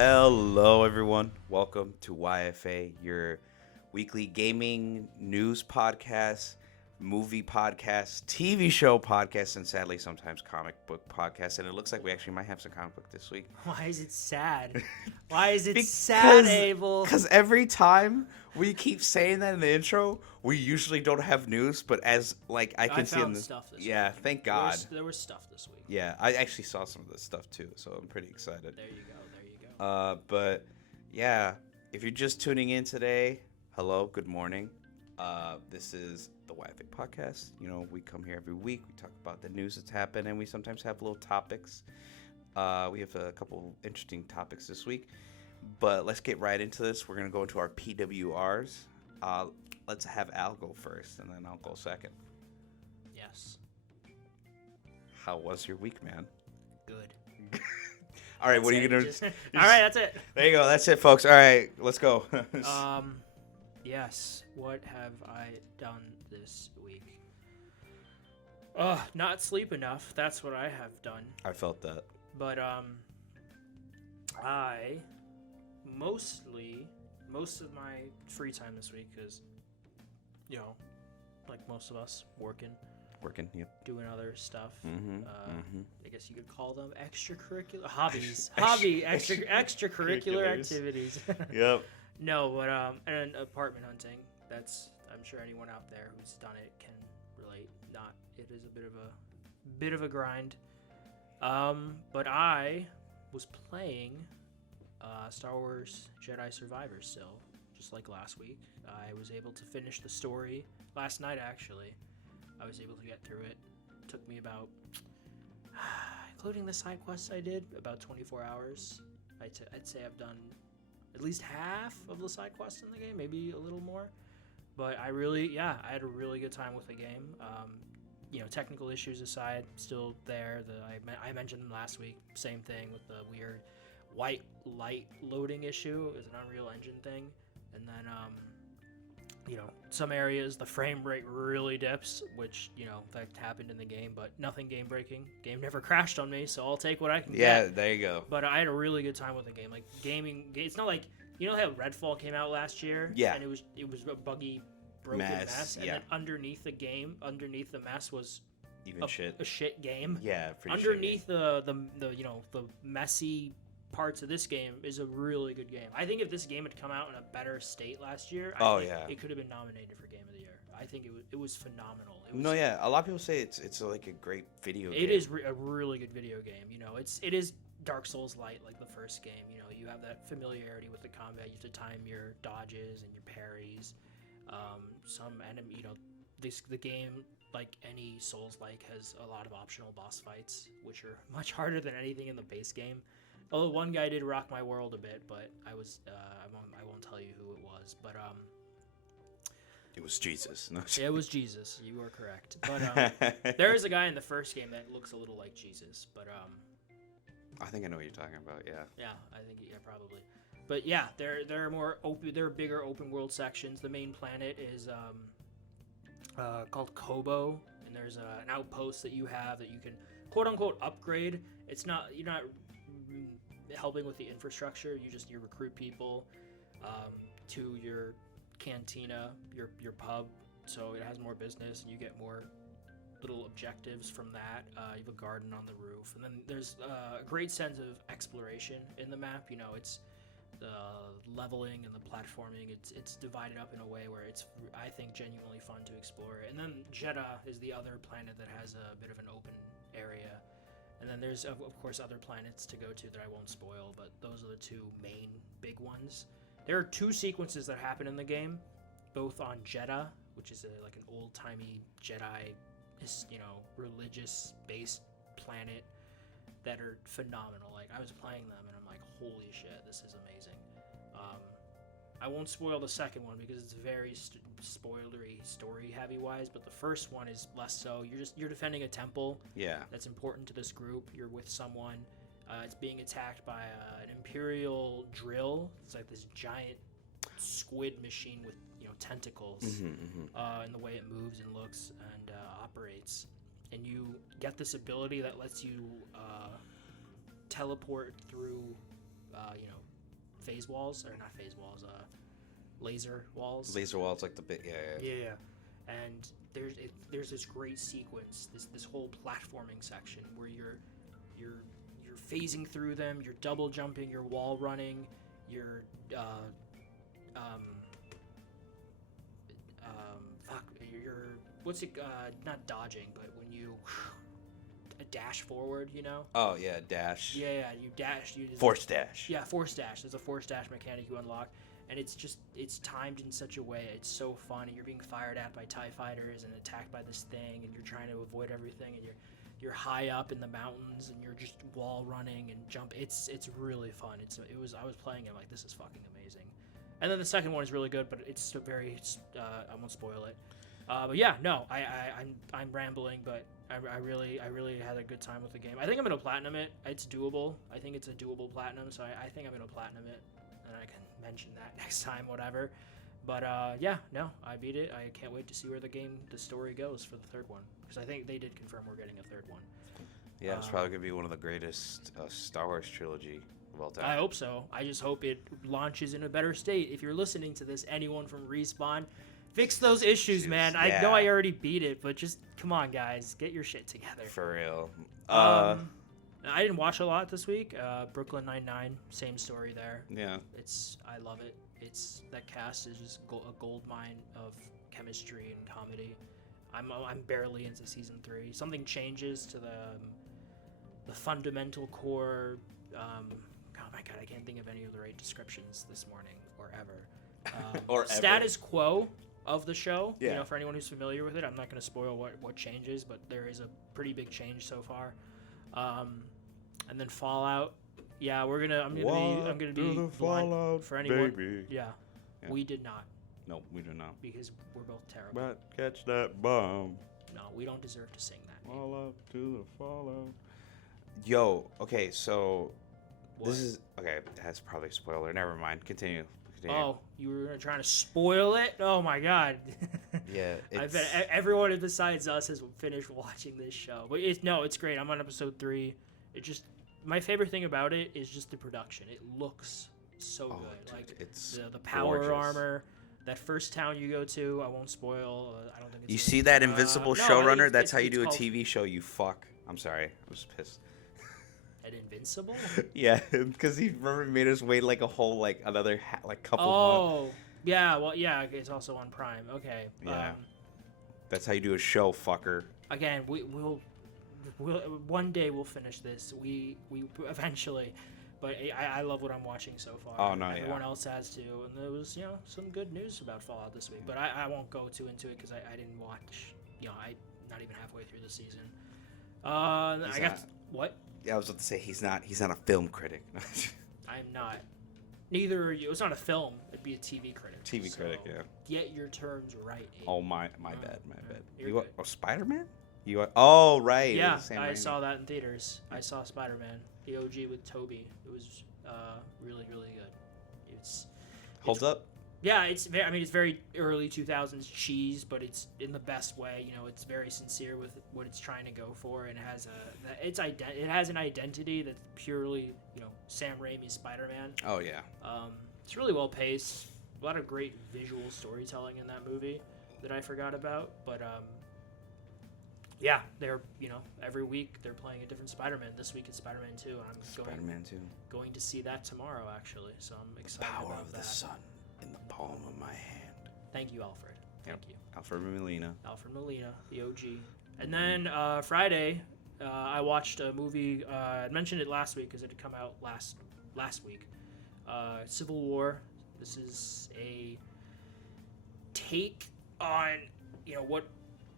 Hello, everyone. Welcome to YFA, your weekly gaming news podcast, movie podcast, TV show podcast, and sadly, sometimes comic book podcast. And it looks like we actually might have some comic book this week. Why is it sad? Why is it sad, Abel? Because every time we keep saying that in the intro, we usually don't have news. But as like I can see in the stuff this yeah, week. thank God. There was stuff this week. Yeah, I actually saw some of this stuff too, so I'm pretty excited. There you go. There you go. But yeah, if you're just tuning in today, hello, good morning. This is the YFA podcast. You know, we come here every week. We talk about the news that's happened, and we sometimes have little topics. We have a couple interesting topics this week, but let's get right into this. We're gonna go into our PWRs. Let's have Al go first, and then I'll go second. Yes. How was your week, man? Good. All right, what are you gonna? All right, that's it. There you go. That's it, folks. All right, let's go. Yes. What have I done this week? Not sleep enough. That's what I have done. I felt that. But I most of my free time this week is, like most of us, working, Yep. doing other stuff. Mm-hmm. I guess you could call them extracurricular hobbies. Extracurricular activities. Yep. No, but and apartment hunting. That's, I'm sure anyone out there who's done it can relate. It is a bit of a grind. But I was playing Star Wars Jedi Survivor still, just like last week. I was able to finish the story last night, actually. I was able to get through it. Took me about, including the side quests I did, about 24 hours. I'd say I've done at least half of the side quests in the game, maybe a little more. But I had a really good time with the game. Technical issues aside, still there. I mentioned them last week. Same thing with the weird white light loading issue. Is an Unreal Engine thing. And then, some areas the frame rate really dips, which, that happened in the game, but nothing game breaking. Game never crashed on me, so I'll take what I can get. Yeah, there you go. But I had a really good time with the game. Like, it's not like, how Redfall came out last year? Yeah. And it was a buggy, broken mess. And then underneath the mess was a shit game. Yeah, pretty underneath the messy parts of this game is a really good game. I think if this game had come out in a better state last year, it could have been nominated for Game of the Year. I think it was phenomenal. A lot of people say it's like a great video game. It is a really good video game. It is Dark Souls light, like the first game. You have that familiarity with the combat. You have to time your dodges and your parries. Some enemy, the game, like any Souls-like, has a lot of optional boss fights, which are much harder than anything in the base game. Although one guy did rock my world a bit, but I won't tell you who it was. But it was Jesus. No. It was Jesus. You are correct. But there is a guy in the first game that looks a little like Jesus. But I think I know what you're talking about. Yeah. Yeah, I think probably. But yeah, there are more open. There are bigger open world sections. The main planet is called Kobo, and there's an outpost that you have that you can quote unquote upgrade. You're not helping with the infrastructure. You recruit people to your cantina, your pub, so it has more business and you get more little objectives from that. You have a garden on the roof, and then there's a great sense of exploration in the map. It's the leveling and the platforming. It's divided up in a way where it's, I think, genuinely fun to explore. And then Jeddah is the other planet that has a bit of an open area. And then there's, of course, other planets to go to that I won't spoil, but those are the two main big ones. There are two sequences that happen in the game, both on which is like an old-timey Jedi, religious-based planet, that are phenomenal. Like, I was playing them, and I'm like, holy shit, this is amazing. I won't spoil the second one because it's very spoilery, story heavy wise, but the first one is less so. You're defending a temple. Yeah. That's important to this group. You're with someone. It's being attacked by an Imperial drill. It's like this giant squid machine with tentacles, and the way it moves and looks and operates. And you get this ability that lets you teleport through phase walls, or not phase walls, laser walls. Laser walls, like the bit. Yeah. And there's this great sequence, this whole platforming section where you're phasing through them, you're double jumping, you're wall running, you're you're what's it not dodging, but when you dash forward, you know? Oh yeah, dash. Yeah, you dash. Force dash. Yeah, force dash. There's a force dash mechanic you unlock, and it's timed in such a way. It's so fun, and you're being fired at by TIE fighters and attacked by this thing, and you're trying to avoid everything, and you're high up in the mountains, and you're just wall running and jump. It's really fun. I was playing it like, this is fucking amazing. And then the second one is really good, but it's I won't spoil it. But yeah, no, I'm rambling, but I really had a good time with the game. I think I'm gonna platinum it. It's doable. I think it's a doable platinum, so I think I'm gonna platinum it, and I can mention that next time, whatever. But yeah, no, I beat it. I can't wait to see where the story goes for the third one, because I think they did confirm we're getting a third one. Yeah, it's probably gonna be one of the greatest Star Wars trilogy of all time. I hope so. I just hope it launches in a better state. If you're listening to this, anyone from Respawn, fix those issues, man. Yeah. I know I already beat it, but just come on, guys, get your shit together. For real. I didn't watch a lot this week. Brooklyn Nine-Nine, same story there. Yeah. I love it. That cast is just a gold mine of chemistry and comedy. I'm barely into season 3. Something changes to the fundamental core. Oh my god, I can't think of any of the right descriptions this morning or ever. Or ever. Status quo of the show. Yeah. You know, for anyone who's familiar with it, I'm not going to spoil what changes, but there is a pretty big change so far. And then Fallout. Yeah, I'm gonna be blunt for anyone. Baby. Yeah, we did not. No, we do not. Because we're both terrible. But catch that bomb. No, we don't deserve to sing that. Fallout to the fallout. Yo, okay, so What? this is okay. That's probably a spoiler. Never mind. Continue. Oh, you were trying to spoil it? Oh my god. Yeah, I bet everyone besides us has finished watching this show. But it's great. I'm on episode 3. My favorite thing about it is just the production. It looks so good. Dude, like it's the power gorgeous. Armor. That first town you go to, I won't spoil. I don't think it's You see that invincible no, showrunner? That's how you it's do a called- TV show. You fuck. I'm sorry. I was pissed. At Invincible? Yeah, because he remember made us wait like a whole another couple months. Oh, yeah. Well, yeah. It's also on Prime. Okay. Yeah. That's how you do a show, fucker. Again, we'll one day we'll finish this. We eventually, but I love what I'm watching so far. Oh, no, Everyone else has to, and there was some good news about Fallout this week. But I won't go too into it because I didn't watch. I'm not even halfway through the season. What? Yeah, I was about to say he's not a film critic. I'm not. Neither are you. It's not a film. It'd be a TV critic. TV critic, yeah. Get your terms right. Abe. Oh my bad. You're You good. Spider-Man? Oh right. Yeah, Sam I Raimi. saw that in theaters. I saw Spider-Man, the OG with Toby. It was really, really good. Holds up. Yeah, it's very early 2000s cheese, but it's in the best way. It's very sincere with what it's trying to go for, and it has an identity that's purely Sam Raimi's Spider-Man. Oh yeah. It's really well paced. A lot of great visual storytelling in that movie that I forgot about, but yeah, they're every week they're playing a different Spider-Man. This week it's Spider-Man 2, and I'm Spider-Man 2. going to see that tomorrow actually. So I'm excited Power about of that. the sun in the palm of my hand. Thank you, Alfred. Thank you, Alfred Molina. Alfred Molina, the OG. And then Friday, I watched a movie. I mentioned it last week because it had come out last week. Civil War. This is a take on what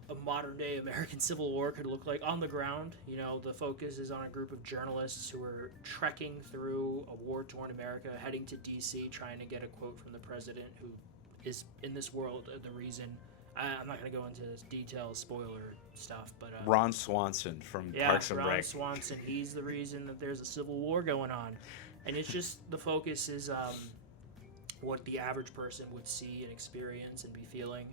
a modern day American Civil War could look like on the ground. The focus is on a group of journalists who are trekking through a war-torn America, heading to D.C., trying to get a quote from the president, who is in this world the reason. I'm not going to go into details, spoiler stuff, but Ron Swanson from Parks and Ron Rec. Swanson. He's the reason that there's a civil war going on, and it's just the focus is what the average person would see and experience and be feeling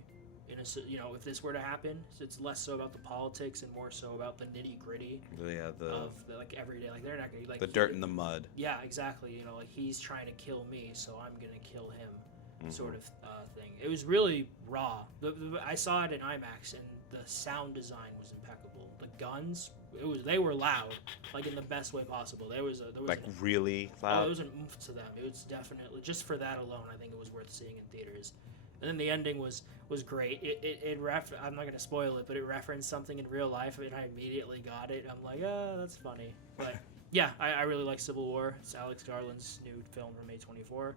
if this were to happen. So it's less so about the politics and more so about the nitty gritty Yeah, of the like everyday. Like they're not gonna like the dirt and the mud. Yeah, exactly. Like he's trying to kill me, so I'm gonna kill him, sort of thing. It was really raw. I saw it in IMAX, and the sound design was impeccable. The guns, they were loud, like in the best way possible. There was Like really there loud. was an oomph to them. It was definitely, just for that alone, I think it was worth seeing in theaters. And then the ending was great. I'm not gonna spoil it, but it referenced something in real life, and I immediately got it. I'm like, oh, that's funny. But yeah, I really like Civil War. It's Alex Garland's new film from A24.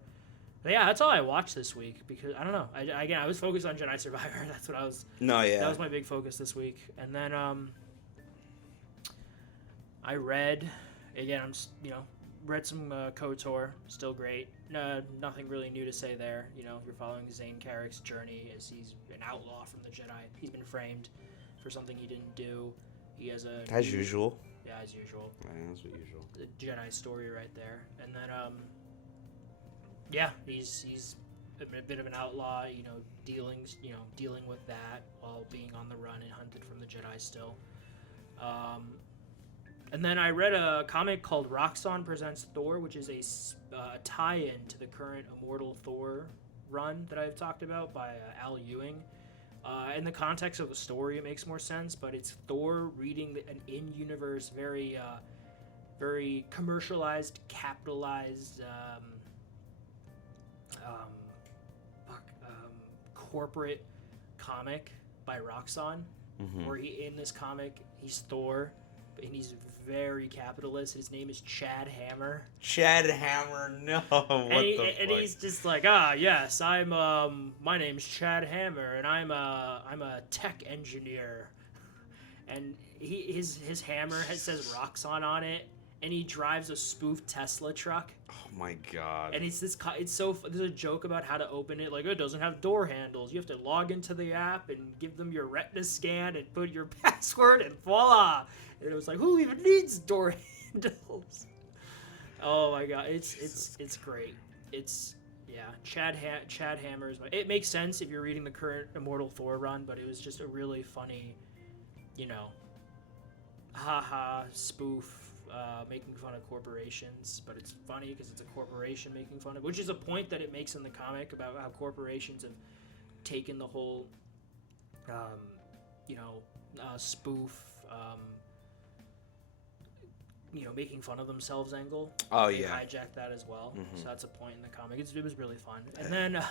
But yeah, that's all I watched this week because I don't know. I was focused on Jedi Survivor. That's what I was. No, yeah. That was my big focus this week. And then I read again. Read some KOTOR. Still great. Nothing really new to say there. You're following Zane Carrick's journey as he's an outlaw from the Jedi. He's been framed for something he didn't do. He has As usual. Yeah, as usual. Yeah, as usual. The Jedi story right there. And then yeah, he's a bit of an outlaw, dealing with that while being on the run and hunted from the Jedi still. And then I read a comic called Roxxon Presents Thor, which is a tie-in to the current Immortal Thor run that I've talked about by Al Ewing. In the context of the story, it makes more sense, but it's Thor reading an in-universe, very, very commercialized, capitalized, corporate comic by Roxxon, where in this comic, he's Thor, and he's very capitalist. His name is Chad Hammer. Chad Hammer, no. And he's just like, yes, my name's Chad Hammer, and I'm a tech engineer, and his hammer says Roxxon on it, and he drives a spoof Tesla truck. Oh my god. And there's a joke about how to open it. Like, it doesn't have door handles. You have to log into the app and give them your retina scan and put your password, and voila. And it was like, who even needs door handles? Oh my god, it's great. Chad Hammer's. It makes sense if you're reading the current Immortal Thor run, but it was just a really funny, haha spoof. Making fun of corporations, but it's funny because it's a corporation making fun of, which is a point that it makes in the comic about how corporations have taken the whole, spoof, making fun of themselves angle. Oh, they hijacked that as well. So that's a point in the comic. It was really fun. And then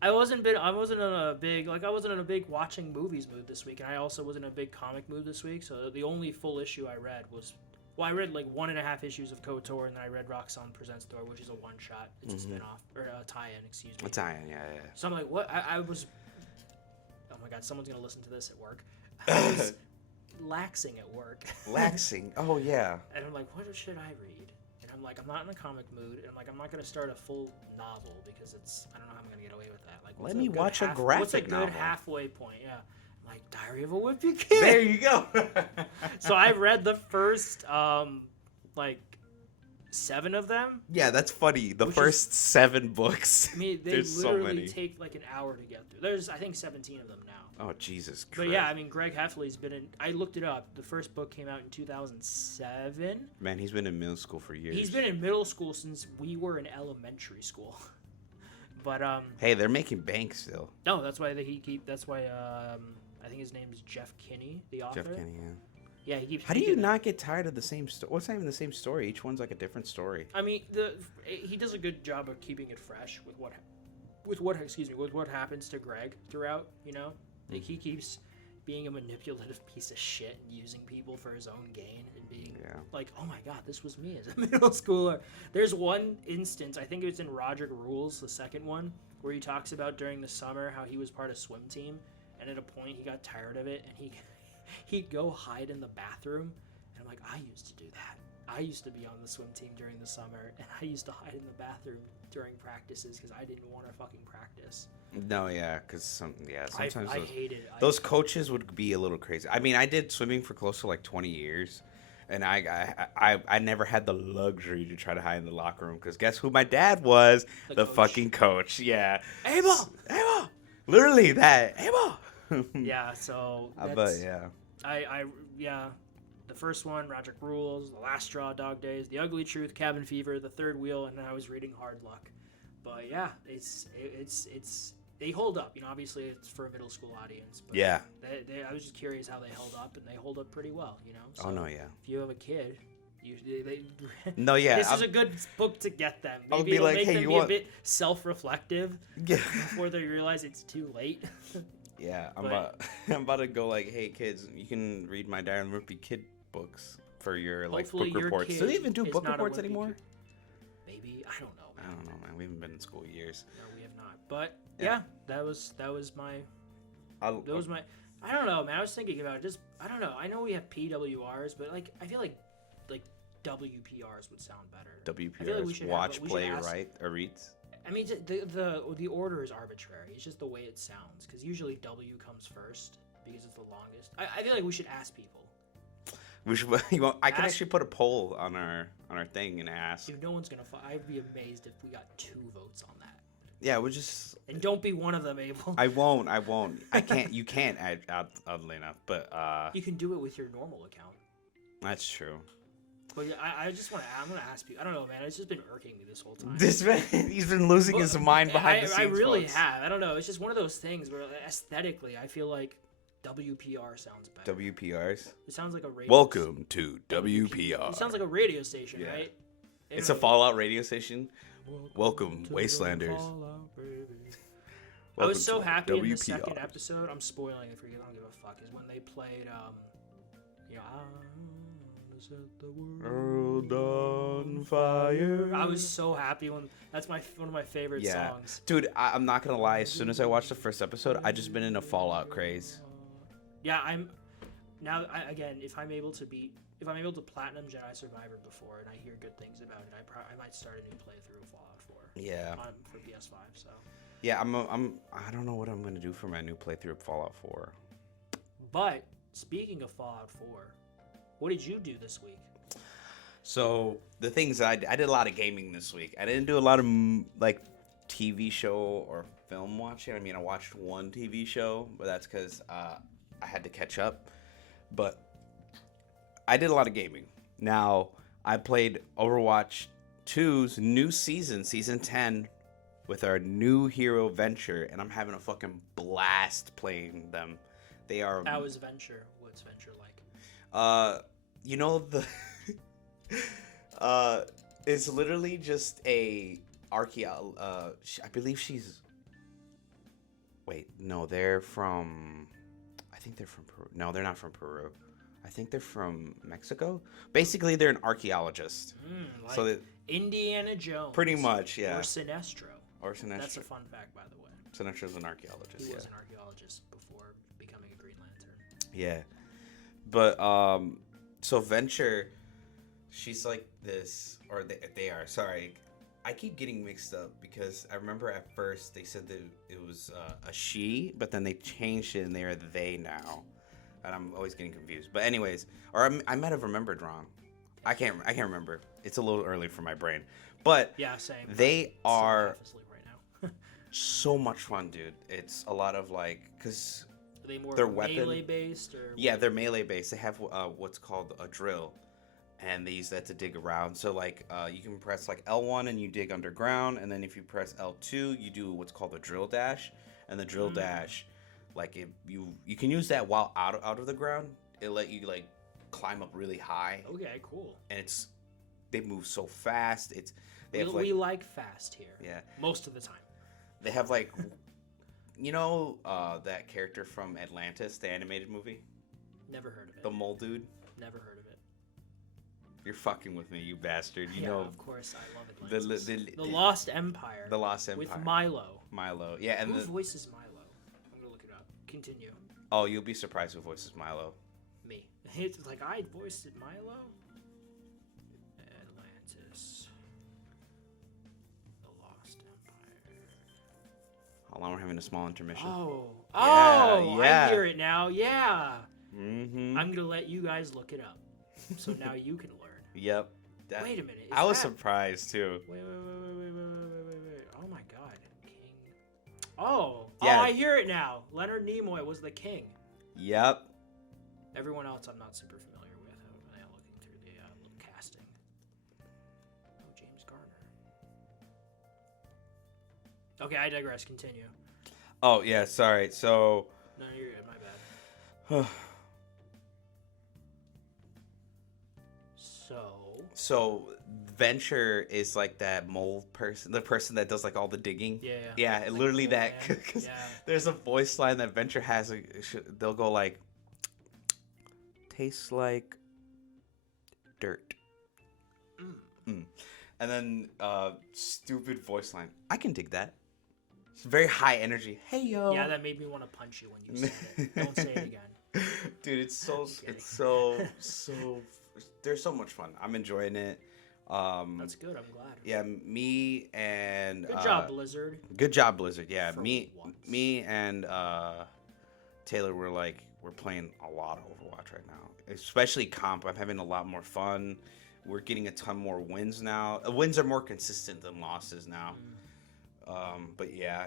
I wasn't in a big watching movies mood this week, and I also wasn't in a big comic mood this week. So the only full issue I read was. Well, I read like 1.5 issues of KOTOR, and then I read Roxxon Presents Thor, which is a one-shot. It's a spin-off, or a tie-in, excuse me. A tie-in, yeah. So I'm like, what? I was... Oh my god, someone's going to listen to this at work. I was laxing at work. Laxing? Oh, yeah. And I'm like, what should I read? And I'm like, I'm not in a comic mood, and I'm like, I'm not going to start a full novel, because I don't know how I'm going to get away with that. Like, let me watch a graphic novel. What's a good halfway point? Yeah. Like Diary of a Wimpy Kid. There you go. So I read the first 7 of them. Yeah, that's funny. The first 7 books. I mean, they There's literally so many. take like an hour to get through. There's, I think, 17 of them now. Oh, Jesus Christ. But yeah, I mean, Greg Heffley's been in... I looked it up. The first book came out in 2007. Man, he's been in middle school for years. He's been in middle school since we were in elementary school. But hey, they're making bank still. No, that's why that's why I think his name is Jeff Kinney, the author. Jeff Kinney, yeah. Yeah, he keeps. How do you not get tired of the same story? What's not even the same story? Each one's like a different story. I mean, he does a good job of keeping it fresh with what happens to Greg throughout. Like he keeps being a manipulative piece of shit and using people for his own gain and being like, oh my god, this was me as a middle schooler. There's one instance, I think it's in Roderick Rules, the second one, where he talks about during the summer how he was part of swim team, and at a point he got tired of it and he'd go hide in the bathroom, and I'm like, I used to do that. I used to be on the swim team during the summer, and I used to hide in the bathroom during practices because I didn't want to fucking practice. No, yeah, because sometimes I hated those coaches would be a little crazy. I mean, I did swimming for close to like 20 years, and I never had the luxury to try to hide in the locker room because guess who my dad was? The fucking coach. Yeah. Abel! Literally that. Abel! Yeah, so I that's, bet, yeah. yeah, the first one, Roderick Rules, The Last Straw, Dog Days, The Ugly Truth, Cabin Fever, The Third Wheel, and then I was reading Hard Luck. But yeah, it's they hold up. You know, obviously it's for a middle school audience. But Yeah. I was just curious how they held up, and they hold up pretty well. You know. So Oh, no, yeah. If you have a kid, No, yeah. this is a good book to get them. I'll Maybe be it'll like, make hey, them you be want- a bit self-reflective Yeah. before they realize it's too late. Yeah, I'm But- I'm about to go like, hey kids, you can read my Darren Murphy kid books for your like Hopefully book your reports. kid Do they even do is book not a reports wimpy anymore? kid. Maybe, I don't know. I don't know, man. We haven't been in school years. No, we have not. But Yeah. yeah, that was my I don't know, man. I was thinking about it. Just I don't know. I know we have PWRs, but like I feel like WPRs would sound better. I feel like we WPRs, should watch, we should play, ask- write, or reads. I mean, the order is arbitrary. It's just the way it sounds. Because usually W comes first because it's the longest. I feel like we should ask people. We should. I can Ask- actually put a poll on our thing and ask. If no one's gonna, I'd be amazed if we got 2 votes on that. Yeah, we just. And don't be one of them, Abel. I won't. I can't. You can't add oddly enough, but You can do it with your normal account. that's true. But yeah, I just want to. I'm gonna ask people. I don't know, man. It's just been irking me this whole time. This man, he's been losing his mind behind the scenes. I really folks. have. I don't know. It's just one of those things where aesthetically, I feel like WPR sounds better. WPRs. It sounds like a radio. Welcome to WPR. It sounds like a radio station, Yeah. right? It's a Fallout radio station. Welcome, to the Wastelanders. Fallout, baby. I Welcome was so to happy in the WPR. second episode. I'm spoiling it for you. I don't give a fuck. Is when they played, I set the World on fire. I was so happy when that's one of my favorite Yeah. songs. Dude, I'm not gonna lie. As soon as I watched the first episode, I just been in a Fallout craze. Yeah, I'm now. Again, if I'm able to platinum Jedi Survivor before, and I hear good things about it, I might start a new playthrough of Fallout 4. Yeah. For PS5. So, Yeah, I don't know what I'm gonna do for my new playthrough of Fallout 4. but speaking of Fallout 4, what did you do this week? So the things that I did a lot of gaming this week. I didn't do a lot of like TV show or film watching. I mean, I watched one TV show, but that's because I had to catch up. But I did a lot of gaming. Now I played Overwatch 2's new season, season 10, with our new hero Venture, and I'm having a fucking blast playing them. They are. How is Venture? What's Venture like? You know the it's literally just a I believe she's wait, no, they're from I think they're from Peru. No, they're not from Peru. I think they're from Mexico. Basically, they're an archaeologist. Like So that Indiana Jones. pretty much, yeah. Or Sinestro. Or Sinestro. That's a fun fact, by the way. Sinestro's an archaeologist. He Yeah. was an archaeologist before becoming a Green Lantern. Yeah. But so Venture, she's like this, or they are. Sorry, I keep getting mixed up because I remember at first they said that it was a she, but then they changed it and they are they now, and I'm always getting confused. But anyways, or I might have remembered wrong. I can't remember. It's a little early for my brain, but Yeah, same. they I'm still are half asleep right now. so much fun, dude. It's a lot of like, cause Are they more their weapon- melee based or? yeah, they're melee based. They have what's called a drill, and they use that to dig around. So like you can press like L1 and you dig underground, and then if you press L2, you do what's called a drill dash. And the drill dash, like if you can use that while out of the ground. It let you like climb up really high, Okay, cool. and they move so fast. They have like We like fast here. yeah, Most of the time. they have like you know that character from Atlantis, the animated movie, Never heard of it. the mole dude. Never heard of it. You're fucking with me, you bastard. You yeah, know of course I love Atlantis. the Lost Empire. The Lost Empire. With Milo. Milo. Yeah, and Who voices Milo? I'm gonna look it up. Continue. oh, you'll be surprised who voices Milo. Me. It's like I voiced it, Milo. Atlantis. The Lost Empire. Hold on, we're having a small intermission. Oh. Yeah, Oh, yeah. I hear it now. Yeah. Mm-hmm. I'm gonna let you guys look it up, so now you can learn. Yep. Wait a minute. I was surprised too. Wait. Oh my God, King. Oh, Yeah. I hear it now. Leonard Nimoy was the king. Yep. Everyone else I'm not super familiar with. I'm looking through the little casting. Oh, James Garner. Okay, I digress. Continue. Oh yeah, sorry. So. No, you're good. My bad. So Venture is like that mole person, the person that does like all the digging. Yeah. Yeah, Like literally Mole that. Man. Because Yeah. there's a voice line that Venture has. They'll go like, tastes like dirt. Mm. And then stupid voice line. I can dig that. It's very high energy. Hey yo. Yeah, that made me want to punch you when you said it. Don't say it again. Dude, it's so they're so much fun. I'm enjoying it. That's good. I'm glad. Yeah, me and Good job, Blizzard. Good job, Blizzard. Yeah, For me once. and Taylor we're playing a lot of Overwatch right now. Especially comp. I'm having a lot more fun. We're getting a ton more wins now. Wins are more consistent than losses now. But yeah,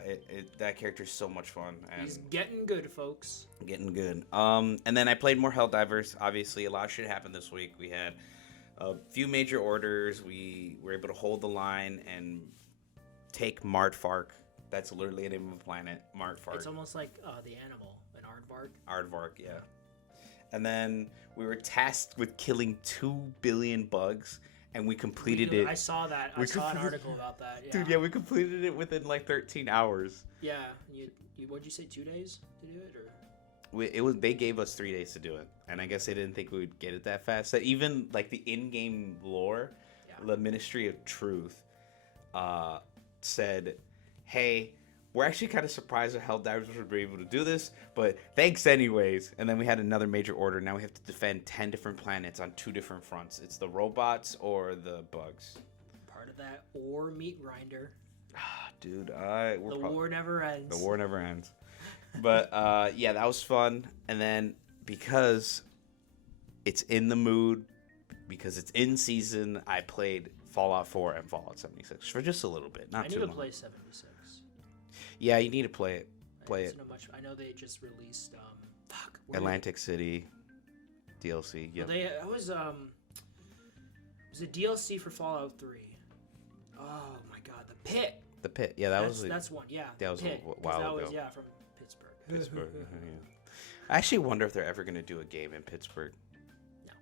that character is so much fun. And He's getting good, folks. getting good. And then I played more Helldivers. Obviously, a lot of shit happened this week. We had a few major orders. We were able to hold the line and take Martfark. That's literally the name of a planet, Martfark. It's almost like the animal, an aardvark. Aardvark, yeah. And then we were tasked with killing 2 billion bugs, and we completed it. I saw that. I saw an article about that. Yeah. Dude, yeah, we completed it within like 13 hours. Yeah. What'd you say? 2 days to do it, or? They gave us 3 days to do it, and I guess they didn't think we would get it that fast. That even like the in-game lore, the Ministry of Truth, said, "Hey, we're actually kind of surprised that Helldivers would be able to do this, but thanks anyways." And then we had another major order. Now we have to defend 10 different planets on 2 different fronts. It's the robots or the bugs. Part of that, or meat grinder. Dude, the war never ends. The war never ends. But yeah, that was fun. And then because it's in the mood, because it's in season, I played Fallout 4 and Fallout 76 for just a little bit, not too long. I need to play 76. Yeah, you need to play it. I know they just released Atlantic City DLC. Yeah. Well, it was a DLC for Fallout 3. Oh my god, the Pit. The Pit. Yeah, that's one. Yeah. That was Pit, a while ago. That was from Pittsburgh. Yeah. I actually wonder if they're ever going to do a game in Pittsburgh. No.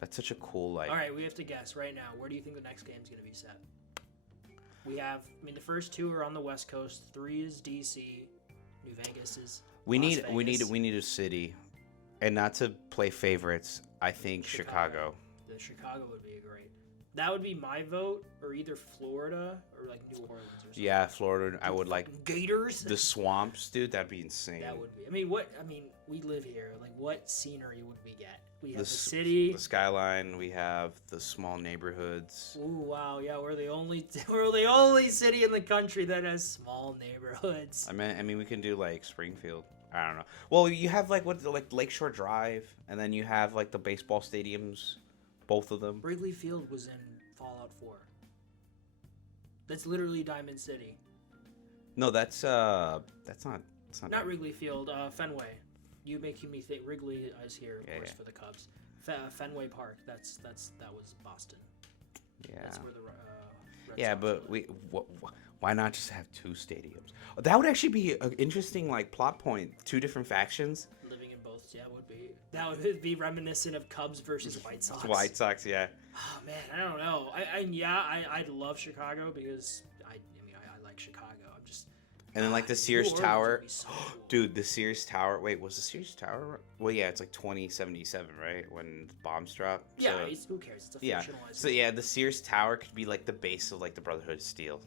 That's such a cool All right, we have to guess right now. Where do you think the next game's going to be set? We have, the first 2 are on the West Coast. 3 is DC. New Vegas is. We need a city, and not to play favorites. I think Chicago. The Chicago would be great. That would be my vote, or either Florida or like New Orleans or something. Yeah, Florida. I would like Gators. The swamps, dude. That'd be insane. That would be. We live here. Like, what scenery would we get? We have the city, the skyline. We have the small neighborhoods. Ooh, wow, yeah, we're the only city in the country that has small neighborhoods. I mean, we can do like Springfield. I don't know. Well, you have like Lakeshore Drive, and then you have like the baseball stadiums, both of them. Wrigley Field was in Fallout 4. That's literally Diamond City. No, that's not. Not Wrigley Field. Fenway. You making me think Wrigley is here, of course, for the Cubs. Fenway Park. that was Boston. Yeah. That's where the Red Sox why not just have 2 stadiums? That would actually be an interesting like plot point. 2 different factions living in both. Yeah, that would be reminiscent of Cubs versus White Sox. White Sox, yeah. Oh man, I don't know. I love Chicago because I like Chicago. I'm just. And then like the Sears Tower, so cool. Dude, the Sears Tower. Wait, was the Sears Tower? Well, yeah, it's like 2077, right? When the bombs drop. Yeah, who cares? It's a fictionalized. So yeah, the Sears Tower could be like the base of like the Brotherhood of Steel.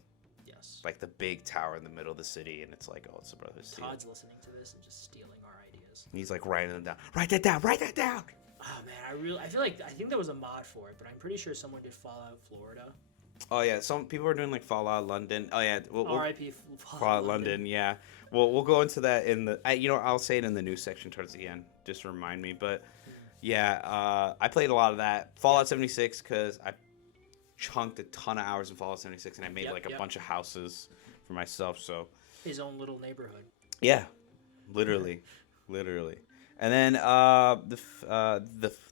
Yes. Like the big tower in the middle of the city, and it's like, oh, it's the Brotherhood of Steel. Todd's listening to this and just stealing our ideas. And he's like writing them down. Write that down. Write that down. Oh man, I think there was a mod for it, but I'm pretty sure someone did Fallout Florida. Oh yeah, some people are doing like Fallout London. Oh yeah, R.I.P. Fallout London. Yeah, we'll go into that in the. I'll say it in the news section towards the end. Just to remind me, but yeah, I played a lot of that Fallout 76 because I chunked a ton of hours in Fallout 76, and I made a bunch of houses for myself. So His own little neighborhood. Yeah, literally, literally. And then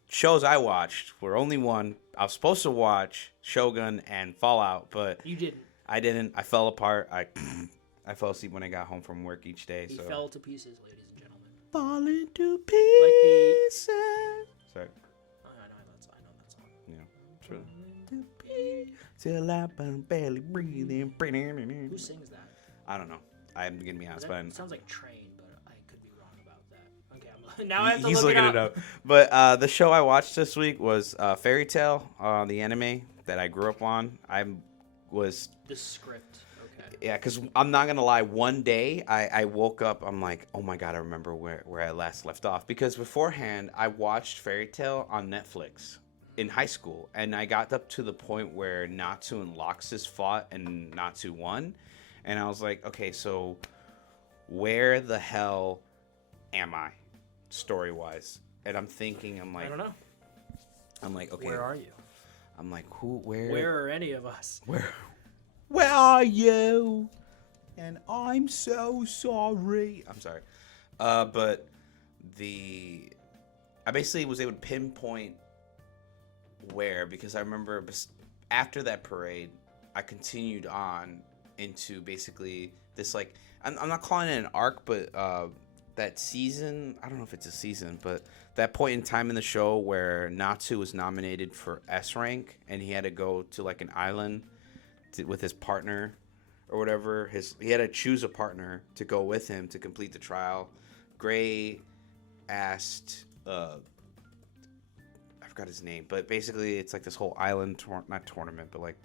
shows I watched were only one. I was supposed to watch Shogun and Fallout, but You didn't. I didn't. I fell apart. I fell asleep when I got home from work each day. He So fell to pieces, ladies and gentlemen. falling to Like the. pieces. Sorry. Oh, I know that song. Yeah. True. To pieces till I'm barely breathing. Who sings that? I don't know. I'm gonna be honest, but It sounds like Train, but I could be wrong about that. Okay, now I have to he's look looking it up. But the show I watched this week was Fairy Tale, the anime that I grew up on. Was The script. Okay. yeah, because I'm not gonna lie. One day I woke up. I'm like, oh my god, I remember where I last left off. Because beforehand I watched Fairy Tale on Netflix in high school, and I got up to the point where Natsu and Loxus fought and Natsu won, and I was like, okay, so where the hell am I, story wise? And I'm thinking, I'm like, I don't know. I'm like, okay, Where are you? I'm like, where Where are any of us? Where are you? And I'm so sorry. I'm sorry. But I basically was able to pinpoint where, because I remember after that parade, I continued on into basically this, like, I'm not calling it an arc, but that season, I don't know if it's a season, but that point in time in the show where Natsu was nominated for S rank and he had to go to like an island with his partner or whatever. He had to choose a partner to go with him to complete the trial. Gray asked, I forgot his name, but basically it's like this whole island not tournament, but like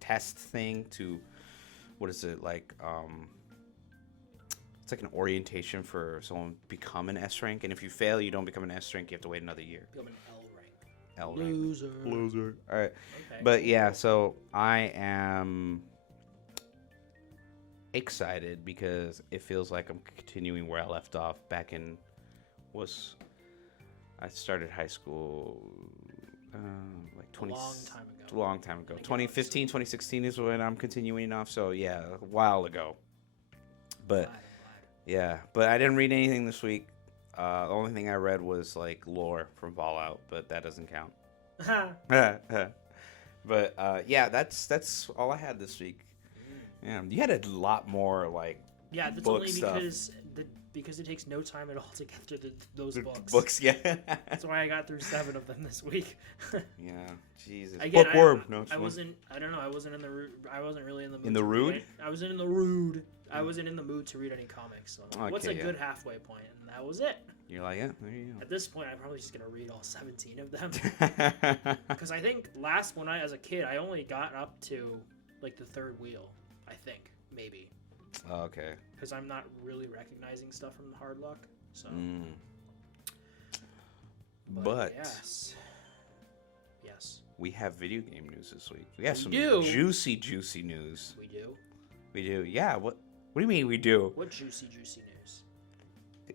test thing to, what is it, like it's like an orientation for someone become an S rank, and if you fail, you don't become an S rank. You have to wait another year. Become an L rank. L rank. Loser. All right. Okay. But yeah, so I am excited because it feels like I'm continuing where I left off back in I started high school like 20 A long time ago. A long time ago. 2015, 2016 is when I'm continuing off. So yeah, a while ago. But Glad. yeah, but I didn't read anything this week. The only thing I read was like lore from Fallout, but that doesn't count. But yeah, that's all I had this week. Yeah, you had a lot more like Yeah, that's book only stuff. because it takes no time at all to get through those books. Books, yeah. That's why I got through 7 of them this week. Yeah, Jesus. Again, Bookworm. I wasn't. I don't know. I wasn't in the. I wasn't really in the mood. In the to read rude? it. I wasn't in the rude. I wasn't in the mood to read any comics. So what's a Okay, yeah. good halfway point? And that was it. You're like, yeah, there you At this point, I'm probably just gonna read all 17 of them. go. Because I think as a kid, I only got up to like the 3rd wheel. I think maybe. Okay. Because I'm not really recognizing stuff from Hard Luck. So. But yes. we have video game news this week. We have some do. juicy news. We do. We do. Yeah. What do you mean we do? What juicy news? The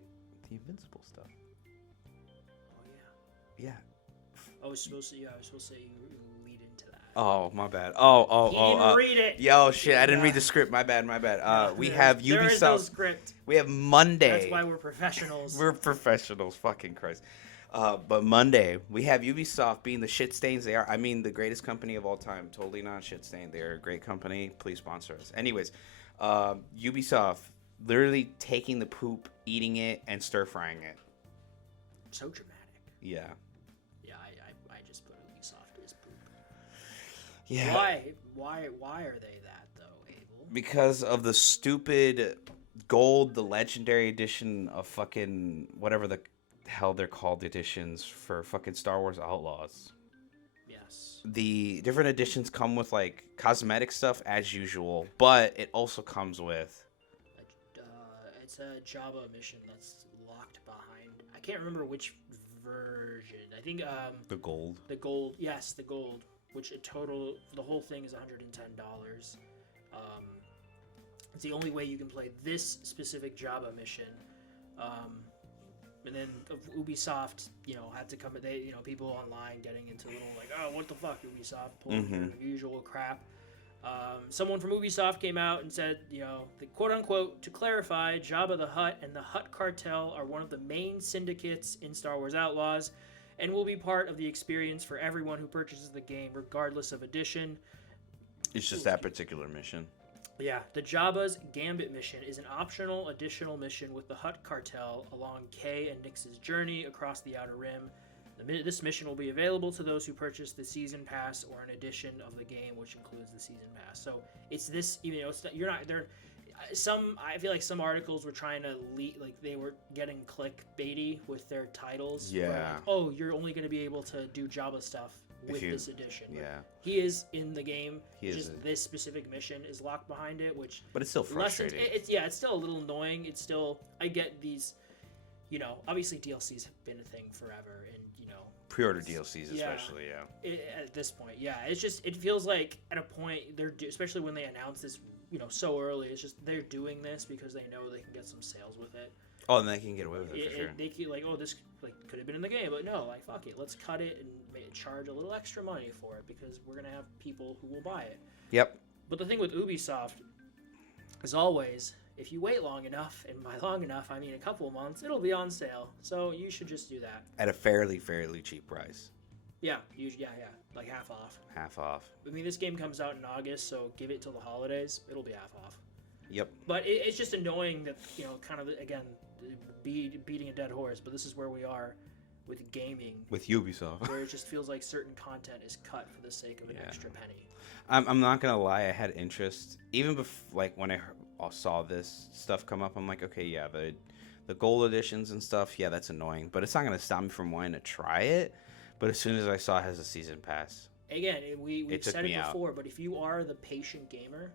Invincible stuff. Oh yeah. Yeah. I was supposed to say you lead into that. Oh, my bad. He didn't read it. Yo, shit! I didn't Yeah. read the script. My bad. No, We there- have There is no Ubisoft. script. We have Monday. That's why we're professionals. We're professionals. Fucking Christ. But Monday, we have Ubisoft being the shit stains they are. I mean, the greatest company of all time. Totally not shit stain. They're a great company. Please sponsor us. Anyways, Ubisoft literally taking the poop, eating it, and stir frying it. So dramatic. Yeah. Yeah, I just put Ubisoft as poop. Yeah. Why are they that though, Abel? Because of the stupid gold, the legendary edition of fucking whatever the hell they're called editions for fucking Star Wars Outlaws. Yes. The different editions come with like cosmetic stuff as usual, but it also comes with It's a Java mission that's locked behind. I can't remember which version. I think the gold. the gold. Yes, the gold. Which the whole thing is $110. It's the only way you can play this specific Java mission. And then Ubisoft, had to come. People online getting into little like, oh, what the fuck, Ubisoft, pulling their usual crap. Someone from Ubisoft came out and said, the quote unquote, to clarify, Jabba the Hutt and the Hutt Cartel are one of the main syndicates in Star Wars Outlaws and will be part of the experience for everyone who purchases the game, regardless of edition. It's just that particular mission. Yeah, the Jabba's Gambit mission is an optional additional mission with the Hutt Cartel along Kay and Nyx's journey across the Outer Rim. This mission will be available to those who purchase the season pass or an edition of the game, which includes the season pass. So it's this, you're not there. I feel like some articles were trying to they were getting clickbaity with their titles. Yeah. Like, oh, you're only going to be able to do Jabba stuff with this edition. Yeah. He is in the game. This specific mission is locked behind it, But it's still frustrating. It's still a little annoying. It's still, I get these, obviously DLCs have been a thing forever, and pre-order DLCs especially, at this point, it's just, it feels like at a point especially when they announce this, so early, it's just they're doing this because they know they can get some sales with it. Oh, and they can get away with it for sure. They keep this could have been in the game, but no, fuck it, let's cut it and charge a little extra money for it because we're gonna have people who will buy it. Yep. But the thing with Ubisoft is always, if you wait long enough, and by long enough I mean a couple of months, it'll be on sale. So you should just do that at a fairly cheap price. Yeah, like half off. Half off. I mean, this game comes out in August, so give it till the holidays. It'll be half off. Yep. But it's just annoying that kind of again, beating a dead horse. But this is where we are with gaming. With Ubisoft, where it just feels like certain content is cut for the sake of an extra penny. I'm not gonna lie, I had interest even when I saw this stuff come up. I'm like, okay, yeah, the gold editions and stuff, yeah, that's annoying, but it's not gonna stop me from wanting to try it. But as soon as I saw it has a season pass, again, we've said it before, but if you are the patient gamer,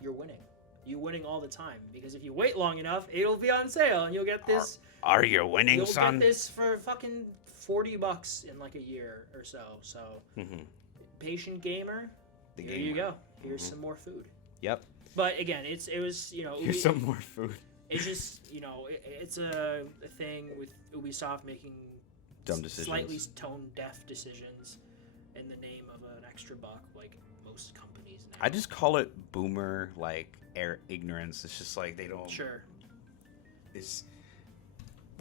you're winning. You're winning all the time because if you wait long enough, it'll be on sale and you'll get this. Are you winning, son? You'll get this for fucking $40 in like a year or so. So, patient gamer. There you go. Here's some more food. Yep. But again, it was here's some more food. It's just it's a thing with Ubisoft making dumb decisions, slightly tone deaf decisions in the name of an extra buck, like most companies now. I just call it boomer ignorance. It's just like they don't. Sure. It's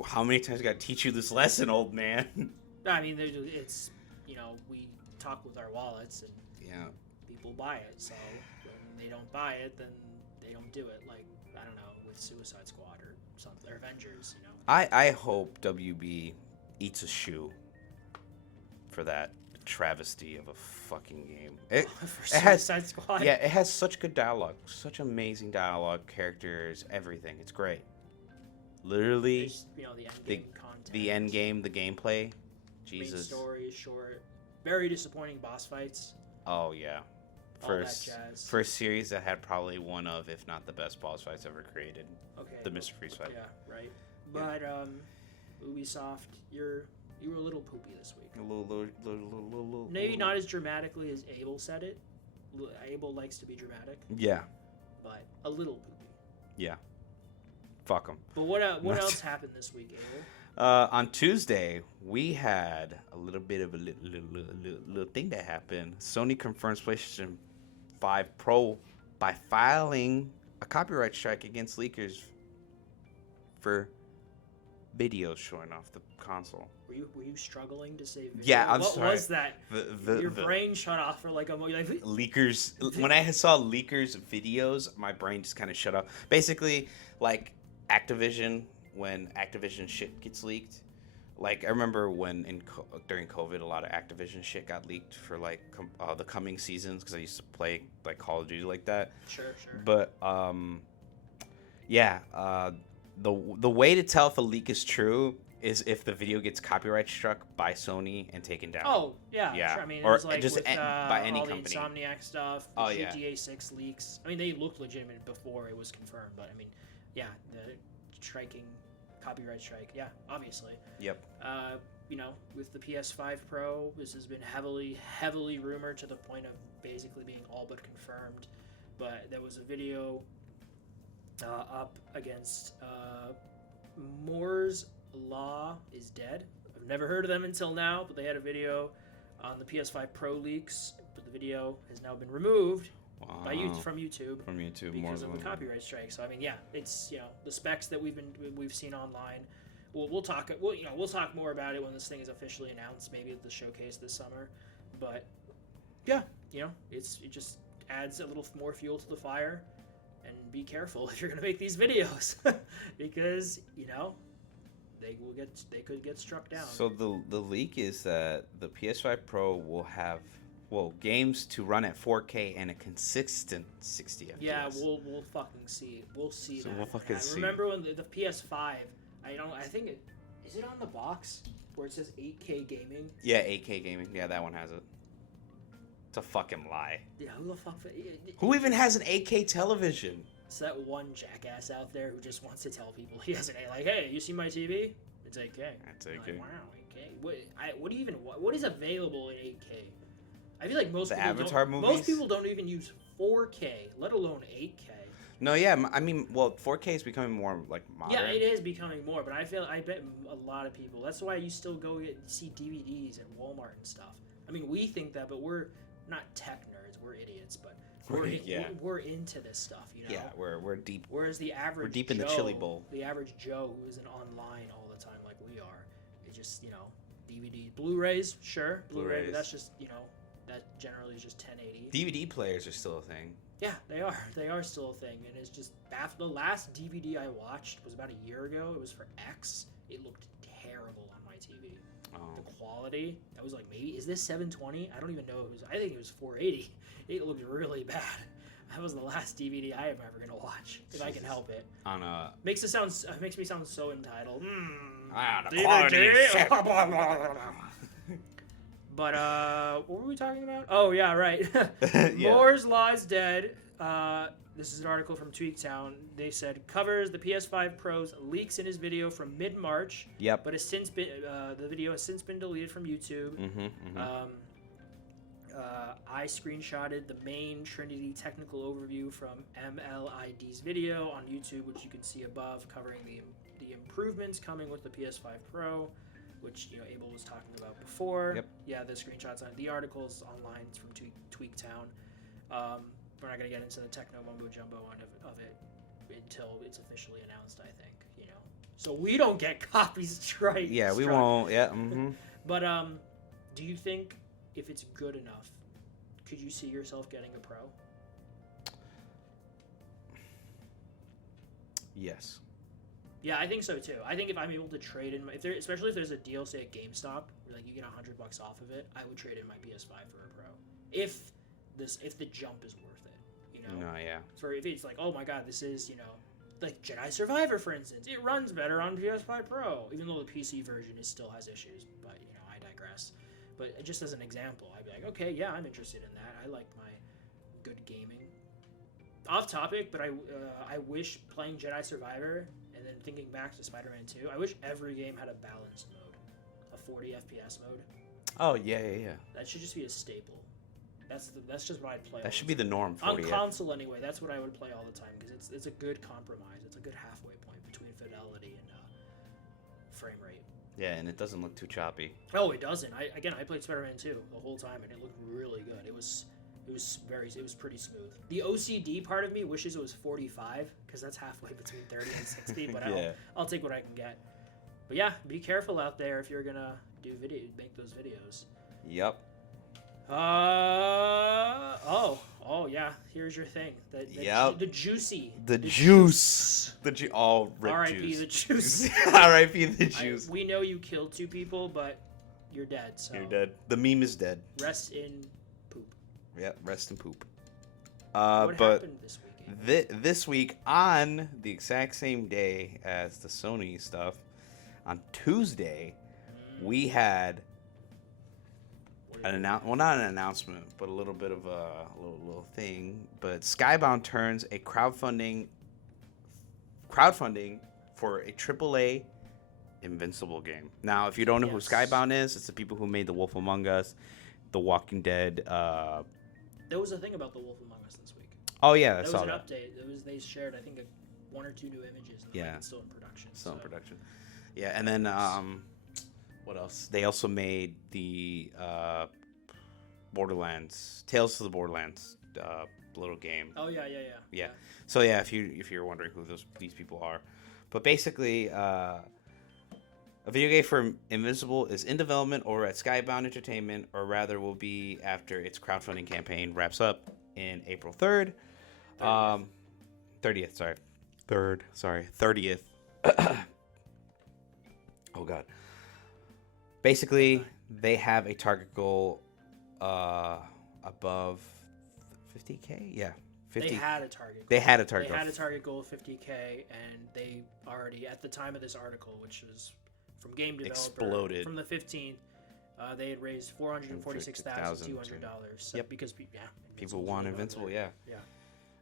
how many times I got to teach you this lesson, old man? I mean, it's we talk with our wallets and people buy it. So when they don't buy it, then they don't do it. Like I don't know, with Suicide Squad or something, or Avengers. I hope WB eats a shoe for that travesty of a fucking game. It has Squad. Yeah, it has such good dialogue, such amazing dialogue, characters, everything. It's great. Literally, the end game, the gameplay. Jesus. Main story is short. Very disappointing boss fights. Oh yeah. All that jazz. For a series that had probably one of, if not the best boss fights ever created. Okay. The Mr. Freeze fight. Yeah, right. But Ubisoft, you were a little poopy this week. A little. Maybe not as dramatically as Abel said it. Abel likes to be dramatic. Yeah. But a little poopy. Yeah. Fuck them. But what else happened this week, Abel? On Tuesday, we had a little bit of a little thing that happened. Sony confirms PlayStation 5 Pro by filing a copyright strike against leakers for videos showing off the console. Were you struggling to say video? Yeah, I'm sorry. What was that? Your brain shut off for like a moment. Leakers. When I saw leakers videos, my brain just kind of shut off. Basically, like Activision, when Activision shit gets leaked. Like I remember when during COVID, a lot of Activision shit got leaked for like the coming seasons because I used to play like Call of Duty like that. Sure. But the way to tell if a leak is true is if the video gets copyright struck by Sony and taken down. Oh, yeah. Sure. I mean, or it was like just with, by any all company. The Insomniac stuff, the GTA 6 leaks. I mean, they looked legitimate before it was confirmed, but I mean, yeah, the copyright strike, yeah, obviously. Yep. With the PS5 Pro, this has been heavily rumored to the point of basically being all but confirmed. But there was a video up against Moore's Law is Dead. I've never heard of them until now, but they had a video on the PS5 Pro leaks, but the video has now been removed from YouTube. From YouTube, because of the copyright strike. So I mean, yeah, it's the specs that we've seen online. We'll talk more about it when this thing is officially announced, maybe at the showcase this summer. But yeah, it just adds a little more fuel to the fire. And be careful if you're gonna make these videos, because they could get struck down. So the leak is that the PS5 Pro will have games to run at 4K and a consistent 60 FPS. Yeah, we'll fucking see. We'll see so that. We'll fucking see. Remember when the PS5? I think is it on the box where it says 8K gaming? Yeah, 8K gaming. Yeah, that one has it. It's a fucking lie. Yeah, who the fuck? Who even has an 8K television? It's that one jackass out there who just wants to tell people he has an A. Like, hey, you see my TV? It's 8K. That's 8K. Like, wow, 8K. What is available in 8K? I feel like most people don't even use 4K, let alone 8K. No, yeah, I mean, 4K is becoming more like modern. Yeah, it is becoming more, but I bet a lot of people. That's why you still go see DVDs at Walmart and stuff. I mean, we think that, but we're not tech nerds. We're idiots, but we're into this stuff, Yeah, we're deep. Whereas the average we're deep in the chili bowl. The average Joe who isn't online all the time like we are, it just DVD, Blu-rays, sure, Blu-ray, but that's just that generally is just 1080. DVD players are still a thing. Yeah, they are. They are still a thing, and it's just the last DVD I watched was about a year ago. It was for X. It looked terrible on my TV. Oh. The quality, I was like, maybe is this 720? I don't even know. I think it was 480. It looked really bad. That was the last DVD I am ever gonna watch if I can help it. Makes me sound so entitled. The quality. But what were we talking about? Oh yeah, right. Moore's Law's dead. This is an article from Tweaktown. They said covers the PS5 Pro's leaks in his video from mid-March. Yep. But the video has since been deleted from YouTube. I screenshotted the main Trinity technical overview from MLID's video on YouTube, which you can see above, covering the improvements coming with the PS5 Pro, which Abel was talking about before. Yep. Yeah, the screenshots on the articles online. It's from Tweaktown. We're not gonna get into the techno mumbo jumbo of it until it's officially announced, I think. So we don't get copy strike. Yeah, we won't. Yeah. Mm-hmm. But do you think if it's good enough, could you see yourself getting a Pro? Yes. Yeah, I think so too. I think if I'm able to trade in especially if there's a deal, say at GameStop, where like you get $100 off of it, I would trade in my PS5 for a Pro. If the jump is worth it, No, yeah. If it's like, oh my god, this is like Jedi Survivor, for instance, it runs better on PS5 Pro, even though the PC version still has issues. But I digress. But just as an example, I'd be like, okay, yeah, I'm interested in that. I like my good gaming. Off topic, but I wish playing Jedi Survivor and then thinking back to Spider-Man 2, I wish every game had a balanced mode, a 40 FPS mode. Oh yeah. That should just be a staple. That's just what I'd play. That should be the norm. 40 on console anyway. That's what I would play all the time because it's a good compromise. It's a good halfway point between fidelity and frame rate. Yeah, and it doesn't look too choppy. Oh, it doesn't. I played Spider-Man 2 the whole time, and it looked really good. It was pretty smooth. The OCD part of me wishes it was 45 because that's halfway between 30 and 60. But yeah. I'll take what I can get. But yeah, be careful out there if you're gonna make those videos. Yep. Oh yeah. Here's your thing. The juicy. The juice. All rip R.I.P. juice. the juice. R.I.P. the juice. We know you killed 2 people, but you're dead. So you're dead. The meme is dead. Rest in poop. Yeah, rest in poop. What happened this weekend? This week, on the exact same day as the Sony stuff, on Tuesday, we had not an announcement, but a little bit of a little thing. But Skybound turns a crowdfunding for a AAA Invincible game. Now, if you don't know who Skybound is, it's the people who made The Wolf Among Us, The Walking Dead. There was a thing about The Wolf Among Us this week. Oh yeah, there was an update. They shared, I think, 1 or 2 new images. And it's still in production. Still in production. Yeah, and then what else? They also made the Borderlands, Tales of the Borderlands little game. Oh yeah. Yeah. So yeah, if you're wondering who these people are, but basically, a video game for Invincible is in development over at Skybound Entertainment, or rather, will be after its crowdfunding campaign wraps up in April 3rd. 30th. Sorry, 30th. Oh God. Basically, they have a target goal above 50K. Yeah. 50. They had a target goal. They had a target They goal. had a target goal of 50K, and they already, at the time of this article, which was from Game Developer, Exploded. from the 15th, they had raised $446,200. Yep. Because People want Invincible. Yeah. Yeah.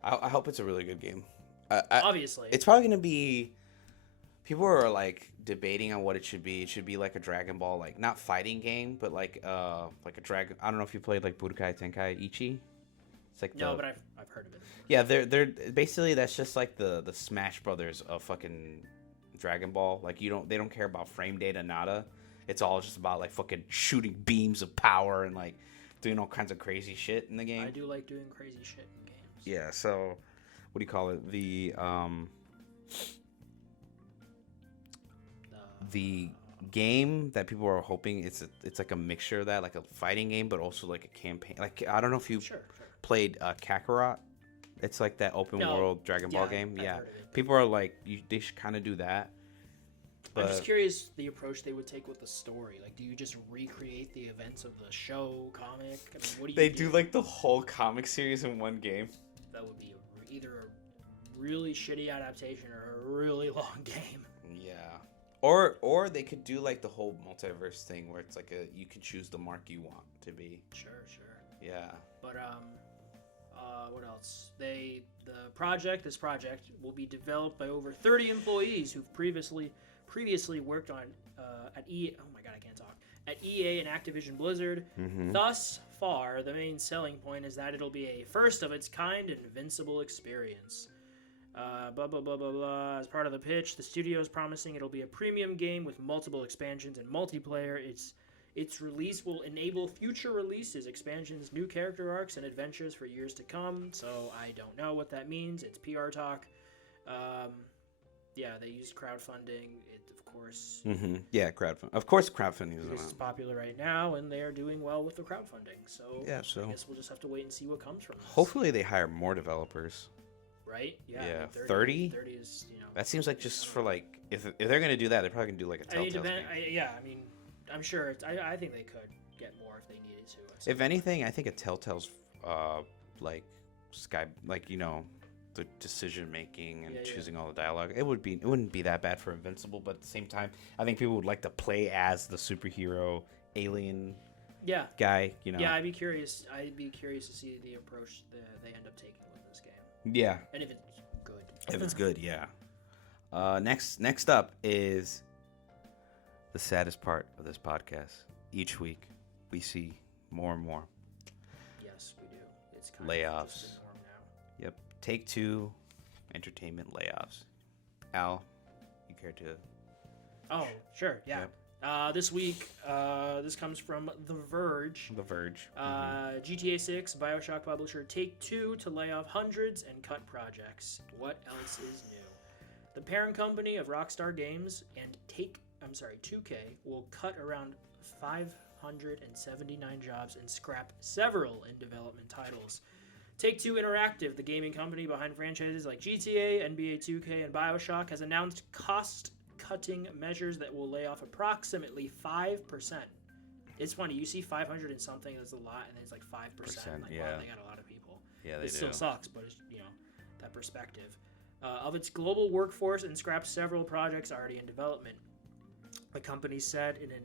I hope it's a really good game. Obviously. It's probably gonna be. People are like debating on what it should be. It should be like a Dragon Ball, like not fighting game, but like a dragon. I don't know if you played like Budokai Tenkaichi. It's like no, but I've heard of it. Yeah, they're basically that's just like the Smash Brothers of fucking Dragon Ball. Like they don't care about frame data, nada. It's all just about like fucking shooting beams of power and like doing all kinds of crazy shit in the game. I do like doing crazy shit in games. Yeah, so what do you call it? The game that people are hoping it's like a mixture of that, like a fighting game, but also like a campaign. Like I don't know if you played Kakarot. It's like that open world Dragon Ball game. Yeah, people are like they should kind of do that. But I'm just curious the approach they would take with the story. Like, do you just recreate the events of the show, comic? I mean, what do you they do like the whole comic series in one game. That would be either a really shitty adaptation or a really long game. Yeah. Or they could do like the whole multiverse thing where it's like you can choose the mark you want to be. Sure. Yeah. But what else? This project will be developed by over 30 employees who've previously worked on at EA. Oh my God, I can't talk. At EA and Activision Blizzard. Mm-hmm. Thus far, the main selling point is that it'll be a first of its kind Invincible experience. Blah, blah, blah, blah, blah. As part of the pitch, the studio is promising it'll be a premium game with multiple expansions and multiplayer. Its release will enable future releases, expansions, new character arcs, and adventures for years to come. So I don't know what that means. It's PR talk. Yeah, they used crowdfunding. Of course. Mm-hmm. Yeah, crowdfunding. Of course, crowdfunding is popular right now, and they are doing well with the crowdfunding. So yeah, I guess we'll just have to wait and see what comes from this. Hopefully, they hire more developers. Right? Yeah. Yeah. 30 is, That seems like just for like if they're gonna do that, they're probably gonna do like a Telltale game. I mean, I'm sure. I think they could get more if they needed to. If anything, I think a Telltale's like the decision making and choosing all the dialogue. It wouldn't be that bad for Invincible, but at the same time, I think people would like to play as the superhero alien. Guy. Yeah, I'd be curious. To see the approach they end up taking with this game. Yeah. And if it's good. If it's good, yeah. Next up is the saddest part of this podcast. Each week, we see more and more. Yes, we do. It's kind layoffs. of just the norm now. Yep. Take-Two Entertainment layoffs. Al, you care to? Oh, sure. Yeah. Yep. This week, this comes from The Verge. The Verge. GTA 6, BioShock publisher Take-Two to lay off hundreds and cut projects. What else is new? The parent company of Rockstar Games and 2K will cut around 579 jobs and scrap several in development titles. Take-Two Interactive, the gaming company behind franchises like GTA, NBA 2K, and BioShock, has announced cost-cutting measures that will lay off approximately 5%. It's funny, you see 500 and something, that's a lot, and then it's like 5%. Like, yeah. wow, they got a lot of people. Yeah, they do. It still sucks, but it's, that perspective. Of its global workforce and scrapped several projects already in development. The company said in an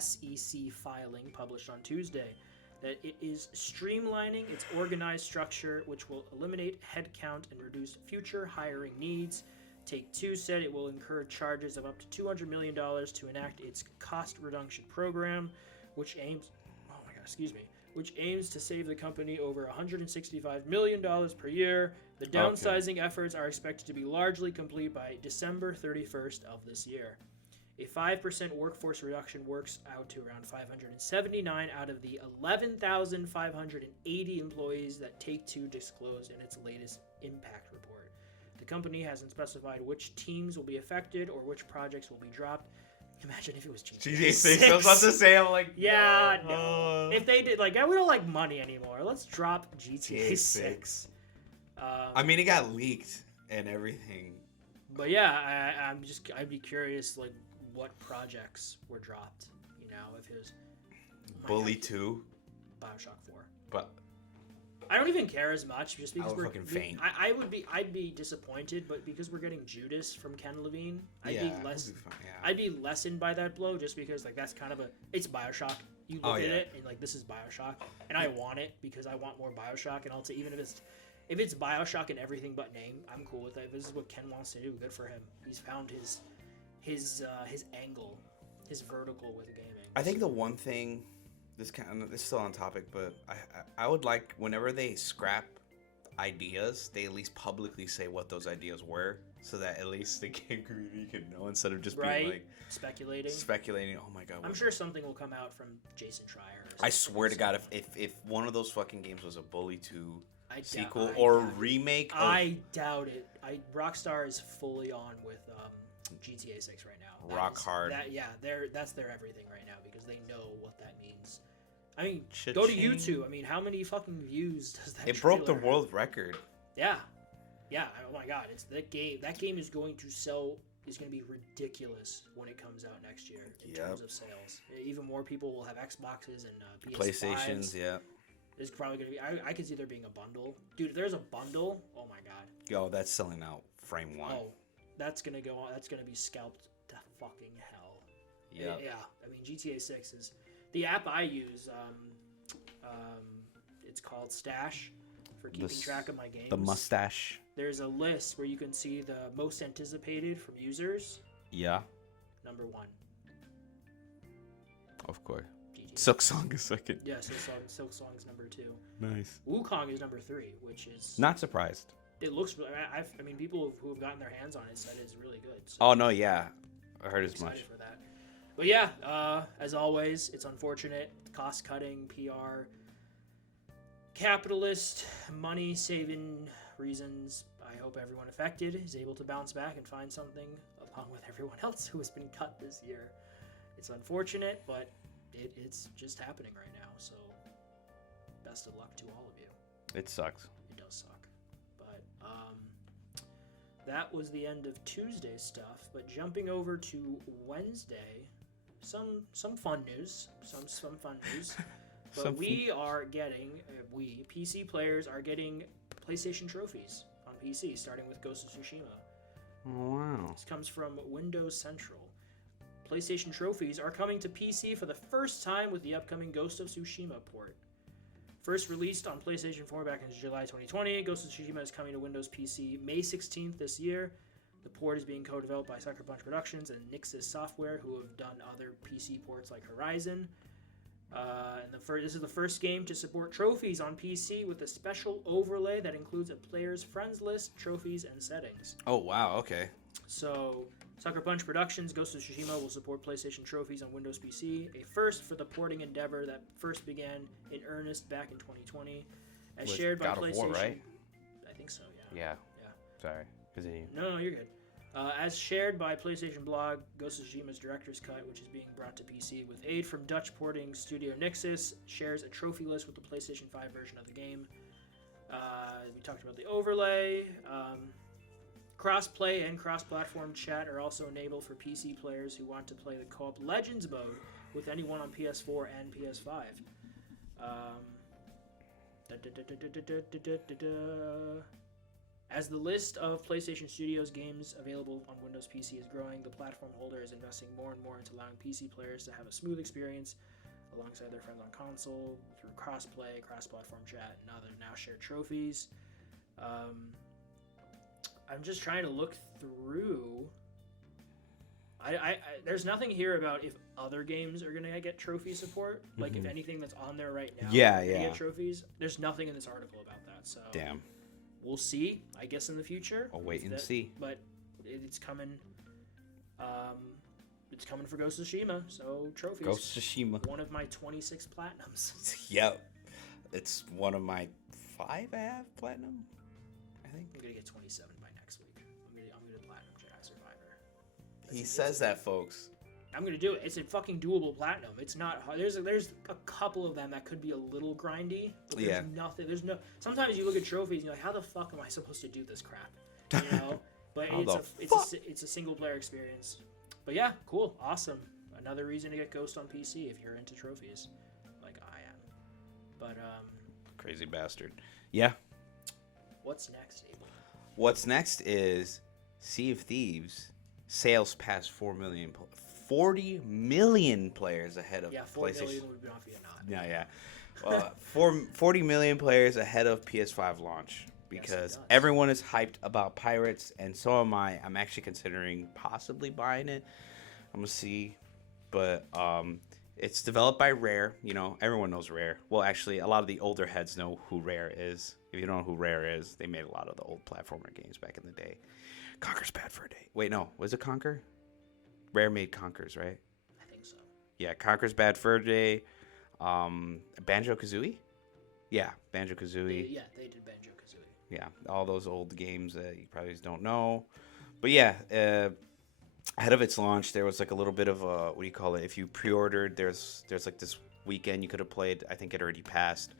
SEC filing published on Tuesday that it is streamlining its organized structure, which will eliminate headcount and reduce future hiring needs. Take-Two said it will incur charges of up to $200 million to enact its cost reduction program, which aims to save the company over $165 million per year. The downsizing efforts are expected to be largely complete by December 31st of this year. A 5% workforce reduction works out to around 579 out of the 11,580 employees that Take-Two disclosed in its latest impact report. The company hasn't specified which teams will be affected or which projects will be dropped. Imagine if it was GTA 6. I was about to say, I'm like, yeah, no. If they did, like, we don't like money anymore. Let's drop GTA 6. I mean, it got leaked and everything. But yeah, I'd be curious, like, what projects were dropped. You know, if it was Bully 2, BioShock 4. But I don't even care as much just because we're fucking faint. I'd be disappointed, but because we're getting Judas from Ken Levine, I'd be lessened by that blow just because like that's kind of it's BioShock. You look at it and like this is BioShock, and I want it because I want more BioShock, and also even if it's BioShock and everything but name, I'm cool with it. If this is what Ken wants to do, good for him. He's found his angle, his vertical with gaming. I think the one thing, this is still on topic, but I would like whenever they scrap ideas, they at least publicly say what those ideas were, so that at least the game community can know instead of just being like speculating. Oh my god! I'm sure something will come out from Jason Schreier. I swear to God, if one of those fucking games was a Bully 2 sequel or remake, I doubt it. Rockstar is fully on with GTA 6 right now. Hard. That's their everything right now because they know what that means. I mean, go to YouTube. I mean, how many fucking views does that? It broke the world record. Yeah. Oh my god, it's that game. That game is going to sell. Is going to be ridiculous when it comes out next year in terms of sales. Even more people will have Xboxes and PS5s. PlayStations. Yeah. There's probably going to be. I could see there being a bundle, dude. If there's a bundle, oh my god. Yo, that's selling out frame one. Oh, that's gonna go on. That's gonna be scalped to fucking hell. Yeah. Yeah. I mean, GTA 6 is the app I use. It's called Stash for keeping track of my games. The mustache. There's a list where you can see the most anticipated from users. Yeah. Number 1. Of course. GTA. Silksong is second. Yeah, Silksong is number 2. Nice. Wukong is number 3, which is not surprised. It looks. I mean, people who have gotten their hands on it said it's really good. So oh no, yeah, I heard as much. For that. But yeah, as always, it's unfortunate. Cost cutting, PR, capitalist, money saving reasons. I hope everyone affected is able to bounce back and find something along with everyone else who has been cut this year. It's unfortunate, but it's just happening right now. So best of luck to all of you. It sucks. It does suck. That was the end of Tuesday's stuff, but jumping over to Wednesday, some fun news, some fun news. But we are getting, PC players are getting PlayStation trophies on PC, starting with Ghost of Tsushima. Oh, wow. This comes from Windows Central. PlayStation trophies are coming to PC for the first time with the upcoming Ghost of Tsushima port. First released on PlayStation 4 back in July 2020, Ghost of Tsushima is coming to Windows PC May 16th this year. The port is being co-developed by Sucker Punch Productions and Nixxes Software, who have done other PC ports like Horizon. This is the first game to support trophies on PC with a special overlay that includes a player's friends list, trophies, and settings. Oh, wow, okay. So, Sucker Punch Productions Ghost of Tsushima will support PlayStation trophies on Windows PC, a first for the porting endeavor that first began in earnest back in 2020. As shared by PlayStation. God of War, right? I think so, yeah. Yeah. Sorry. Continue. No, you're good. As shared by PlayStation Blog, Ghost of Tsushima's Director's Cut, which is being brought to PC with aid from Dutch porting studio Nixxes, shares a trophy list with the PlayStation 5 version of the game. We talked about the overlay. Cross-play and cross-platform chat are also enabled for PC players who want to play the co-op Legends mode with anyone on PS4 and PS5. As the list of PlayStation Studios games available on Windows PC is growing, the platform holder is investing more and more into allowing PC players to have a smooth experience alongside their friends on console through cross-play, cross-platform chat, and other now shared trophies. I'm just trying to look through. There's nothing here about if other games are gonna get trophy support. Like if anything that's on there right now, get trophies. There's nothing in this article about that. So damn. We'll see. I guess in the future. I'll wait and see. But it's coming. it's coming for Ghost of Tsushima, so trophies. Ghost of Tsushima. One of my 26 platinums. Yep. It's one of my 5 I have platinum, I think. I'm gonna get 27 by next week. I'm gonna platinum Jedi Survivor. He says that, folks. I'm gonna do it. It's a fucking doable platinum. It's not hard. There's a couple of them that could be a little grindy, but there's nothing. There's no. Sometimes you look at trophies and you're like, how the fuck am I supposed to do this crap? You know. But it's a single player experience. But yeah, cool, awesome. Another reason to get Ghost on PC if you're into trophies, like I am. But crazy bastard. Yeah. What's next, Abel? What's next is Sea of Thieves. Sales past 40 million players ahead of PlayStation. 4 million would be off Vietnam. Yeah. 40 million players ahead of PS5 launch because everyone is hyped about Pirates, and so am I. I'm actually considering possibly buying it. I'm gonna see, but it's developed by Rare. You know, everyone knows Rare. Well, actually, a lot of the older heads know who Rare is. If you don't know who Rare is, they made a lot of the old platformer games back in the day. Conker's Bad Fur Day. Wait, no, was it Conker? Rare made Conkers, right? I think so. Yeah, Conker's Bad Fur Day. Banjo-Kazooie? Yeah, Banjo-Kazooie. Yeah, they did Banjo-Kazooie. Yeah, all those old games that you probably don't know. But yeah, ahead of its launch, there was like a little bit of a, what do you call it? If you pre-ordered, there's like this weekend you could have played. I think it already passed.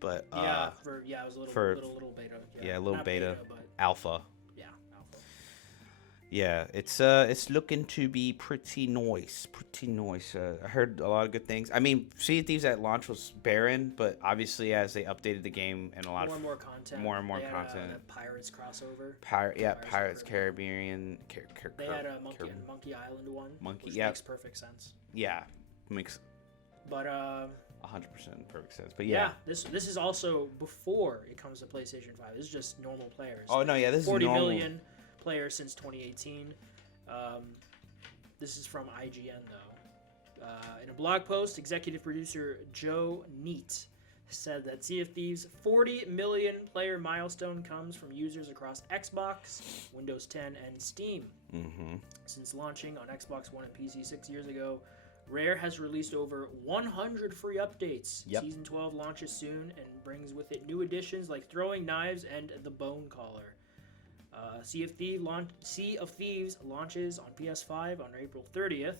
But it was a little beta. Yeah, a little beta, but alpha. Yeah, alpha. Yeah, it's looking to be pretty nice. I heard a lot of good things. I mean, Sea of Thieves at launch was barren, but obviously as they updated the game and more and more content, content. Pirates crossover. Pirates Caribbean. They had a Monkey Island one. Which makes perfect sense. Yeah, makes. But 100% perfect sense. But yeah, this is also before it comes to PlayStation 5. This is just normal players. Oh no, yeah, this is 40 million players since 2018. This is from IGN though. In a blog post, executive producer Joe Neat said that Sea of Thieves' 40 million player milestone comes from users across Xbox, Windows 10, and Steam. Mm-hmm. Since launching on Xbox One and PC 6 years ago, Rare has released over 100 free updates. Yep. Season 12 launches soon and brings with it new additions like throwing knives and the Bone Collar. Sea of Thieves launches on PS5 on April 30th,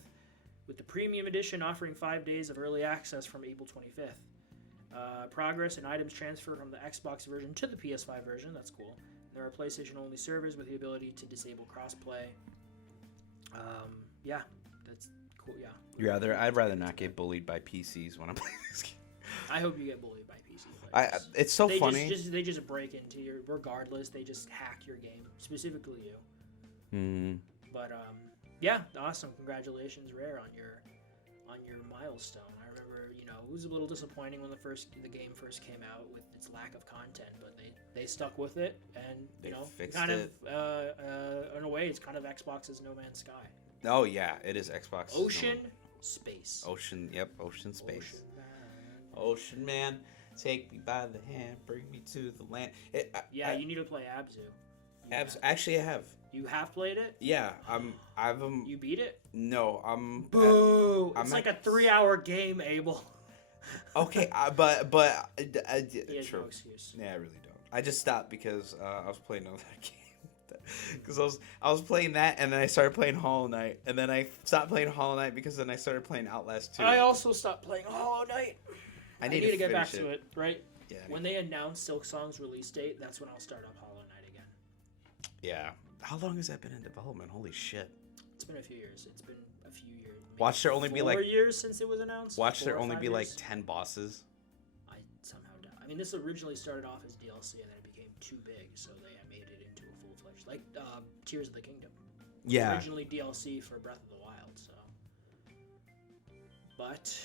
with the Premium Edition offering 5 days of early access from April 25th. Progress and items transfer from the Xbox version to the PS5 version. That's cool. There are PlayStation-only servers with the ability to disable crossplay. That's cool. Yeah. I'd rather not get bullied by PCs when I'm playing this game. I hope you get bullied by PCs. It's so funny. They just break into your, regardless. They just hack your game, specifically you. Mm-hmm. But awesome. Congratulations, Rare, on your milestone. I remember, it was a little disappointing when the game first came out with its lack of content, but they stuck with it, and they fixed kind it. of in a way, it's kind of Xbox's No Man's Sky. Oh yeah, it is Xbox. Ocean, space. Ocean, yep, ocean, space. Ocean man, take me by the hand, bring me to the land. You need to play Abzu. Actually, I have. You have played it? Yeah, You beat it? No, Boo! It's like a 3-hour game, Abel. Okay, but He has true. no excuse. Yeah, I really don't. I just stopped because I was playing another game. Because I was playing that, and then I started playing Hollow Knight, and then I stopped playing Hollow Knight because then I started playing Outlast 2. I also stopped playing Hollow Knight. I need to get back to it, right? Yeah. When they announce Silk Song's release date, that's when I'll start up Hollow Knight again. Yeah. How long has that been in development? Holy shit. It's been a few years. Watch there only be like 4 years since it was announced. Watch there only be like 10 bosses. I somehow doubt. I mean, this originally started off as DLC and then it became too big, so they made it into a full-fledged, like Tears of the Kingdom. Yeah. Originally DLC for Breath of the Wild, so. But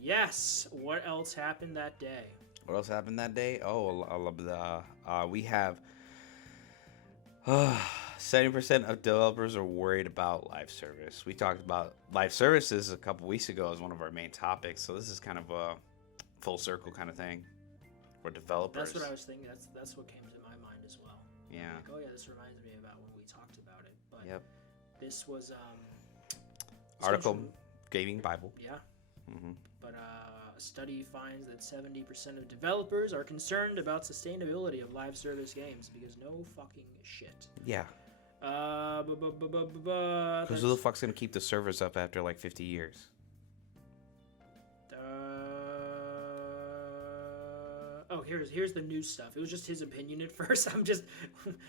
yes, what else happened that day? What else happened that day? We have 70% of developers are worried about live service. We talked about live services a couple weeks ago as one of our main topics, so this is kind of a full circle kind of thing for developers. That's what I was thinking. That's what came to my mind as well. Yeah. Like, oh yeah, this reminds me about when we talked about it. But yep. This was article, Gaming Bible. Yeah. Mm-hmm. But a study finds that 70% of developers are concerned about sustainability of live service games because no fucking shit. Yeah. Because who the fuck's gonna keep the servers up after like 50 years? Here's the new stuff. It was just his opinion at first.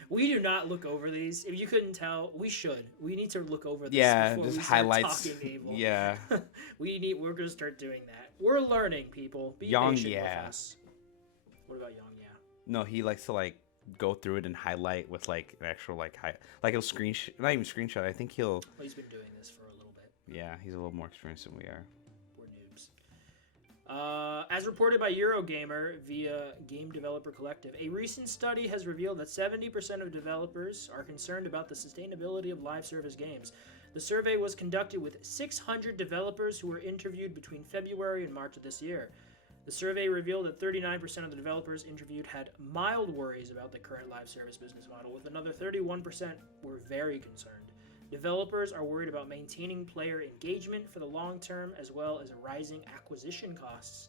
We do not look over these. If you couldn't tell, we should. We need to look over this before just we start highlights. talking Abel. Yeah. We're gonna start doing that. We're learning, people. Be Young, patient yeah. with us. What about Young, yeah? No, he likes to like go through it and highlight with like an actual like he'll screenshot, not even screenshot. I think he'll. Well, he's been doing this for a little bit. Yeah, he's a little more experienced than we are. We're noobs. As reported by Eurogamer via Game Developer Collective, a recent study has revealed that 70% of developers are concerned about the sustainability of live service games. The survey was conducted with 600 developers who were interviewed between February and March of this year. The survey revealed that 39% of the developers interviewed had mild worries about the current live service business model, with another 31% were very concerned. Developers are worried about maintaining player engagement for the long term, as well as rising acquisition costs.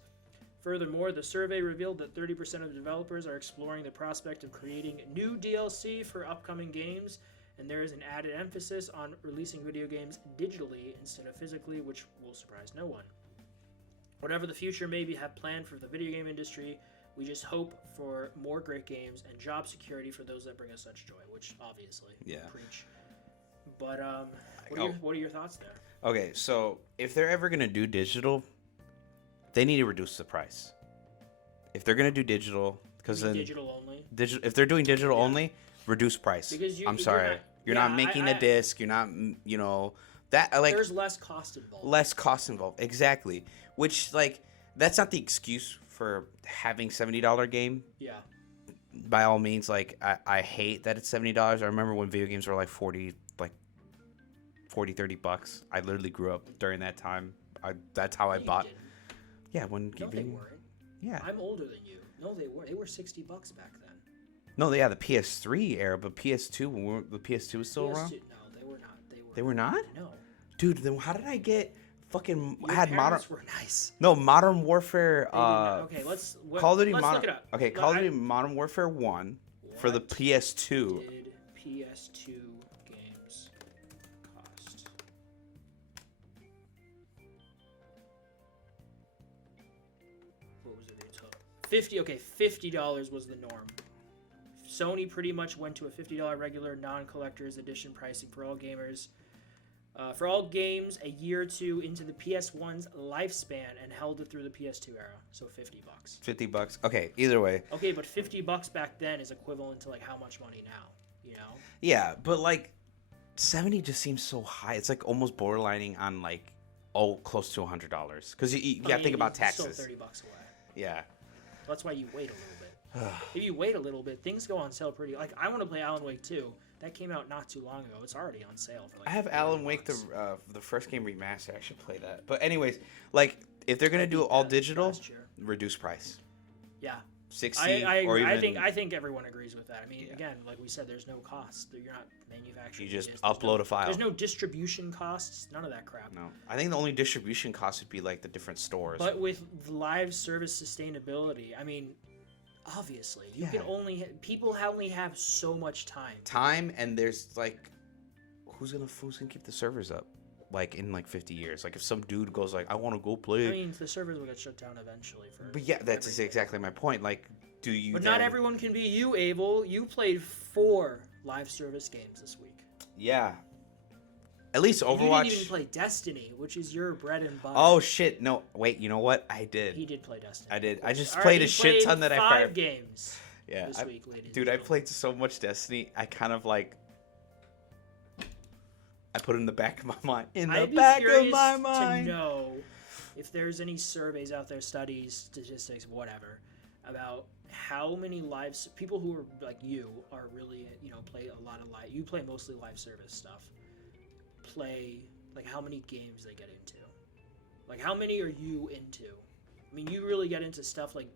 Furthermore, the survey revealed that 30% of developers are exploring the prospect of creating new DLC for upcoming games, and there is an added emphasis on releasing video games digitally instead of physically, which will surprise no one. Whatever the future may have planned for the video game industry, we just hope for more great games and job security for those that bring us such joy, which obviously, preach. But what are your thoughts there? Okay, so if they're ever going to do digital, they need to reduce the price. If they're going to do digital, because then digital only. If they're doing digital only, reduce price. Because I'm sorry, you're not making a disc. You're not, that like. There's less cost involved. Less cost involved, exactly. Which like that's not the excuse for having $70 game. Yeah. By all means, like I hate that it's $70. I remember when video games were like 40, like $30. I literally grew up during that time. That's how I bought. Didn't. Yeah, when no, they weren't. Yeah, I'm older than you. No, they were. They were $60 back then. No, yeah, the PS3 era, but PS2 when the PS2 was still around. No, they were not. They were not. No. Dude, then how did I get fucking? Your I had modern. Were nice. No, Modern Warfare. Okay, Call of Duty let's look it up. Okay, Call of Duty Modern Warfare 1 for the PS2. Did PS2 games cost? What was it? 50. Okay, $50 was the norm. Sony pretty much went to a $50 regular non-collector's edition pricing for all gamers. For all games, a year or two into the PS1's lifespan, and held it through the PS2 era. So $50. $50. Okay, either way. Okay, but $50 back then is equivalent to like how much money now? You know? Yeah, but like 70 just seems so high. It's like almost borderlining on like close to $100 because you got to think about taxes. Still $30 away. Yeah. That's why you wait a little bit. If you wait a little bit, things go on sale pretty. Like I want to play Alan Wake 2. That came out not too long ago. It's already on sale for like. I have Alan Wake the first game remastered. I should play that. But anyways, like if they're gonna do all digital, reduce price. Yeah. 60 I or agree. even. I think everyone agrees with that. I mean, again, like we said, there's no cost. You're not manufacturing. You just upload a file. There's no distribution costs. None of that crap. No, I think the only distribution cost would be like the different stores. But with live service sustainability, I mean, obviously, people only have so much time. And there's like, who's gonna keep the servers up? Like in like 50 years, like if some dude goes like, I want to go play. I mean, the servers will get shut down eventually. But yeah, that's exactly my point. Like, do you? But not everyone can be you, Abel. You played 4 live service games this week. Yeah. At least Overwatch. You didn't even play Destiny, which is your bread and butter. Oh shit! No, wait. You know what? I did. He did play Destiny. I did. I just played a shit ton that I fired. 5 games. Yeah. This week, ladies. Dude, I played so much Destiny. I kind of like. I put it in the back of my mind. I'd be curious to know if there's any surveys out there, studies, statistics, whatever, about how many people who are like you are really play a lot of live. You play mostly live service stuff. Play like how many games they get into. Like how many are you into? I mean, you really get into stuff like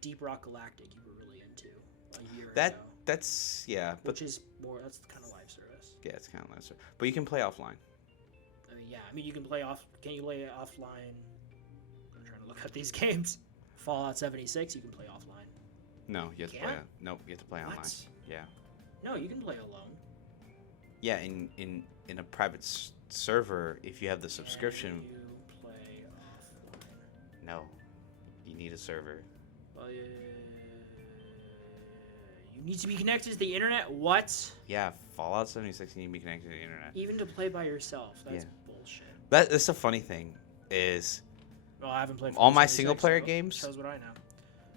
Deep Rock Galactic. You were really into a year ago. That's yeah, which is more. That's kind of live service. Yeah, it's kind of live service, but you can play offline. I mean, yeah, I mean, you can play off. Can you play offline? I'm trying to look at these games. Fallout 76, you can play offline. No, you have to Can't? play. Nope, you have to play online. What? Yeah. No, you can play alone. Yeah, in a private server, if you have the subscription. Can you play offline? No, you need a server. You need to be connected to the internet. What? Yeah, Fallout 76, you need to be connected to the internet. Even to play by yourself. That's bullshit. That's the funny thing is. Well, I haven't played All my 76, single player so games. Shows what I know.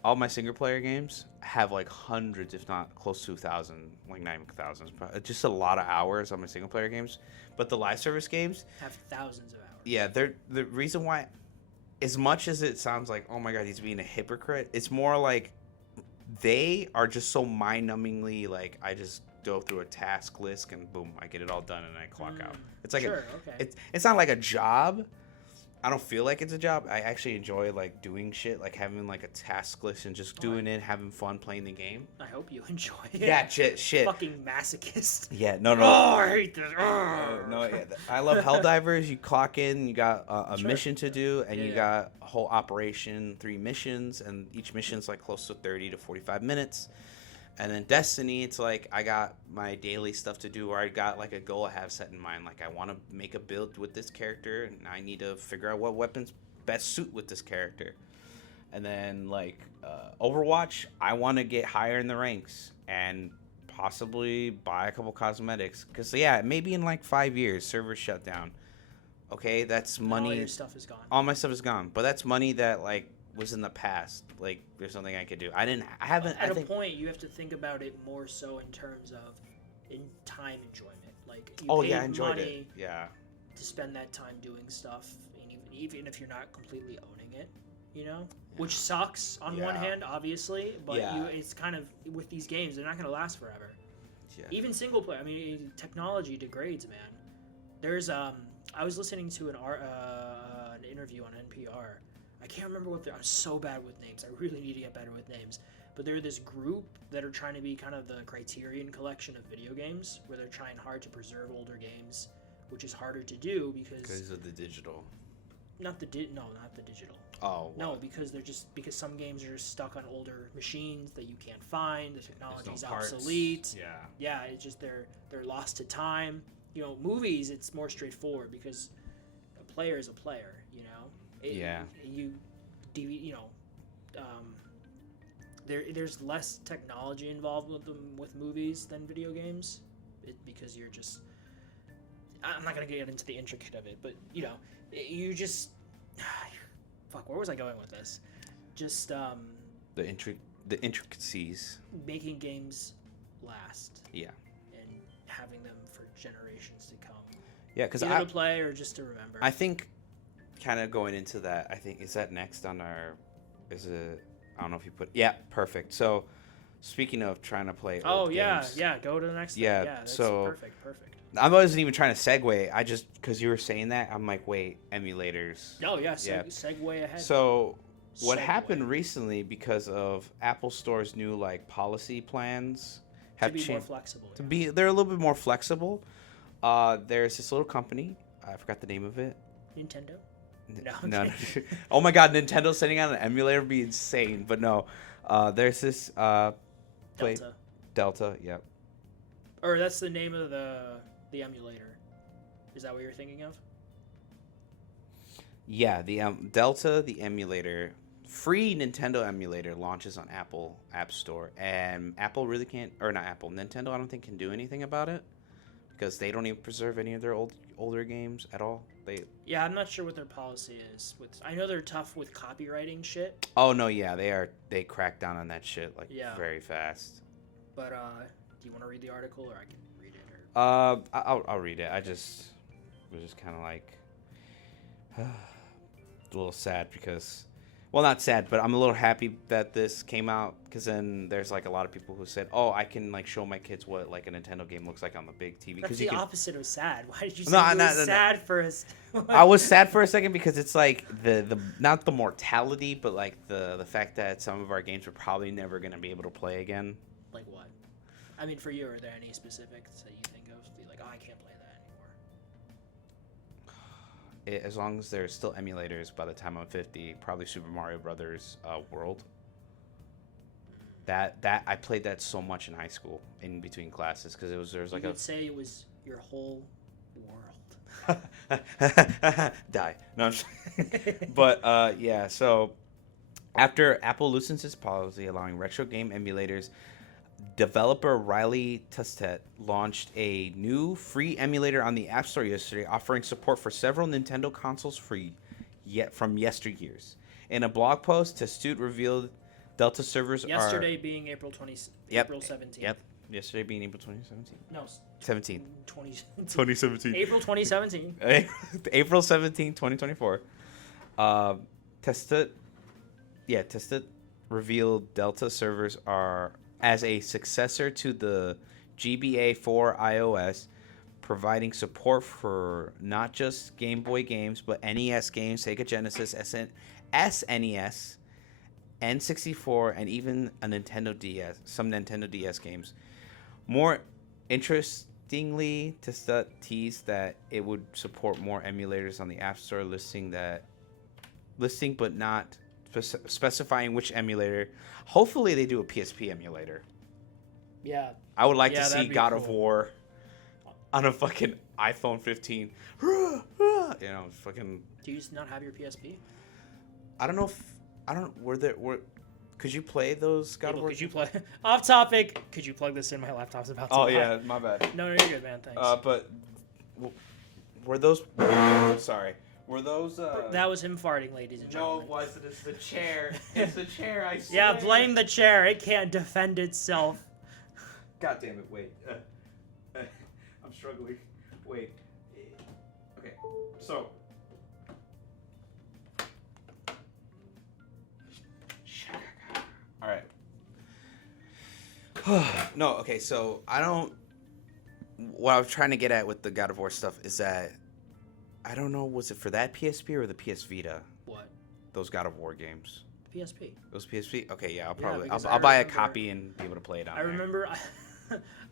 All my single player games have like hundreds, if not close to 1,000, like not even thousands, but just a lot of hours on my single player games. But the live service games have thousands of hours. Yeah, they're the reason why. As much as it sounds like, oh my god, he's being a hypocrite, it's more like they are just so mind-numbingly like, I just go through a task list and boom, I get it all done and I clock out. It's like it's not like a job. I don't feel like it's a job. I actually enjoy like doing shit, like having like a task list and just doing it, having fun playing the game. I hope you enjoy it. Yeah, shit. Fucking masochist. Yeah, no. Oh, I hate this. No, yeah, I love Helldivers. You clock in, you got a mission to do, and you got a whole operation, 3 missions, and each mission's like close to 30 to 45 minutes. And then Destiny, it's like I got my daily stuff to do, or I got like a goal I have set in mind. Like I want to make a build with this character, and I need to figure out what weapons best suit with this character. And then like Overwatch, I want to get higher in the ranks and possibly buy a couple cosmetics. Because maybe in like 5 years, servers shut down. Okay, that's money. All your stuff is gone. All my stuff is gone, but that's money that like was in the past. Like there's something I could do. I haven't. At a point, you have to think about it more so in terms of time enjoyment. Like you pay I enjoyed money it. Yeah. To spend that time doing stuff, and even if you're not completely owning it, which sucks on one hand, obviously, but it's kind of with these games, they're not going to last forever. Yeah. Even single player. I mean, technology degrades, man. There's I was listening to an interview on NPR. I can't remember I'm so bad with names. I really need to get better with names. But they're this group that are trying to be kind of the Criterion collection of video games, where they're trying hard to preserve older games, which is harder to do because of the digital. Not the digital. Oh. What? No, because some games are just stuck on older machines that you can't find. The technology's obsolete. Yeah. Yeah, it's just they're lost to time. Movies, it's more straightforward because a player is a player. There's less technology involved with movies than video games, because you're just. I'm not gonna get into the intricate of it, but you just. Fuck, where was I going with this? Just the intricacies. Making games last. Yeah. And having them for generations to come. Yeah, because either to play or just to remember. I think. Kind of going into that, I think is that next on our. Is it? I don't know if you put. Yeah, perfect. So, speaking of trying to play. Old games, go to the next. Yeah, thing. Yeah, that's so perfect. I wasn't even trying to segue. I just because you were saying that, I'm like, wait, emulators. Oh yeah, segue ahead. So, what happened recently because of Apple Store's new like policy plans have to be changed more flexible. They're a little bit more flexible. There's this little company. I forgot the name of it. Nintendo. No. Oh my god, Nintendo sending out an emulator would be insane. But no, there's this Delta, yep. Or that's the name of the emulator. Is that what you're thinking of? Yeah, the Delta, the emulator, free Nintendo emulator launches on Apple App Store, and Apple really can't, or not Apple, Nintendo I don't think can do anything about it because they don't even preserve any of their older games at all. Yeah, I'm not sure what their policy is. I know they're tough with copywriting shit. Oh no, yeah, they are. They crack down on that shit very fast. But do you want to read the article, or I can read it? I'll read it. I was just kind of like a little sad because, well, not sad, but I'm a little happy that this came out because then there's like a lot of people who said, oh, I can like show my kids what like a Nintendo game looks like on the big TV. That's the opposite of sad. Why did you say sad for a I was sad for a second because it's like the not the mortality, but like the fact that some of our games we're probably never going to be able to play again. Like what? I mean, for you, are there any specifics that you think of? Be like, oh, I can't play that as long as there's still emulators by the time I'm 50, probably Super Mario Brothers World. That I played that so much in high school in between classes because there was like you could say it was your whole world. Die. No, I'm just but yeah. So after Apple loosens its policy allowing retro game emulators, developer Riley Tustet launched a new free emulator on the App Store yesterday, offering support for several Nintendo consoles from yesteryears. In a blog post, Tustet revealed Delta servers yesterday being April 17th. Yep. Yesterday being April 2017. No, 17. 2017. April 2017. April 17, 2024. Tustet revealed Delta servers are as a successor to the GBA4 iOS, providing support for not just Game Boy games, but NES games, Sega Genesis, SNES, N64, and even a Nintendo DS, some Nintendo DS games. More interestingly, Tustet teased that it would support more emulators on the App Store, listing but not specifying which emulator. Hopefully they do a PSP emulator. Yeah. I would like to see God of cool. War on a fucking iPhone 15. Fucking. Do you not have your PSP? I don't know if could you play those God of War? Could you play off topic? Could you plug this in? My laptop's about to. Oh yeah, my bad. No, you're good, man. Thanks. But were those? Sorry. Were those? That was him farting, ladies and gentlemen. No, it wasn't. It's the chair. It's the chair. I swear. Yeah, blame the chair. It can't defend itself. God damn it! Wait. I'm struggling. Wait. Okay. So. All right. No. Okay. So I don't. What I was trying to get at with the God of War stuff is that I don't know. Was it for that PSP or the PS Vita? What? Those God of War games. The PSP. Those PSP. Okay. Yeah. because I'll buy a copy and be able to play it on. I remember.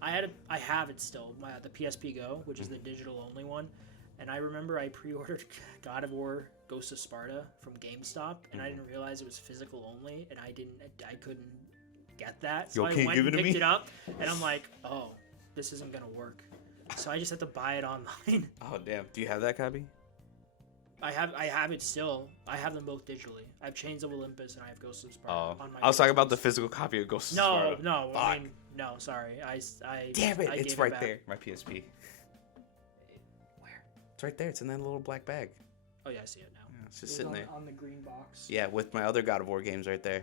I have it still. The PSP Go, which is the digital only one, and I remember I pre-ordered God of War: Ghost of Sparta from GameStop, and I didn't realize it was physical only, and I couldn't get that, so I went and picked it up, and I'm like, oh, this isn't gonna work, so I just had to buy it online. Oh damn! Do you have that copy? I have it still. I have them both digitally. I have Chains of Olympus and I have Ghost of Sparta on my. I was talking about the physical copy of Ghost of Sparta. No. Fuck. I mean, no. Sorry. Damn it! It's right back. there. My PSP. Where? It's right there. It's in that little black bag. Oh yeah, I see it now. Yeah, it's just sitting there on the green box. Yeah, with my other God of War games right there.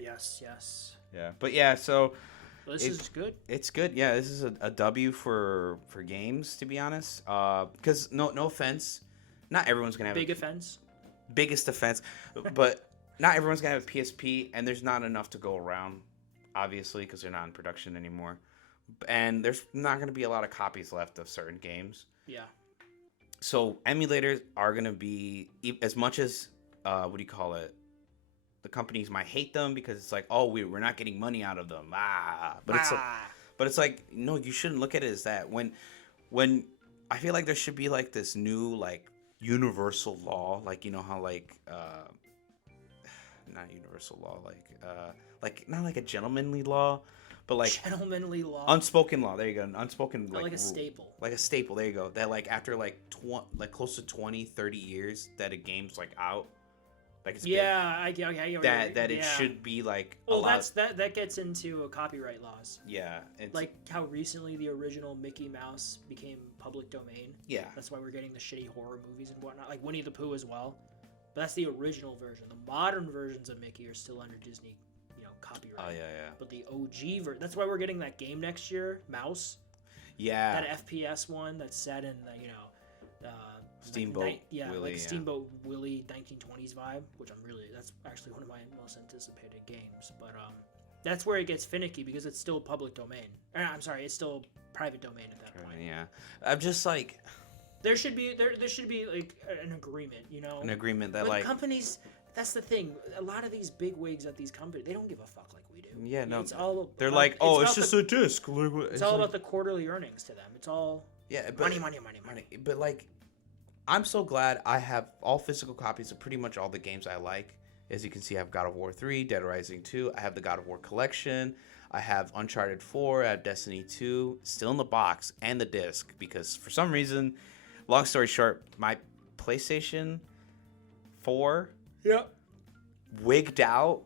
Yes. Yeah, but yeah, so. Well, this is good. It's good. Yeah, this is a W for games, to be honest. Because no offense, not everyone's gonna have big offense. Biggest offense, but not everyone's gonna have a PSP, and there's not enough to go around, obviously, because they're not in production anymore, and there's not gonna be a lot of copies left of certain games. Yeah. So emulators are gonna be, as much as what do you call it? The companies might hate them because it's like, oh, we're not getting money out of them. But it's like, no, you shouldn't look at it as that. When I feel like there should be like this new like universal law, like, you know how like not universal law, like not like a gentlemanly law, but like gentlemanly law, unspoken law. There you go, an unspoken like a staple. Like a staple. There you go. That like after like close to 20, 30 years that a game's like out. Like it's that it should be like. Well, that gets into copyright laws. Yeah, like how recently the original Mickey Mouse became public domain. Yeah, that's why we're getting the shitty horror movies and whatnot, like Winnie the Pooh as well. But that's the original version. The modern versions of Mickey are still under Disney, copyright. Oh yeah. But the OG version, that's why we're getting that game next year, Mouse. Yeah. That FPS one that's set in the Steamboat Willie, like Steamboat Willie 1920s vibe, which that's actually one of my most anticipated games. But that's where it gets finicky because it's still public domain. I'm sorry, it's still private domain at that point. Yeah, I'm just like there should be like an agreement, an agreement that but like companies. That's the thing. A lot of these big wigs at these companies, they don't give a fuck like we do. Yeah, no, it's all. They're like, oh, it's just a disc. It's all about the quarterly earnings to them. It's all. Yeah, but money. But like, I'm so glad I have all physical copies of pretty much all the games I like. As you can see, I have God of War 3, Dead Rising 2. I have the God of War collection. I have Uncharted 4. I have Destiny 2. Still in the box and the disc. Because for some reason, long story short, my PlayStation 4 Yep. wigged out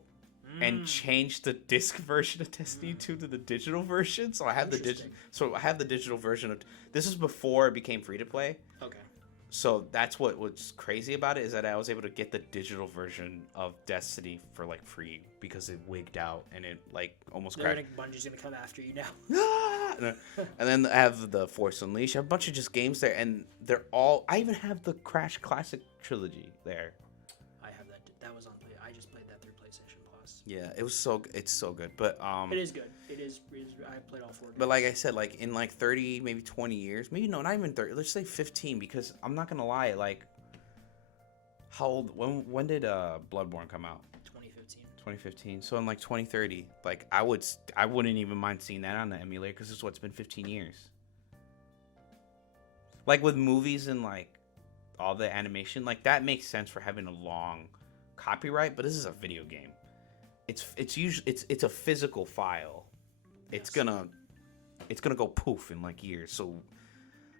and changed the disc version of Destiny 2 to the digital version. So I have the digital version of. This is before it became free to play. Okay. So that's what was crazy about it, is that I was able to get the digital version of Destiny for like free because it wigged out and it like almost crashed. Bungie's gonna come after you now. And then I have the Force Unleashed. I have a bunch of just games there, and they're all. I even have the Crash Classic trilogy there. I have that. That was on. I just played that through PlayStation Plus. Yeah, it's so good, but It is good. It is. I played all 4 games. But like I said, like in like 30, maybe 20 years, maybe no, not even 30. Let's say 15, because I'm not gonna lie. Like, how old? When did Bloodborne come out? 2015. 2015. So in like 2030, like I wouldn't even mind seeing that on the emulator, because it's been 15 years. Like with movies and like all the animation, like that makes sense for having a long copyright. But this is a video game. It's usually it's a physical file. It's gonna go poof in like years. So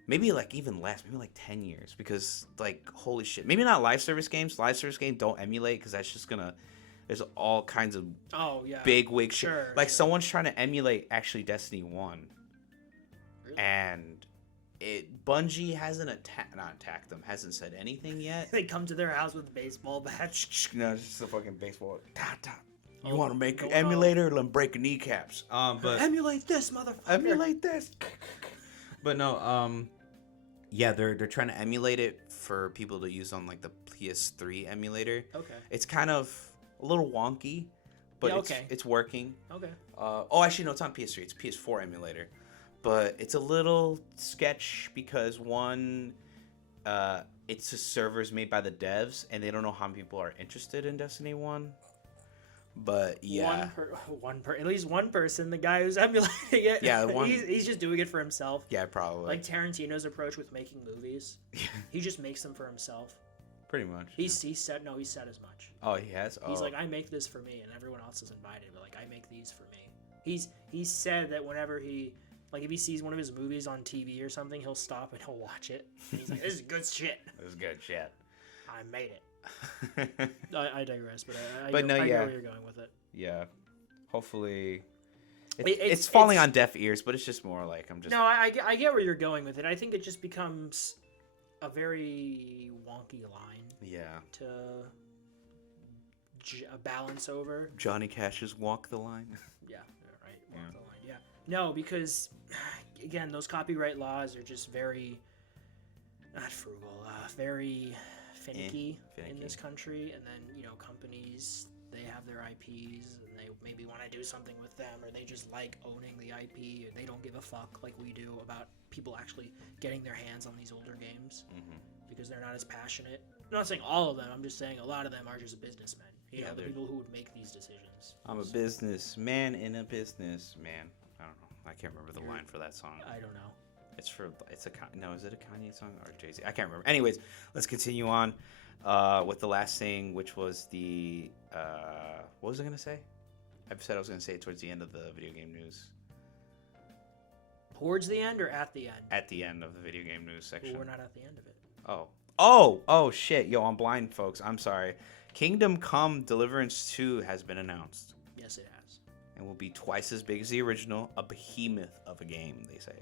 maybe like even less, maybe like 10 years, because like holy shit. Maybe not live service games. Live service games don't emulate, because that's just gonna. There's all kinds of big wig shit. Like someone's trying to emulate actually Destiny 1, really? And Bungie hasn't attacked them. Hasn't said anything yet. They come to their house with a baseball bat. No, it's just a fucking baseball. You want to make an emulator? Let them break kneecaps. But emulate this, motherfucker. Emulate this. But no, yeah, they're trying to emulate it for people to use on like the PS3 emulator. Okay. It's kind of a little wonky, but it's working. Okay. Actually, no, it's on PS3. It's a PS4 emulator, but it's a little sketch because one, it's a servers made by the devs, and they don't know how many people are interested in Destiny 1. But yeah, at least one person, the guy who's emulating it. Yeah, he's just doing it for himself. Yeah, probably. Like Tarantino's approach with making movies. He just makes them for himself. Pretty much. He said as much. Oh, he has. He's like, I make this for me, and everyone else is invited. But like, I make these for me. He said that whenever if he sees one of his movies on TV or something, he'll stop and he'll watch it. And he's like, this is good shit. This is good shit. I made it. I digress, but I know where you're going with it. Yeah, hopefully, it's falling on deaf ears, but it's just more like I'm just. No, I get where you're going with it. I think it just becomes a very wonky line. Yeah. To balance over. Johnny Cash's "Walk the Line." Yeah, right. Walk the line. Yeah. No, because again, those copyright laws are just very not frugal. Very finicky in this country, and then companies, they have their IPs and they maybe want to do something with them, or they just like owning the IP, or they don't give a fuck like we do about people actually getting their hands on these older games because they're not as passionate. I'm not saying all of them, I'm just saying a lot of them are just businessmen. You know, the people who would make these decisions. I'm a businessman in a businessman. I don't know. I can't remember the line for that song. I don't know. Is it a Kanye song or Jay-Z? I can't remember. Anyways, let's continue on with the last thing, which was the what was I gonna say? I said I was gonna say it towards the end of the video game news. Towards the end or at the end? At the end of the video game news section. Well, we're not at the end of it. Oh shit, yo, I'm blind, folks. I'm sorry. Kingdom Come Deliverance 2 has been announced. Yes, it has. And will be twice as big as the original, a behemoth of a game, they say.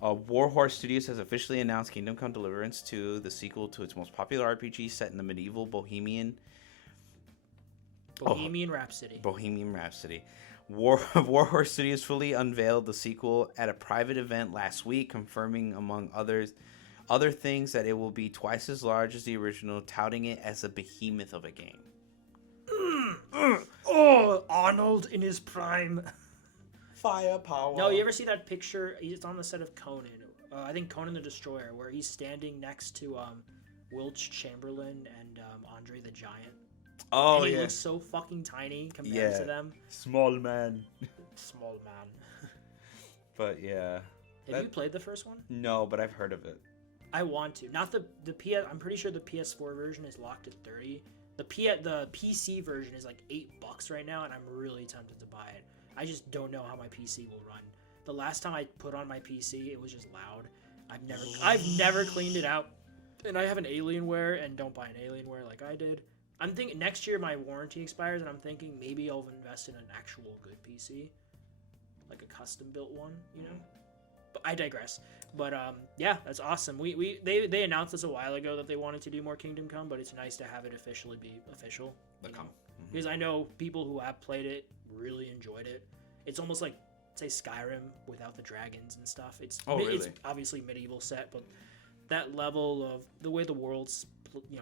Warhorse Studios has officially announced Kingdom Come Deliverance 2, the sequel to its most popular RPG set in the medieval Bohemian Rhapsody. Bohemian Rhapsody. Warhorse Studios fully unveiled the sequel at a private event last week, confirming, among other things, that it will be twice as large as the original, touting it as a behemoth of a game. Arnold in his prime. Firepower. No, you ever see that picture? It's on the set of Conan. I think Conan the Destroyer, where he's standing next to Wilt Chamberlain and Andre the Giant. Oh, and he looks so fucking tiny compared to them. Small man. Small man. But yeah. Have you played the first one? No, but I've heard of it. I want to. Not the PS. I'm pretty sure the PS4 version is locked at 30. The PC version is like $8 right now, and I'm really tempted to buy it. I just don't know how my PC will run. The last time I put on my PC, it was just loud. I've never cleaned it out, and I have an Alienware, and don't buy an Alienware like I did. I'm thinking next year my warranty expires, and I'm thinking maybe I'll invest in an actual good PC, like a custom built one, you know. But I digress. But yeah, that's awesome. They announced this a while ago that they wanted to do more Kingdom Come, but it's nice to have it officially be official. Because I know people who have played it really enjoyed it. It's almost like, say, Skyrim without the dragons and stuff. It's obviously medieval set, but that level of the way the world's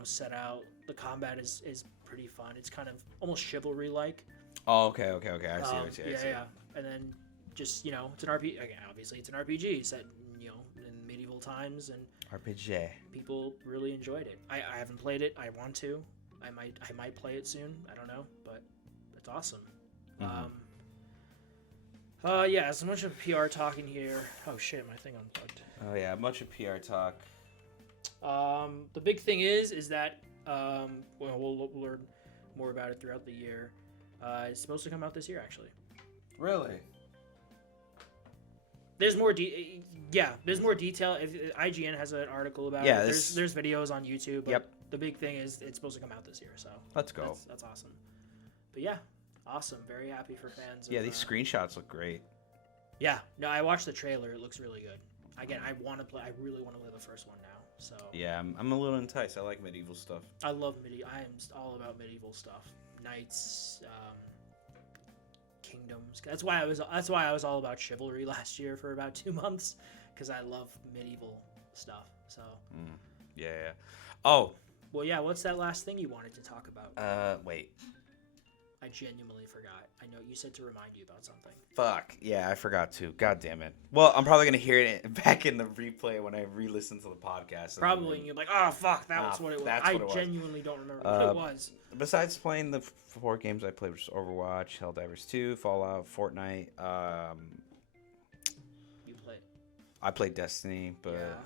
set out, the combat is pretty fun. It's kind of almost chivalry like. Oh, okay. I see. Yeah. And then just it's an RPG. Again, obviously it's an RPG set in medieval times, and RPG. People really enjoyed it. I haven't played it. I want to. I might play it soon. I don't know, but it's awesome. Yeah, so much of PR talking here. Oh shit, my thing unplugged. Oh yeah, much of PR talk. The big thing is that we'll learn more about it throughout the year. It's supposed to come out this year, actually. Really? There's more there's more detail. If IGN has an article about it. There's videos on YouTube. But the big thing is it's supposed to come out this year. So let's go. That's awesome. But yeah, awesome. Very happy for fans. Yeah, these screenshots look great. Yeah, no, I watched the trailer. It looks really good. Again, I really want to play the first one now. So yeah, I'm a little enticed. I like medieval stuff. I love I am all about medieval stuff. Knights, kingdoms. That's why I was all about chivalry last year for about 2 months, because I love medieval stuff. So yeah. Oh. Well, yeah. What's that last thing you wanted to talk about? Wait. I genuinely forgot. I know you said to remind you about something. Fuck. Yeah, I forgot to. God damn it. Well, I'm probably going to hear it back in the replay when I re-listen to the podcast. Probably. And you're like, oh, fuck, that was what it was. I genuinely don't remember what it was. Besides playing the 4 games I played, which is Overwatch, Helldivers 2, Fallout, Fortnite. You played? I played Destiny, but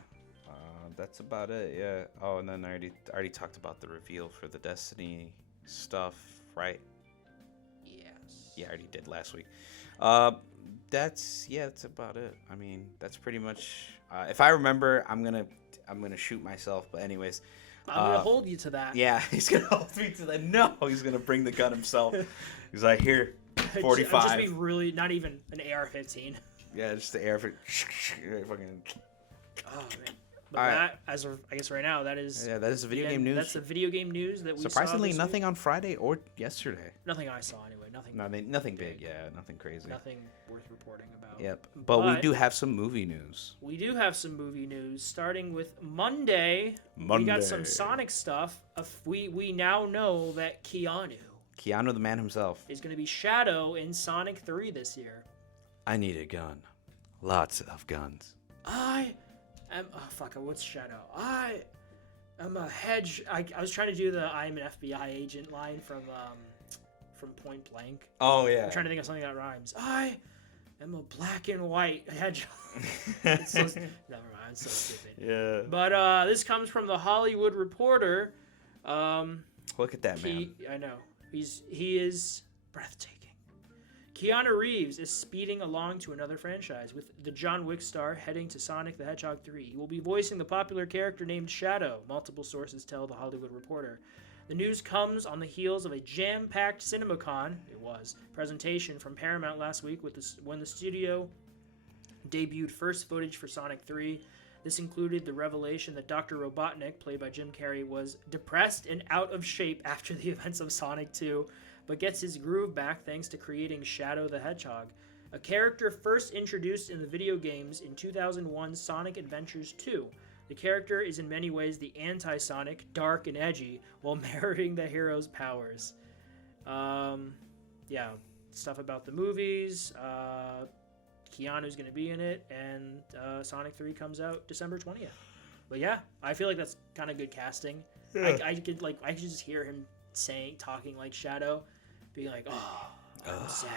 that's about it, yeah. Oh, and then I already talked about the reveal for the Destiny stuff, right? Yeah, I already did last week. That's about it. I mean, that's pretty much. If I remember, I'm gonna shoot myself. But anyways, I'm gonna hold you to that. Yeah, he's gonna hold me to that. No, he's gonna bring the gun himself. He's like, here, 45. Just be really not even an AR-15. Yeah, just the AR. Fucking. Oh man. But that, I guess right now, that is the video game news. That's the video game news that we surprisingly saw nothing on Friday or yesterday. Nothing I saw anyway. Nothing big. Yeah, nothing crazy. Nothing worth reporting about. Yep. But we do have some movie news. We do have some movie news, starting with Monday. We got some Sonic stuff. We now know that Keanu, the man himself, is going to be Shadow in Sonic 3 this year. I need a gun. Lots of guns. What's Shadow? I am a hedge. I was trying to do the I'm an FBI agent line from Point Blank. Oh yeah. I'm trying to think of something that rhymes. I am a black and white hedgehog. Never mind, it's so stupid. Yeah. But this comes from the Hollywood Reporter. Look at that man. I know. He is breathtaking. Keanu Reeves is speeding along to another franchise, with the John Wick star heading to Sonic the Hedgehog 3. He will be voicing the popular character named Shadow, multiple sources tell The Hollywood Reporter. The news comes on the heels of a jam-packed CinemaCon, presentation from Paramount last week when the studio debuted first footage for Sonic 3. This included the revelation that Dr. Robotnik, played by Jim Carrey, was depressed and out of shape after the events of Sonic 2, but gets his groove back thanks to creating Shadow the Hedgehog, a character first introduced in the video games in 2001's Sonic Adventures 2. The character is in many ways the anti-Sonic, dark and edgy, while mirroring the hero's powers. Stuff about the movies. Keanu's going to be in it, and Sonic 3 comes out December 20th. But yeah, I feel like that's kind of good casting. Yeah. I could just hear him talking like Shadow, being like, "Oh, I'm sad.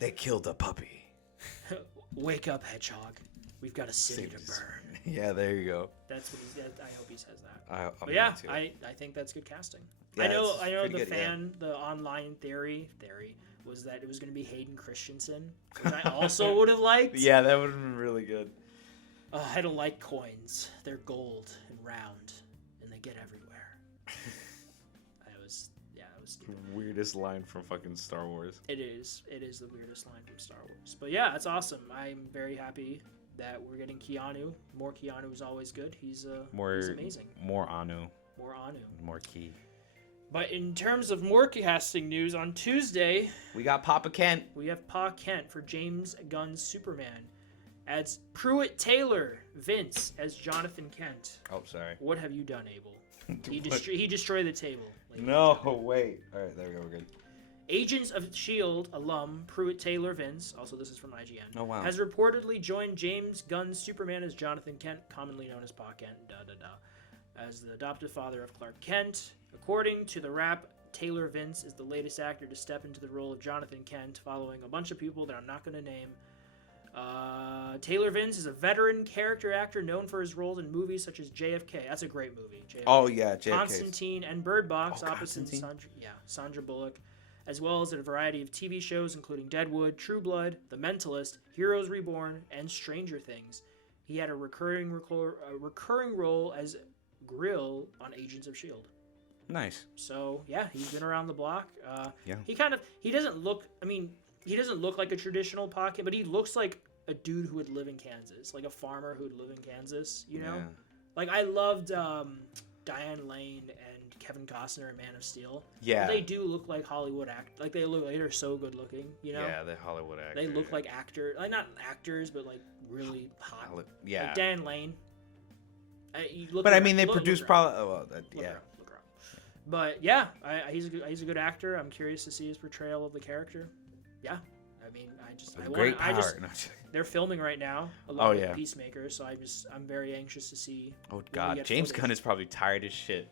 They killed a puppy. Wake up, Hedgehog. We've got a city to Cities. burn. Yeah, there you go. That's what he's. I hope he says that. I'm But yeah, too. I think that's good casting. Yeah, I know it's pretty good, yeah. the online theory was that it was going to be Hayden Christensen, which I also would have liked. Yeah, that would have been really good. I don't like coins. They're gold and round, and they get everywhere. That was stupid. Weirdest line from fucking Star Wars. It is the weirdest line from Star Wars. But yeah, it's awesome. I'm very happy that we're getting Keanu. More Keanu is always good. He's amazing. More Anu. More Anu. More Key. But in terms of more casting news, on Tuesday, We got Papa Kent. we have Pa Kent for James Gunn's Superman. Adds Pruitt Taylor, Vince as Jonathan Kent. Oh, sorry. What have you done, Abel? He destroyed the table. ladies and No, gentlemen. wait. All right, there we go. We're good. Agents of S.H.I.E.L.D. alum Pruitt Taylor Vince, also this is from IGN, Oh, wow. has reportedly joined James Gunn's Superman as Jonathan Kent, commonly known as Pa Kent, as the adoptive father of Clark Kent. According to the Wrap, Taylor Vince is the latest actor to step into the role of Jonathan Kent, following a bunch of people that I'm not going to name. Taylor Vince is a veteran character actor known for his roles in movies such as JFK. That's a great movie. JFK. Oh, yeah, JFK. Constantine and Bird Box, Oh, opposite Constantine? Sandra Bullock, as well as in a variety of TV shows including Deadwood, True Blood, The Mentalist, Heroes Reborn, and Stranger Things. He had a recurring role as Grill on Agents of S.H.I.E.L.D. Nice. So yeah, he's been around the block. Yeah. He doesn't look. I mean, he doesn't look like a traditional pocket, but he looks like a dude who would live in Kansas, like a farmer who would live in Kansas. You know, Yeah. like I loved Diane Lane and Kevin Costner in Man of Steel. Yeah. But they do look like Hollywood like they're so good looking. You know. Yeah, the Hollywood actor. They look like like not actors, but like really hot. Yeah. Like Dan Lane. But I mean, they produced probably. Oh, well, Look yeah. her up. But yeah, he's a good actor. I'm curious to see his portrayal of the character. Yeah, I mean, Great power. they're filming right now along with yeah. Peacemaker, so I'm very anxious to see. Oh when we God, get James footage. Gunn is probably tired as shit.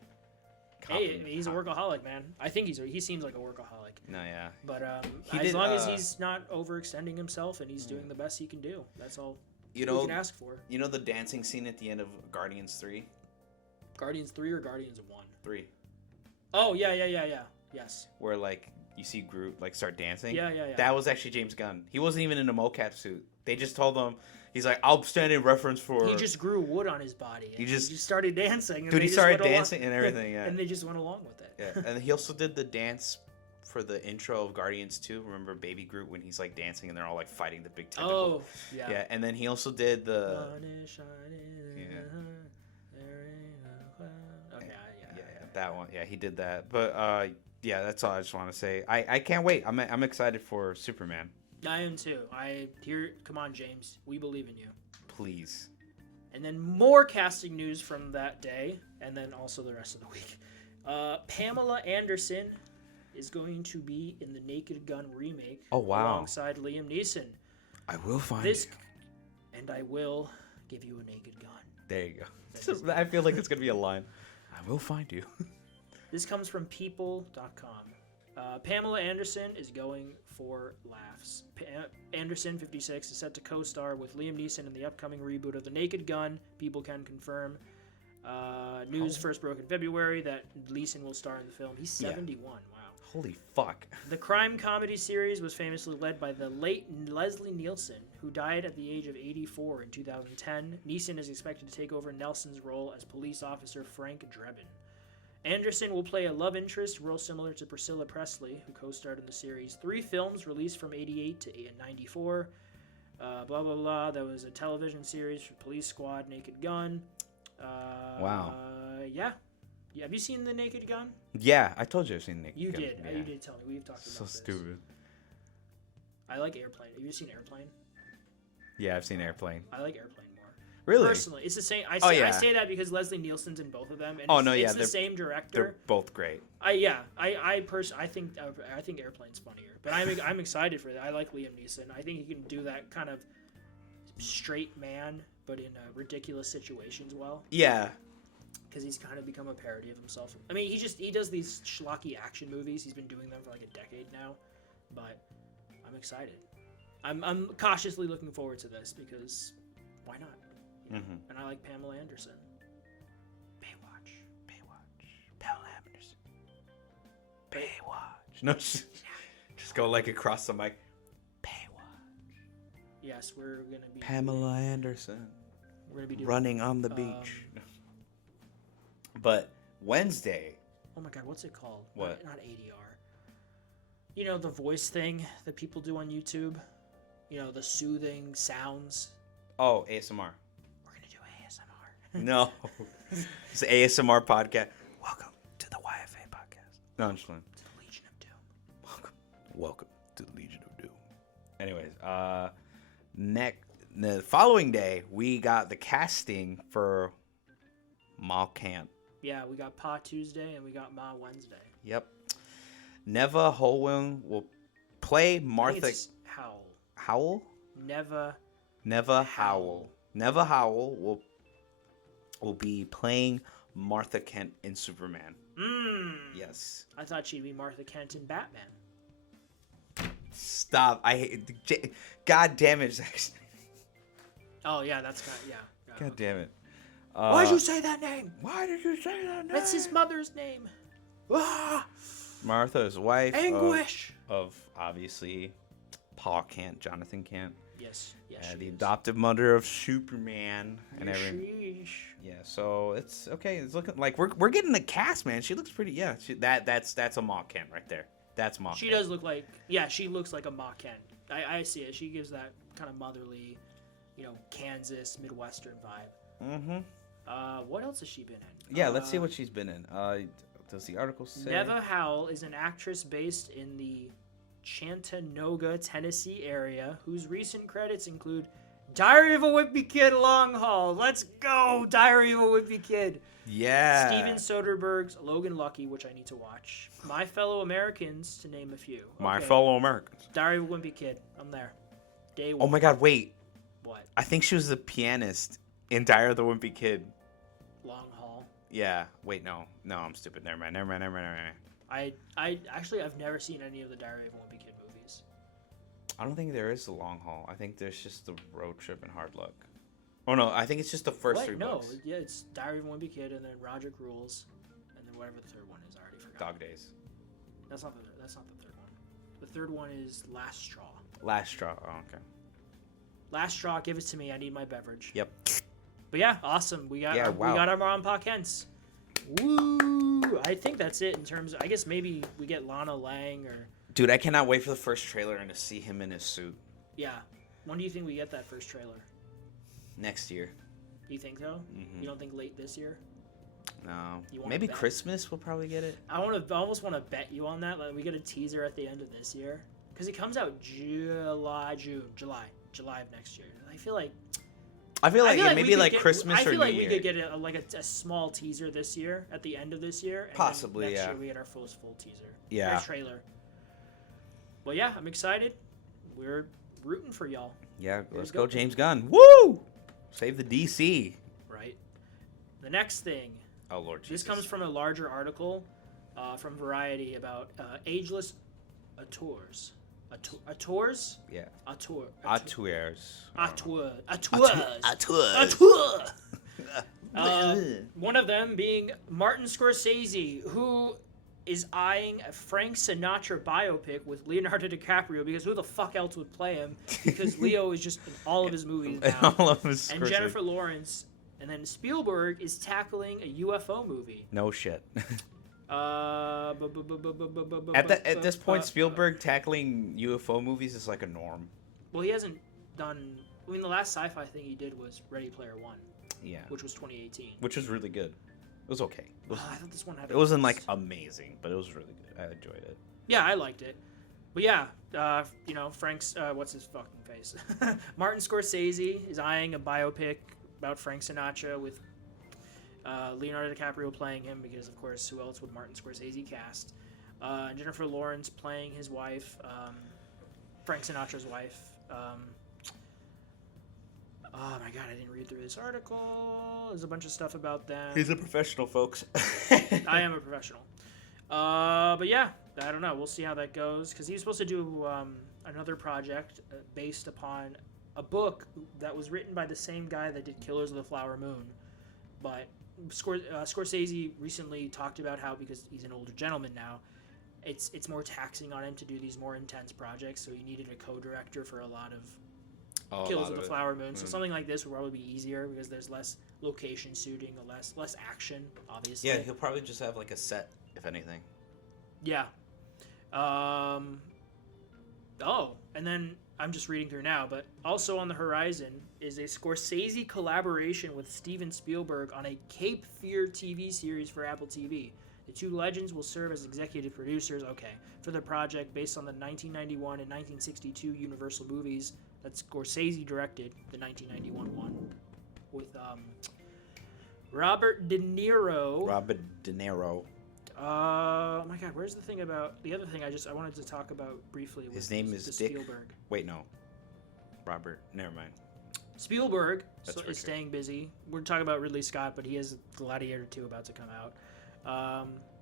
Hey, he's a workaholic, man. I think he seems like a workaholic. No, yeah. But He as did, long as he's not overextending himself and he's doing the best he can do, that's all You we know, can ask for. you know the dancing scene at the end of Guardians 3? Guardians 3 or Guardians 1? 3. Oh yeah. Yes. Where like you see Groot like start dancing. Yeah. That was actually James Gunn. He wasn't even in a mocap suit. They just told him he's like, I'll stand in reference for. He just grew wood on his body. And He just started dancing. And Dude, they he just started went along- dancing and everything, yeah. And they just went along with it. Yeah, and he also did the dance for the intro of Guardians 2. Remember Baby Groot when he's like dancing and they're all like fighting the big tentacle? Oh, yeah. Yeah, and then he also did the. Sun is shining, Yeah. there ain't a cloud. Okay, Yeah, that one. Yeah, he did that. But yeah, that's all I just want to say. I can't wait. I'm excited for Superman. I am too. Come on, James. We believe in you. Please. And then more casting news from that day, and then also the rest of the week. Pamela Anderson is going to be in the Naked Gun remake. Oh, wow. Alongside Liam Neeson. I will find This, you. and I will give you a naked gun. There you go. I feel like it's gonna be a line. I will find you. This comes from People.com. Pamela Anderson is going for laughs. Anderson, 56, is set to co-star with Liam Neeson in the upcoming reboot of The Naked Gun. People can confirm. News first broke in February that Neeson will star in the film. He's 71. Wow. Holy fuck. The crime comedy series was famously led by the late Leslie Nielsen, who died at the age of 84 in 2010. Neeson is expected to take over Nelson's role as police officer Frank Drebin. Anderson will play a love interest, role similar to Priscilla Presley, who co-starred in the series. 3 films released from 88 to 94. Blah, blah, blah. That was a television series for Police Squad, Naked Gun. Wow. Yeah. Have you seen The Naked Gun? Yeah, I told you I've seen Naked You Gun. did. Yeah. You did tell me. We've talked about So this. stupid. I like Airplane. Have you seen Airplane? Yeah, I've seen Airplane. I like Airplane more. Really? Personally, it's the same. I Oh, yeah. say that because Leslie Nielsen's in both of them. And Oh, it's, no, yeah, it's the they're- same director. They're both great. I think Airplane's funnier, but I'm excited for that. I like Liam Neeson. I think he can do that kind of straight man, but in ridiculous situations well. Yeah. Because he's kind of become a parody of himself. I mean, he does these schlocky action movies. He's been doing them for like a decade now, but I'm excited. I'm cautiously looking forward to this because why not? You know? And I like Pamela Anderson. Baywatch. Pamela Anderson. Baywatch. No, just go like across the mic. Baywatch. Yes, we're gonna be Pamela Anderson. We're gonna be doing, running on the beach. But Wednesday. Oh my God, what's it called? What? Not ADR. You know, the voice thing that people do on YouTube. You know, the soothing sounds. Oh, ASMR. We're gonna do ASMR. No, it's an ASMR podcast. Welcome to the YFA podcast. No, I'm just playing. To the Legion of Doom. Welcome to the Legion of Doom. Anyways, the following day we got the casting for Ma Camp. Yeah, we got Pa Tuesday and we got Ma Wednesday. Yep. Neva Holwyn will play Martha Howell. Howell. Neva Howell. Neva Howell will be playing Martha Kent in Superman. Yes. I thought she'd be Martha Kent in Batman. Stop! I hate. God damn it, Zach. Oh yeah, that's kind of, yeah. God damn it. Why'd you say that name? Why did you say that name? That's his mother's name. Ah! Martha's wife. Anguish. Of obviously Pa Kent, Jonathan Kent. Yes. The adoptive mother of Superman and everything. Sheesh. Yeah, so it's okay. It's looking like we're getting the cast, man. She looks pretty. Yeah, that's a Ma Kent right there. That's Ma. She Kent. does look like. Yeah, she looks like a Ma Kent. I see it. She gives that kind of motherly, you know, Kansas Midwestern vibe. Mm-hmm. What else has she been in? Yeah, let's see what she's been in. Does the article say? Neva Howell is an actress based in the Chattanooga, Tennessee area, whose recent credits include Diary of a Wimpy Kid Long Haul. Let's go, Diary of a Wimpy Kid. Yeah. Steven Soderbergh's Logan Lucky, which I need to watch. My Fellow Americans, to name a few. My Okay. Fellow Americans. Diary of a Wimpy Kid. I'm there. Day Oh one. my God! Wait. What? I think she was the pianist in Diary of the Wimpy Kid. Long Haul. Yeah. Wait. No. I'm stupid. Never mind. I actually I've never seen any of the Diary of a Wimpy Kid movies. I don't think there is the long haul. I think there's just the road trip and hard luck. Oh no, I think it's just the first three No, books. yeah, it's Diary of a Wimpy Kid, and then Roderick Rules, and then whatever the third one is. I already forgot. Dog Days. That's not the third one. The third one is Last Straw. Last Straw. Oh, okay. Last Straw, give it to me. I need my beverage. Yep. But yeah, awesome. We got wow. we got our Ron Pa Kents. Woo! I think that's it in terms of, I guess maybe we get Lana Lang or... Dude, I cannot wait for the first trailer and to see him in his suit. Yeah. When do you think we get that first trailer? Next year. Do you think so? Mm-hmm. You don't think late this year? No. You wanna Maybe bet? Christmas we'll probably get it. I almost want to bet you on that. Like we get a teaser at the end of this year. Because it comes out July of next year. I feel like maybe like Christmas or I feel New like Year. we could get a small teaser this year at the end of this year. And Possibly, then next yeah. year we get our full teaser. Yeah. Or trailer. Well, yeah, I'm excited. We're rooting for y'all. Yeah, let's go. go James Gunn. Woo! Save the DC. Right. The next thing. Oh, Lord Jesus. This comes from a larger article from Variety about ageless auteurs. Auteurs? Yeah. Auteur. Auteurs. One of them being Martin Scorsese, who is eyeing a Frank Sinatra biopic with Leonardo DiCaprio, because who the fuck else would play him? Because Leo is just in all of his movies now. All of his And Jennifer Lawrence. And then Spielberg is tackling a UFO movie. No shit. At this point, Spielberg tackling UFO movies is like a norm. Well, he hasn't done... I mean, the last sci-fi thing he did was Ready Player One. Yeah. Which was 2018. Which was really good. It was okay. I thought this one had... It wasn't like amazing, but it was really good. I enjoyed it. Yeah, I liked it. But yeah, Frank's... what's his fucking face? Martin Scorsese is eyeing a biopic about Frank Sinatra with Leonardo DiCaprio playing him, because, of course, who else would Martin Scorsese cast? And Jennifer Lawrence playing his wife, Frank Sinatra's wife. Oh my god, I didn't read through this article. There's a bunch of stuff about them. He's a professional, folks. I am a professional. But yeah, I don't know. We'll see how that goes. Because he's supposed to do another project based upon a book that was written by the same guy that did Killers of the Flower Moon, but Scorsese recently talked about how, because he's an older gentleman now, it's more taxing on him to do these more intense projects, so he needed a co-director for a lot of Killers of the Flower Moon. So something like this would probably be easier because there's less location shooting, less action, obviously. Yeah, he'll probably just have like a set, if anything. Yeah. And then I'm just reading through now, but also on the horizon is a Scorsese collaboration with Steven Spielberg on a Cape Fear TV series for Apple TV. The two legends will serve as executive producers, for the project based on the 1991 and 1962 Universal movies that Scorsese directed, the 1991 one, with Robert De Niro. Oh my God, where's the other thing I wanted to talk about briefly? His name is Dick. Spielberg. Wait, no. Robert, never mind. Spielberg is staying busy. We're talking about Ridley Scott, but he has Gladiator 2 about to come out.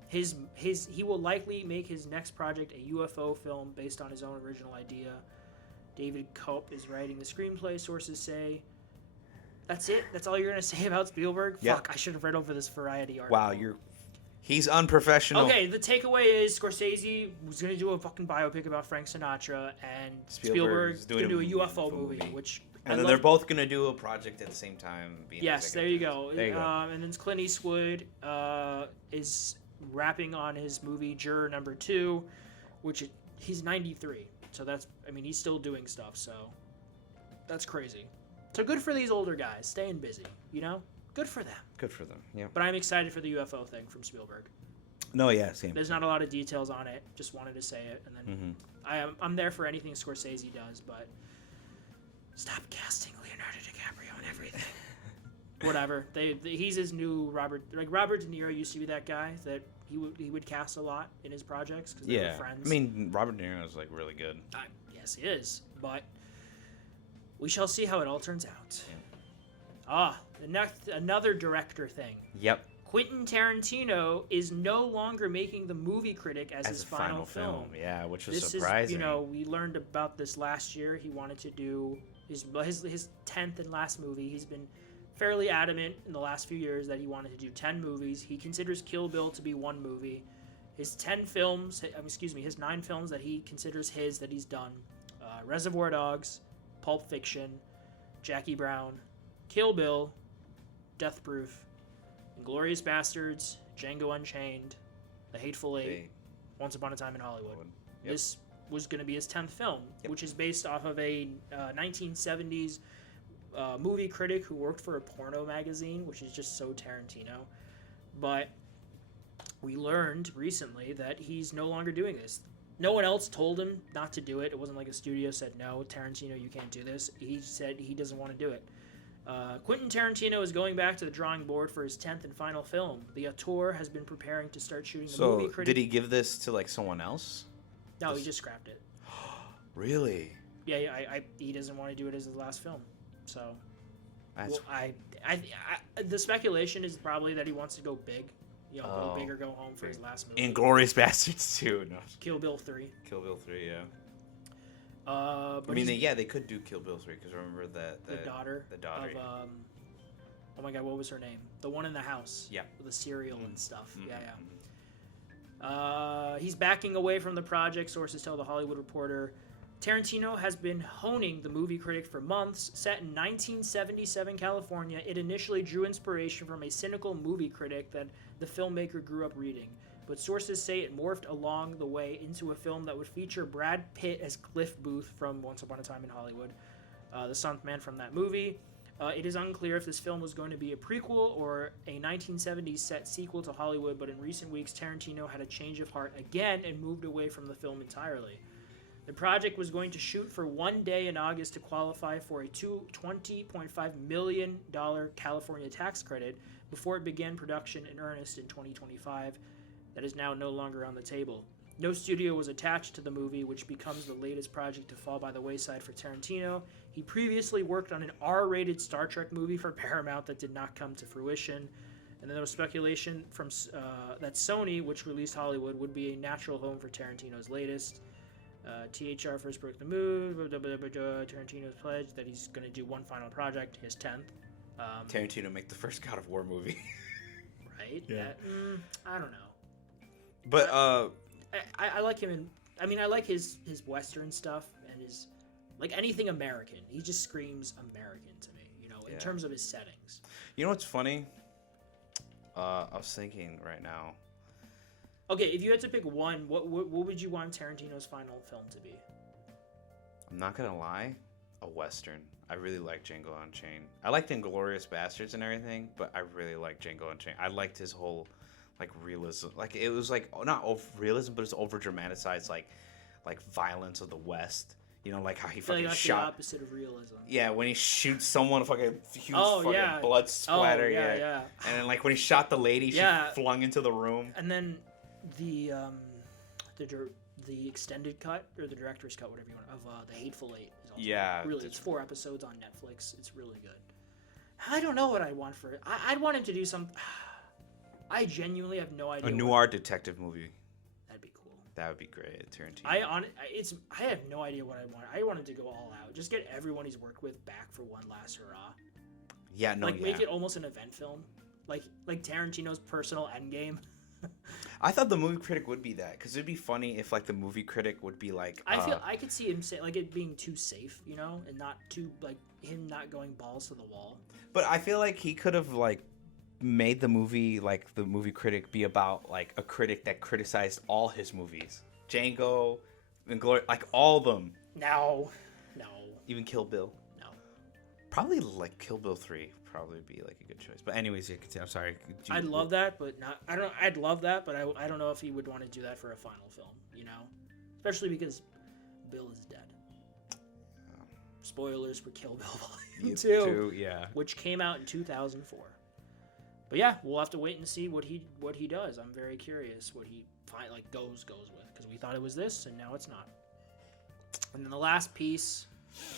He will likely make his next project a UFO film based on his own original idea. David Koepp is writing the screenplay, sources say. That's it? That's all you're going to say about Spielberg? Yep. Fuck, I should have read over this Variety article. Wow, he's unprofessional. Okay, the takeaway is Scorsese was going to do a fucking biopic about Frank Sinatra, and Spielberg's going to do a UFO movie, which... And then they're both going to do a project at the same time. Yes, there you go. There you go. And then Clint Eastwood is wrapping on his movie Juror Number 2, he's 93. So he's still doing stuff, so that's crazy. So good for these older guys, staying busy, Good for them. Good for them, yeah. But I'm excited for the UFO thing from Spielberg. No, yeah, same. There's not a lot of details on it. Just wanted to say it, and then I'm there for anything Scorsese does, but stop casting Leonardo DiCaprio on everything. Whatever. He's his new Robert. Like Robert De Niro used to be that guy that he would cast a lot in his projects because they were friends. I mean, Robert De Niro is like really good. Yes, he is, but we shall see how it all turns out. Yeah. Another director thing. Yep. Quentin Tarantino is no longer making The Movie Critic as his final film. Yeah, which was surprising. We learned about this last year. He wanted to do his 10th and last movie. He's been fairly adamant in the last few years that he wanted to do 10 movies. He considers Kill Bill to be one movie. His 9 films that he considers that he's done. Reservoir Dogs, Pulp Fiction, Jackie Brown, Kill Bill, Death Proof, Inglourious Bastards, Django Unchained, The Hateful Eight, Once Upon a Time in Hollywood. Yep. This was going to be his 10th film, which is based off of a 1970s movie critic who worked for a porno magazine, which is just so Tarantino. But we learned recently that he's no longer doing this. No one else told him not to do it. It wasn't like a studio said, no, Tarantino, you can't do this. He said he doesn't want to do it. Quentin Tarantino is going back to the drawing board for his 10th and final film. The auteur has been preparing to start shooting the movie critic. Did he give this to like someone else? No, he just scrapped it. Really? Yeah, he doesn't want to do it as his last film. So, the speculation is probably that he wants to go big. Go big or go home for his last movie. Inglourious Bastards 2. No. Kill Bill 3. Kill Bill 3, yeah. But they could do Kill Bill 3 because remember the daughter. The daughter. Of, oh my God, what was her name? The one in the house. Yeah. With the cereal and stuff. Mm-hmm. Yeah. He's backing away from the project, sources tell The Hollywood Reporter. Tarantino has been honing The Movie Critic for months. Set in 1977 California, it initially drew inspiration from a cynical movie critic that the filmmaker grew up reading. But sources say it morphed along the way into a film that would feature Brad Pitt as Cliff Booth from Once Upon a Time in Hollywood, the stuntman from that movie. It is unclear if this film was going to be a prequel or a 1970s set sequel to Hollywood, but in recent weeks, Tarantino had a change of heart again and moved away from the film entirely. The project was going to shoot for one day in August to qualify for a $20.5 million California tax credit before it began production in earnest in 2025. That is now no longer on the table. No studio was attached to the movie, which becomes the latest project to fall by the wayside for Tarantino. He previously worked on an R-rated Star Trek movie for Paramount that did not come to fruition. And then there was speculation that Sony, which released Hollywood, would be a natural home for Tarantino's latest. THR first broke the move. Tarantino's pledged that he's going to do one final project, his 10th. Tarantino make the first God of War movie. Right? Yeah. I don't know. But I like him in. I mean, I like his Western stuff and his like anything American. He just screams American to me, you know, in terms of his settings. You know what's funny? I was thinking right now. Okay, if you had to pick one, what would you want Tarantino's final film to be? I'm not gonna lie, a Western. I really like Django Unchained. I liked Inglourious Bastards and everything, but I really like Django Unchained. I liked his whole like realism. Like it was like not over realism, but it's over dramatized like violence of the West. You know, like how he fucking that's shot. The opposite of realism. Yeah, when he shoots someone, fucking huge blood splatter. Yeah. And then like when he shot the lady, she flung into the room. And then the extended cut or the director's cut, whatever you want, of the Hateful Eight is also really. It's 4 episodes on Netflix. It's really good. I don't know what I want for it. I'd want him to do some. I genuinely have no idea. A noir detective movie. That'd be cool. That would be great, Tarantino. I have no idea what I want. I want him to go all out. Just get everyone he's worked with back for one last hurrah. Yeah, no, make it almost an event film, like Tarantino's personal endgame. I thought the movie critic would be that because it'd be funny if like the movie critic would be like. I feel I could see him say like it being too safe, you know, and not too like him not going balls to the wall. But I feel like he could have like made the movie like the movie critic be about like a critic that criticized all his movies, Django, and Glory, like all of them. No. Even Kill Bill. No. Probably like Kill Bill 3. Probably be like a good choice. But anyways, yeah, I'm sorry. I'd love that, but not. I'd love that, but I don't know if he would want to do that for a final film. You know, especially because Bill is dead. Spoilers for Kill Bill Volume 2, yeah, which came out in 2004. But yeah, we'll have to wait and see what he does. I'm very curious what he goes with, because we thought it was this and now it's not. And then the last piece,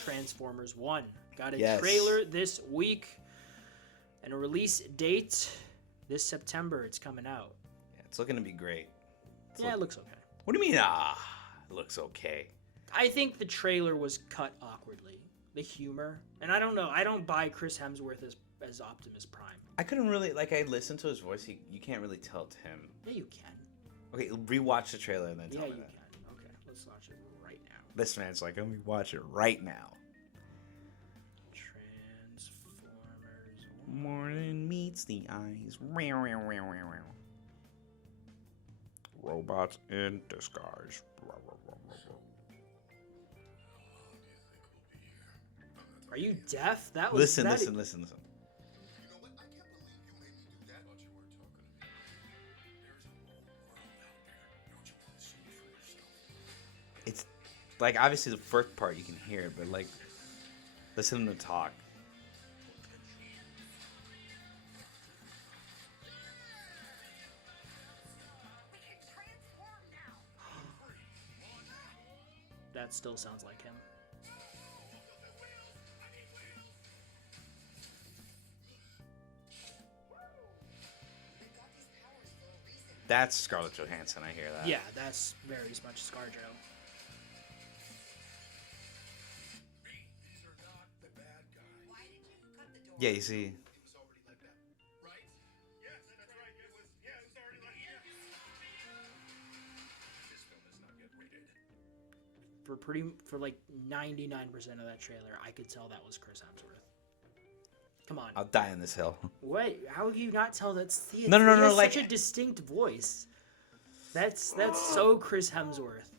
Transformers 1 got a trailer this week. And a release date this September. It's coming out. Yeah, it's looking to be great. It looks okay. What do you mean? It looks okay. I think the trailer was cut awkwardly. The humor, and I don't know. I don't buy Chris Hemsworth as Optimus Prime. I couldn't really I listened to his voice. You can't really tell it's him. Yeah, you can. Okay, rewatch the trailer and then tell me that. Yeah, you can. Okay, let's watch it right now. This man's like, let me watch it right now. Morning meets the eyes. Robots in disguise. Are you deaf? That was listen. You know what? I can't believe you made me do that. I thought you weren't talking to me. There's a whole world out there. Don't you want to see it for yourself? It's like obviously the first part you can hear, but like listen to them talk. That still sounds like him. That's Scarlett Johansson. I hear that. Yeah, that's very much ScarJo. These are not the bad guys. Why did you cut the door? Yeah, you see. It was already like that, right? Yes, that's right. It was already like that. This film is not yet rated. For like 99% of that trailer, I could tell that was Chris Hemsworth. Come on. I'll die on this hill. Wait, how can you not tell that's Thea? No, He has like such a distinct voice. That's so Chris Hemsworth.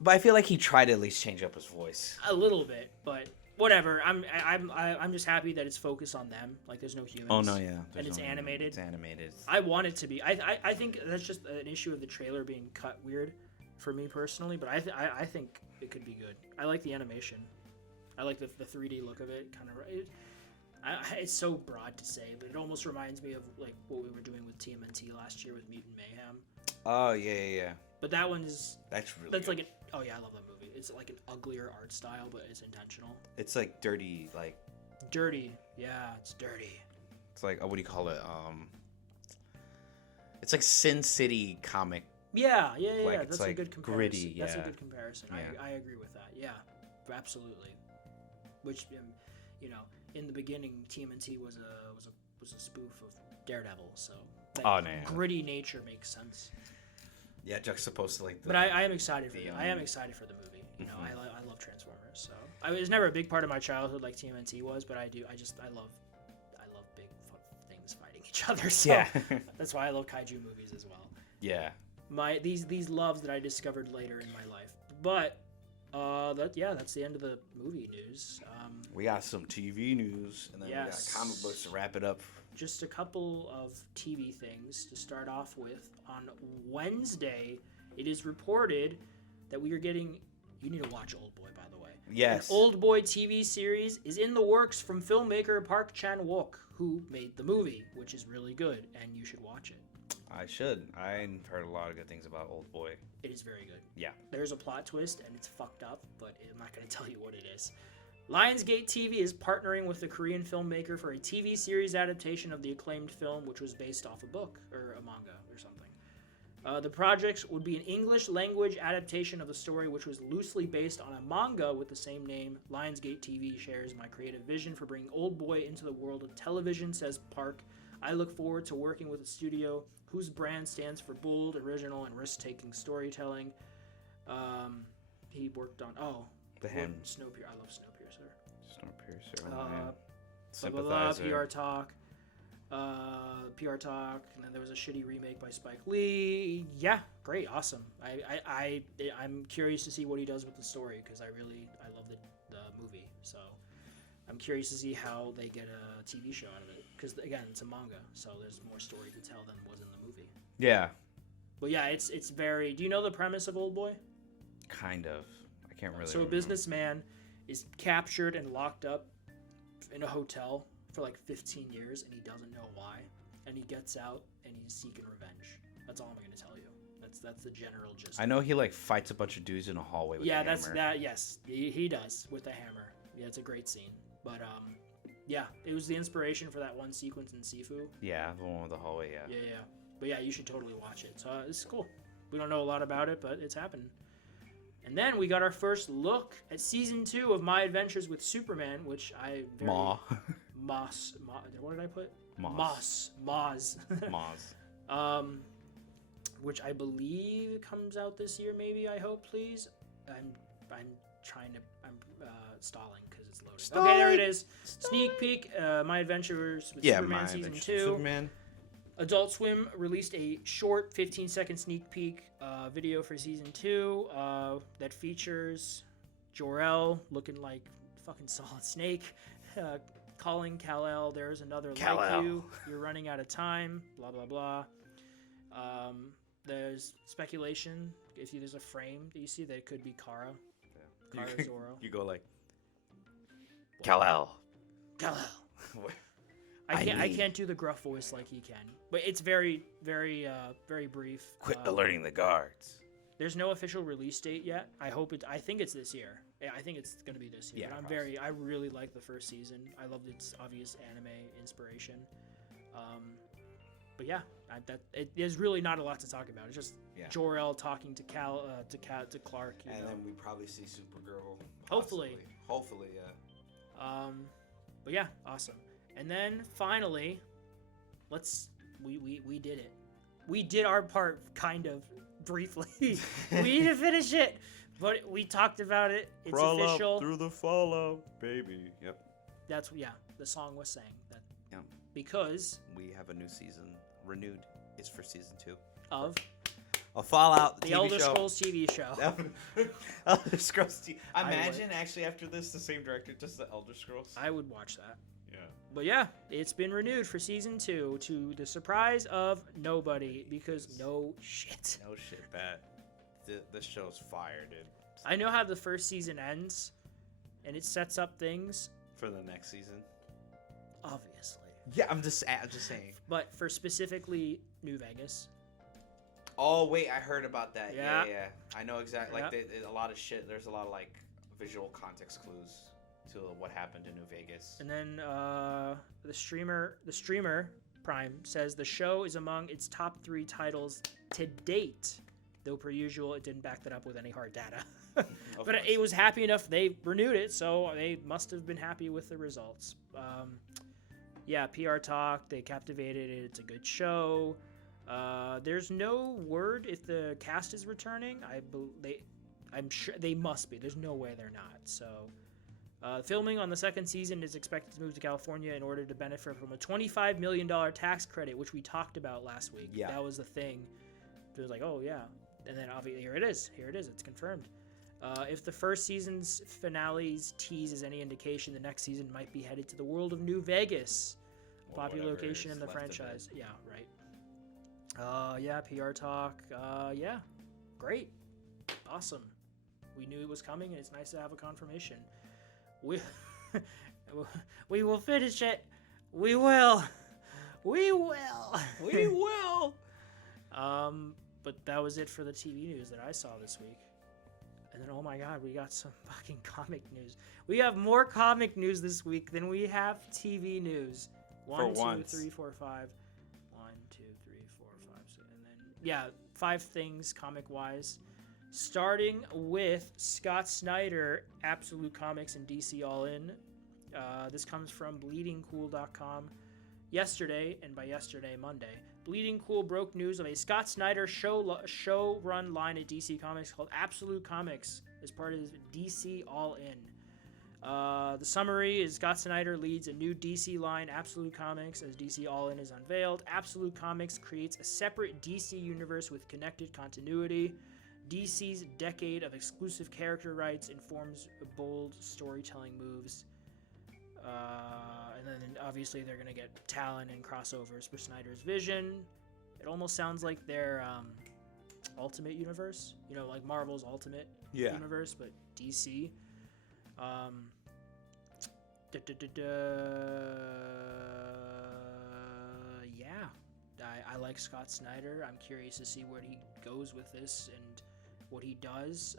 But I feel like he tried to at least change up his voice. A little bit, but whatever. I'm just happy that it's focused on them. Like there's no humans. Oh no, yeah. And it's animated. It's animated. I want it to be. I think that's just an issue of the trailer being cut weird for me personally, but I think it could be good. I like the animation. I like the 3D look of it. Kind of. It's so broad to say, but it almost reminds me of like what we were doing with TMNT last year with Mutant Mayhem. Oh yeah. But that one is that's really that's good. like oh yeah, I love that movie. It's like an uglier art style, but it's intentional. It's like dirty, like dirty. Yeah, it's dirty. It's like what do you call it? It's like Sin City comic Yeah. Like, it's, That's a like, good comparison. gritty, That's a yeah. good comparison. Yeah. I agree with that. Yeah, absolutely. Which, you know, in the beginning, TMNT was a spoof of Daredevil, so that Oh, man. gritty nature makes sense. Yeah, juxtaposed to, like, the... But I am excited for the, I am excited for the movie. You know, Mhm. I love Transformers, so it was never a big part of my childhood like TMNT was, but I love big things fighting each other. So Yeah. that's why I love kaiju movies as well. Yeah. These loves that I discovered later in my life. But that's the end of the movie news. We got some TV news, and then we got Yes. comic books to wrap it up. Just a couple of TV things to start off with. On Wednesday, it is reported that we are getting. You need to watch Old Boy, by the way. Yes. An Old Boy TV series is in the works from filmmaker Park Chan-wook, who made the movie, which is really good, and you should watch it. I should. I've heard a lot of good things about Old Boy. It is very good. Yeah. There's a plot twist, and it's fucked up, but I'm not going to tell you what it is. Lionsgate TV is partnering with the Korean filmmaker for a TV series adaptation of the acclaimed film, which was based off a book or a manga or something. The project would be an English language adaptation of the story, which was loosely based on a manga with the same name. Lionsgate TV shares my creative vision for bringing Old Boy into the world of television, says Park. I look forward to working with a studio whose brand stands for bold, original, and risk-taking storytelling. He worked on The Hand. Snowpiercer. I love Snowpiercer. Snowpiercer. Blah, blah, blah, Sympathizer. PR talk, and then there was a shitty remake by Spike Lee. Yeah, great, awesome. I'm curious to see what he does with the story because I love the movie. So I'm curious to see how they get a TV show out of it because again, it's a manga, so there's more story to tell than was in the movie. Yeah. But yeah, it's very. Do you know the premise of Old Boy? Kind of. I can't really So a remember. businessman is captured and locked up in a hotel for like 15 years, and he doesn't know why. And he gets out, and he's seeking revenge. That's all I'm going to tell you. That's the general gist. I know he like fights a bunch of dudes in a hallway with a hammer. That's that. Yes, he does with the hammer. Yeah, it's a great scene. But yeah, it was the inspiration for that one sequence in Sifu. Yeah, the one with the hallway. Yeah. Yeah. But yeah, you should totally watch it. So it's cool. We don't know a lot about it, but it's happening. And then we got our first look at season 2 of My Adventures with Superman, which I very Moss. What did I put? Moss. Moz. Moz. Which I believe comes out this year. Maybe. I hope. Please. I'm stalling because it's loaded. Okay, there it is. Sneak peek. My Adventures with Superman season 2. Superman. Adult Swim released a short 15-second sneak peek video for season 2 that features Jor-El looking like fucking Solid Snake, calling Kal-El, there's another Kal-El. like you, you're running out of time, blah, blah, blah. There's speculation, if there's a frame that you see, that it could be Kara. Kara Zoro. You go like, Kal-El. Kal-El. I can't do the gruff voice like he can, but it's very, very, very brief. Quit alerting the guards. There's no official release date yet. I think it's this year. Yeah, I think it's gonna be this year. Yeah, But I really like the first season. I loved its obvious anime inspiration. But yeah, there's really not a lot to talk about. It's just Jor-El talking to to Clark. And then we probably see Supergirl. Hopefully. Hopefully, yeah. But yeah, awesome. And then finally, we did it. We did our part kind of briefly. We need to finish it, but we talked about it. It's official. Through the fallout, baby. Yep. That's the song was saying that. Yeah. Because we have a new season renewed. It's for season 2 of a Fallout the TV Elder show. Scrolls TV show. Elder Scrolls TV. Imagine actually after this, the same director does the Elder Scrolls. I would watch that. Yeah. But yeah, it's been renewed for season 2 to the surprise of nobody because no shit. No shit, bad. This show's fire, dude. I know how the first season ends, and it sets up things For the next season. obviously. Yeah, I'm just saying. But for specifically New Vegas. Oh wait, I heard about that. Yeah. Yeah. I know exactly. Yeah. Like a lot of shit. There's a lot of like visual context clues to what happened in New Vegas. And then the streamer Prime says the show is among its top 3 titles to date Though per usual, it didn't back that up with any hard data. Of But course. it was happy enough. They renewed it, so they must have been happy with the results. Yeah, PR talk. They captivated it. It's a good show. There's no word if the cast is returning. I'm sure they must be. There's no way they're not. So, filming on the second season is expected to move to California in order to benefit from a $25 million tax credit, which we talked about last week. Yeah. That was the thing. It was like, oh yeah, and then obviously here it is. Here it is. It's confirmed. If the first season's finales tease is any indication, the next season might be headed to the world of New Vegas, a Or popular whatever location is in the left of it. franchise. Yeah, right. Yeah, PR talk. Yeah, great, awesome. We knew it was coming, and it's nice to have a confirmation. We we will finish it. We will. We will. We will. But that was it for the TV news that I saw this week. And then, oh my god, we got some fucking comic news. We have more comic news this week than we have TV news. For 1, 2, once. 3, 4, 5. 1, 2, 3, 4, 5, 6. And then, yeah, 5 things comic-wise. Starting with Scott Snyder, Absolute Comics and DC All In. This comes from bleedingcool.com. Yesterday, and by yesterday, Monday, Bleeding Cool broke news of a Scott Snyder show run line at DC Comics called Absolute Comics as part of DC All In. The summary is Scott Snyder leads a new DC line, Absolute Comics, as DC All In is unveiled. Absolute Comics creates a separate DC universe with connected continuity. DC's decade of exclusive character rights informs bold storytelling moves. And then obviously they're going to get talent and crossovers for Snyder's vision. It almost sounds like their Ultimate Universe, you know, like Marvel's Ultimate Universe, but DC. Yeah, I like Scott Snyder. I'm curious to see where he goes with this and what he does.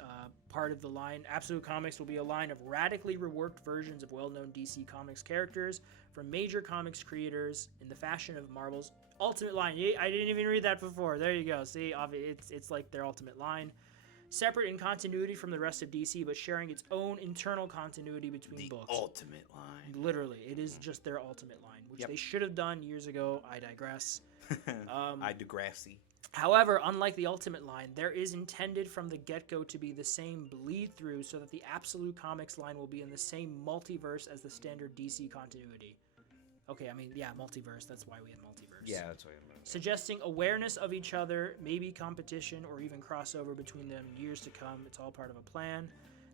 Part of the line, Absolute Comics will be a line of radically reworked versions of well-known DC Comics characters from major comics creators in the fashion of Marvel's Ultimate line. I didn't even read that before. There you go. See, it's like their Ultimate line. Separate in continuity from the rest of DC, but sharing its own internal continuity between The books. ultimate line. Literally, it is just their Ultimate line, which they should have done years ago. I digress. I Degrassi. However, unlike the Ultimate line, there is intended from the get-go to be the same bleed-through so that the Absolute Comics line will be in the same multiverse as the standard DC continuity. Okay, I mean, yeah, multiverse, that's why we have multiverse. Yeah, that's what I'm gonna Suggesting awareness of each other, maybe competition, or even crossover between them in years to come. It's all part of a plan.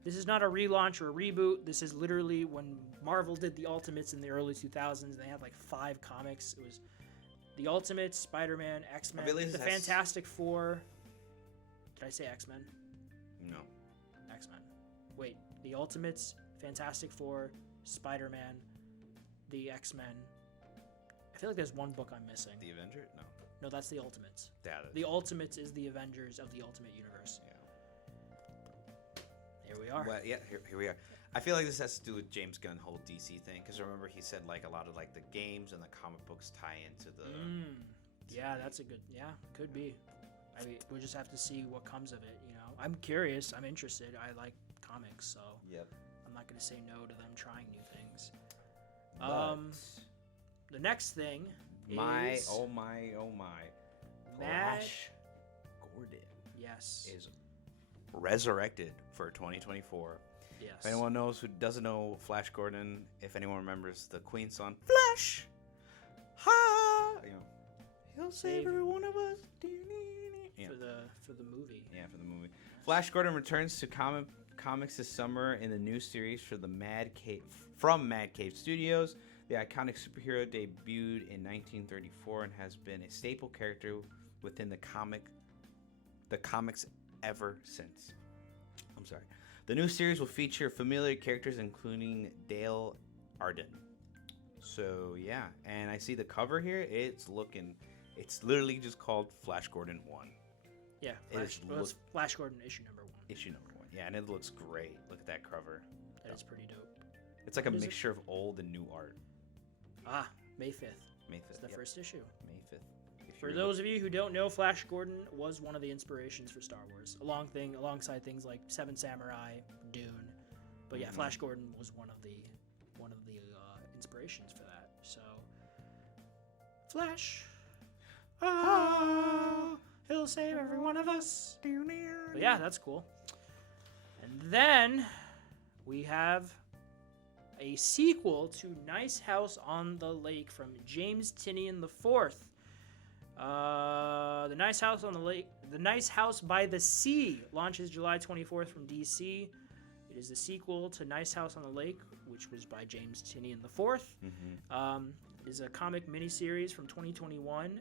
This is not a relaunch or a reboot. This is literally when Marvel did the Ultimates in the early 2000s. They had like 5 comics. It was the Ultimates, Spider-Man, X-Men, I believe the that's- Fantastic Four. Did I say X-Men? No. X-Men. Wait, the Ultimates, Fantastic Four, Spider-Man, the X-Men. I feel like there's one book I'm missing. The Avenger? No. No, that's the Ultimates. Yeah, that's, The Ultimates is the Avengers of the Ultimate Universe. Here we are. well, yeah, here we are. I feel like this has to do with James Gunn whole DC thing because remember he said like a lot of like the games and the comic books tie into the. Yeah, that's a good. Yeah, could be. I mean, we'll just have to see what comes of it. You know, I'm curious. I'm interested. I like comics, so Yep. I'm not going to say no to them trying new things. But The next thing my is oh my Mad- Flash Gordon yes, is resurrected for 2024. yes. If anyone knows who doesn't know Flash Gordon, if anyone remembers the Queen song Flash, ha, you know, he'll save every one of us. Yeah. For the movie. Yeah, for the movie. Flash Gordon returns to comics this summer in the new series for the Mad Cave from Mad Cave Studios. The iconic superhero debuted in 1934 and has been a staple character within the comics ever since. I'm sorry. The new series will feature familiar characters including Dale Arden. So yeah, and I see the cover here. It's literally just called Flash Gordon 1. Yeah, it's Flash Gordon issue number 1. Issue number 1. Yeah, and it looks great. Look at that cover. That is pretty dope. It's like a When is it? mixture of old and new art. Ah, May 5th. May 5th. It's the yep. first issue. May 5th. For those of you who don't know, Flash Gordon was one of the inspirations for Star Wars, alongside things like Seven Samurai, Dune. But yeah, Flash Gordon was one of the inspirations for that. So, Flash, he'll save every one of us. But yeah, that's cool. And then we have a sequel to Nice House on the Lake from James Tinian IV. The Nice House on the Lake, The Nice House by the Sea launches July 24th from DC. It is the sequel to Nice House on the Lake, which was by James Tinian IV. It is a comic miniseries from 2021.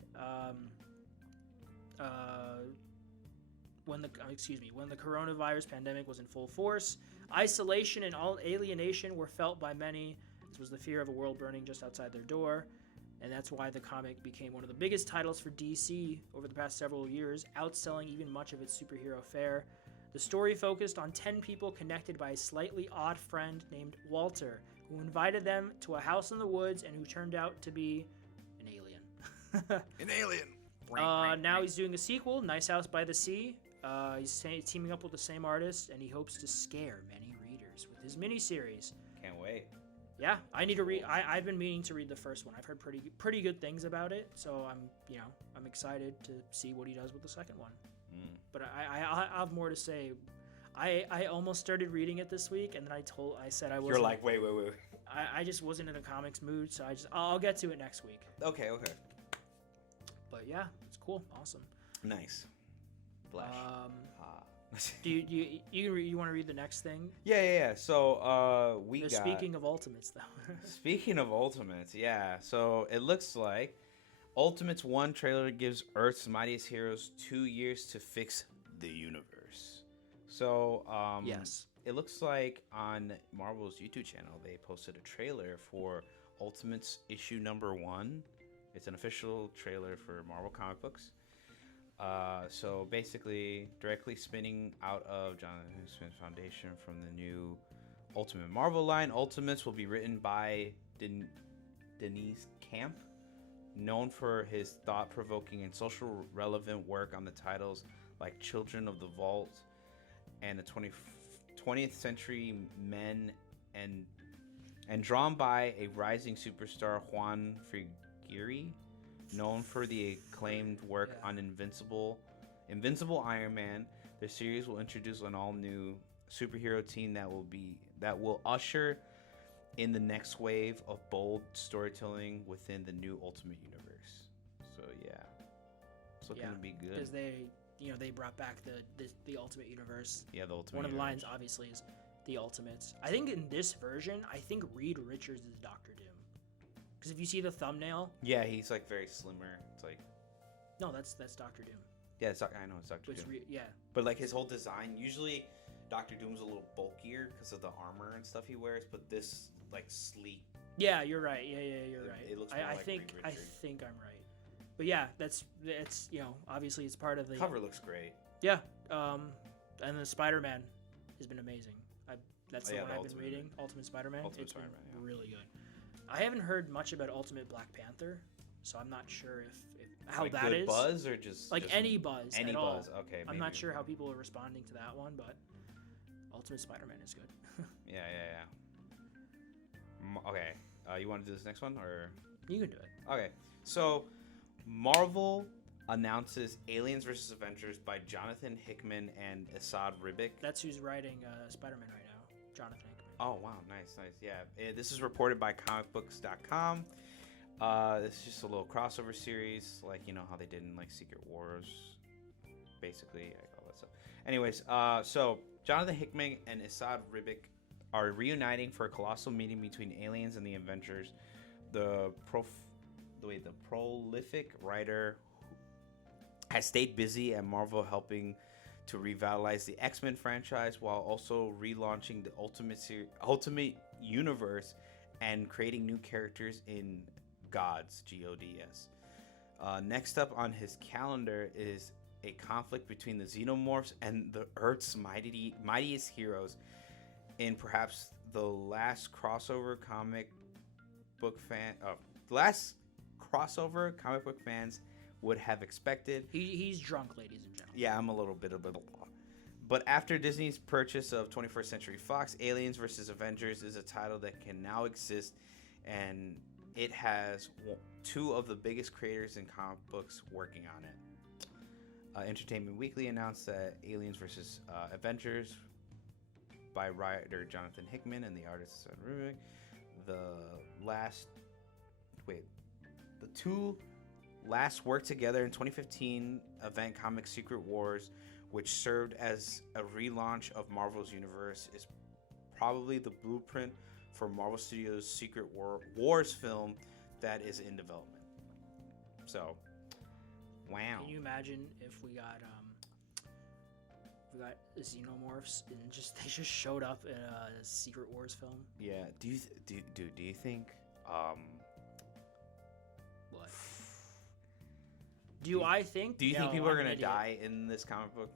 When the coronavirus pandemic was in full force, isolation and alienation were felt by many. This was the fear of a world burning just outside their door, and that's why the comic became one of the biggest titles for DC over the past several years, outselling even much of its superhero fare. The story focused on 10 people connected by a slightly odd friend named Walter, who invited them to a house in the woods and who turned out to be an alien. An alien! Now he's doing a sequel, Nice House by the Sea. He's teaming up with the same artist, and he hopes to scare many readers with his miniseries. Can't wait. Yeah, I need to read. I've been meaning to read the first one. I've heard pretty good things about it, so I'm excited to see what he does with the second one. But I have more to say. I almost started reading it this week, and then I said I wasn't. You're like, wait. I just wasn't in a comics mood, so I'll get to it next week. Okay. But yeah, it's cool, awesome. Nice. Flash. Do you want to read the next thing? Yeah. So we got. Speaking of Ultimates, though. Speaking of Ultimates, yeah. So it looks like Ultimates 1 trailer gives Earth's mightiest heroes 2 years to fix the universe. So yes, it looks like on Marvel's YouTube channel they posted a trailer for Ultimates issue number 1. It's an official trailer for Marvel comic books. So basically, directly spinning out of Jonathan Hickman's foundation from the new Ultimate Marvel line, Ultimates will be written by Denise Camp, known for his thought-provoking and social relevant work on the titles like Children of the Vault and the 20th Century Men, and drawn by a rising superstar, Juan Frigeri, known for the acclaimed work on Invincible Iron Man. The series will introduce an all-new superhero team that will usher in the next wave of bold storytelling within the new Ultimate Universe. So yeah, it's looking to be good. Because they brought back the Ultimate Universe. Yeah, the Ultimate. One of the Universe. lines obviously is the Ultimates. I think in this version, Reed Richards is Doctor Doom. Because if you see the thumbnail, yeah, he's like very slimmer. It's like, no, that's Doctor Doom. yeah, I know it's Doctor Doom. Yeah, but like his whole design, usually Doctor Doom's a little bulkier because of the armor and stuff he wears, but this like sleek. Yeah, you're right. Yeah, you're right. It looks more like Reed I Richards. think I'm right. But yeah, that's obviously it's part of the Cover looks great. Yeah, and the Spider-Man has been amazing. That's the one I've been reading. Ultimate Spider-Man. It's been really good. I haven't heard much about Ultimate Black Panther, so I'm not sure if how like that good is. Buzz or just any buzz. Any at buzz. all. Okay. I'm not sure how people are responding to that one, but Ultimate Spider-Man is good. Yeah. Okay. You want to do this next one or? You can do it. Okay. So, Marvel announces Aliens vs. Avengers by Jonathan Hickman and Asad Ribic. That's who's writing Spider-Man right now, Jonathan Hickman. Oh, wow. Nice. Yeah. This is reported by comicbooks.com. This is just a little crossover series, like, you know, how they did in, like, Secret Wars, basically, all that stuff. Anyways, so Jonathan Hickman and Asad Ribic are reuniting for a colossal meeting between aliens and the Avengers. The prolific writer has stayed busy at Marvel helping to revitalize the X-Men franchise while also relaunching the Ultimate Universe and creating new characters in Gods, G-O-D-S. Next up on his calendar is a conflict between the Xenomorphs and the Earth's mightiest heroes in perhaps the last crossover comic book fans would have expected. He's drunk, ladies and gentlemen. Yeah, I'm a little bit. But after Disney's purchase of 21st Century Fox, Aliens vs. Avengers is a title that can now exist, and it has two of the biggest creators in comic books working on it. Entertainment Weekly announced that Aliens vs. Avengers by writer Jonathan Hickman and the artist Rubik, the two last worked together in 2015 event comic Secret Wars, which served as a relaunch of Marvel's universe, is probably the blueprint for Marvel Studios' Secret Wars film that is in development. So, wow. Can you imagine if we got xenomorphs and they just showed up in a Secret Wars film? Yeah. Do you think What? Do you think people are I'm an gonna idiot. die in this comic book,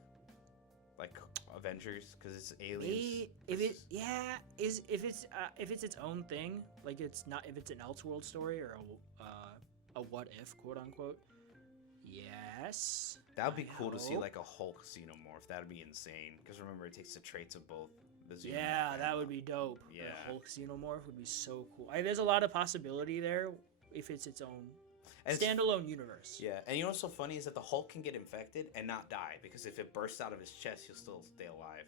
like Avengers, because it's aliens? If it's its own thing, like it's not, if it's an Elseworld story or a what if, quote unquote. Yes. That would be cool to see, hope. like a Hulk xenomorph. That would be insane. Because remember, it takes the traits of both the xenomorph. Yeah, and that would be dope. Yeah. The Hulk xenomorph would be so cool. There's a lot of possibility there if it's its own and standalone universe. Yeah, and you know what's so funny is that the Hulk can get infected and not die, because if it bursts out of his chest, he'll still stay alive.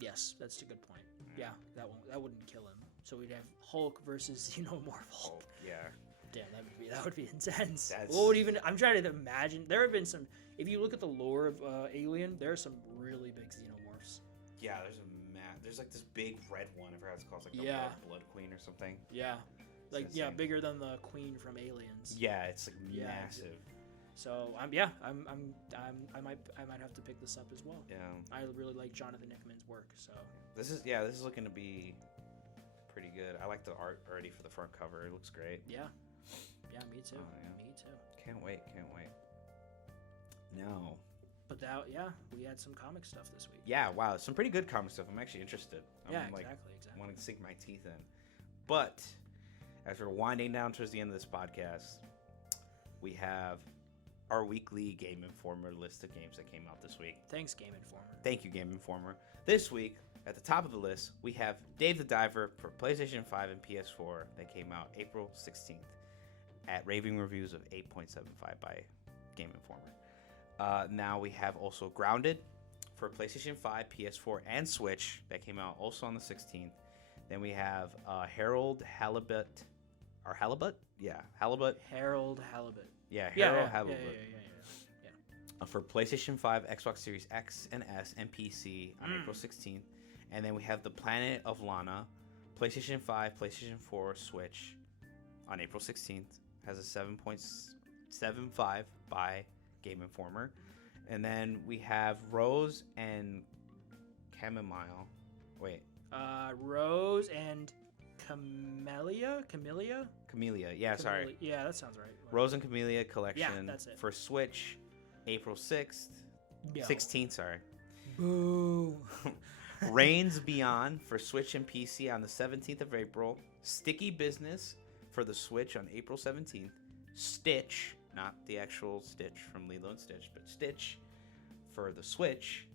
Yes, that's a good point. Yeah, that wouldn't kill him. So we'd have Hulk versus Xenomorph Hulk. Yeah. Damn, that would be intense. That's- What would even? I'm trying to imagine. There have been some. If you look at the lore of Alien, there are some really big xenomorphs. Yeah, there's like this big red one. I forgot what it's called. It's like the Yeah. Red Blood Queen or something. Yeah, like insane. bigger than the Queen from Aliens. Yeah, it's like Yeah. massive. So I might have to pick this up as well. Yeah. I really like Jonathan Hickman's work. So This is looking to be pretty good. I like the art already for the front cover. It looks great. yeah, me too. Oh, yeah. Me too. Can't wait. No. But we had some comic stuff this week. Yeah, wow, some pretty good comic stuff. I'm actually interested. I'm Exactly. wanting to sink my teeth in. But as we're winding down towards the end of this podcast, we have our weekly Game Informer list of games that came out this week. Thanks, Game Informer. Thank you, Game Informer. This week, at the top of the list, we have Dave the Diver for PlayStation 5 and PS4 that came out April 16th at raving reviews of 8.75 by Game Informer. Now we have also Grounded for PlayStation 5, PS4, and Switch that came out also on the 16th. Then we have Harold Halibut. Or Halibut? Yeah, Halibut. Harold Halibut. Yeah, Harold Yeah. Halibut. For PlayStation 5, Xbox Series X and S, and PC on April 16th. And then we have The Planet of Lana, PlayStation 5, PlayStation 4, Switch on April 16th. Has a 7.75 by Game Informer. And then we have Rose and Chamomile. Wait. Rose and Camellia? Camellia. Yeah, sorry. Yeah, that sounds right. Rose and Camellia collection that's it. for Switch, April 6th. No. 16th, sorry. Boo. Reigns Beyond for Switch and PC on the 17th of April. Sticky Business for the Switch on April 17th. Stitch, not the actual Stitch from Lilo and Stitch, but Stitch for the Switch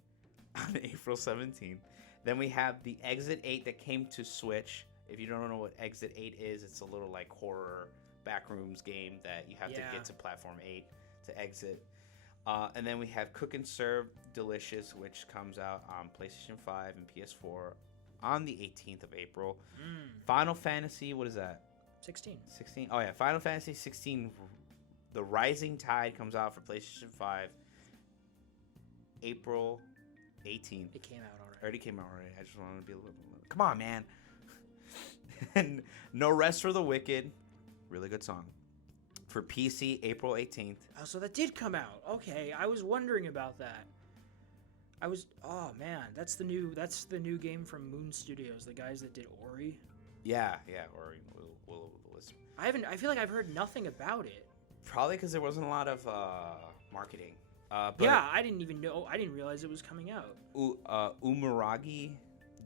on April 17th. Then we have the Exit 8 that came to Switch. If you don't know what Exit 8 is, it's a little like horror backrooms game that you have to get to platform 8 to exit. And then we have Cook and Serve Delicious, which comes out on PlayStation 5 and PS4 on the 18th of April. Final Fantasy, what is that? 16. 16? Oh, yeah. Final Fantasy 16, The Rising Tide comes out for PlayStation 5 April 18th. It came out already. Already came out already. I just wanted to be a little. Come on, man. And No Rest for the Wicked, really good song. For PC, April 18th. Oh, so that did come out. Okay, I was wondering about that. Oh man, that's the new game from Moon Studios, the guys that did Ori. Yeah, or Will the Wisp. I feel like I've heard nothing about it. Probably because there wasn't a lot of marketing. But Yeah, I didn't even know. I didn't realize it was coming out. Umuragi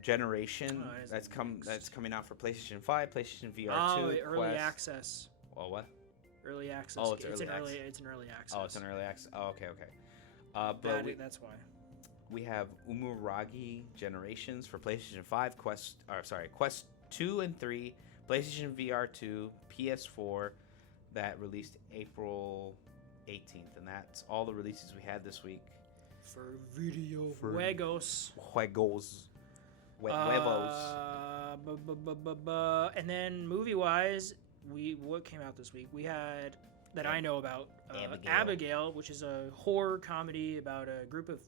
Generation. Oh, it is that's next. coming out for PlayStation 5, PlayStation VR 2. Oh, early Quest. access. Well, what? Early access. Oh, it's early access. It's an early access. Oh, it's an early access. Oh, okay. That's why. We have Umuragi Generations for PlayStation 5, Quest 2 and 3, PlayStation VR 2, PS4, that released April 18th, and that's all the releases we had this week. For video Juegos. And then movie-wise, what came out this week? We had that I know about Abigail, which is a horror comedy about a group of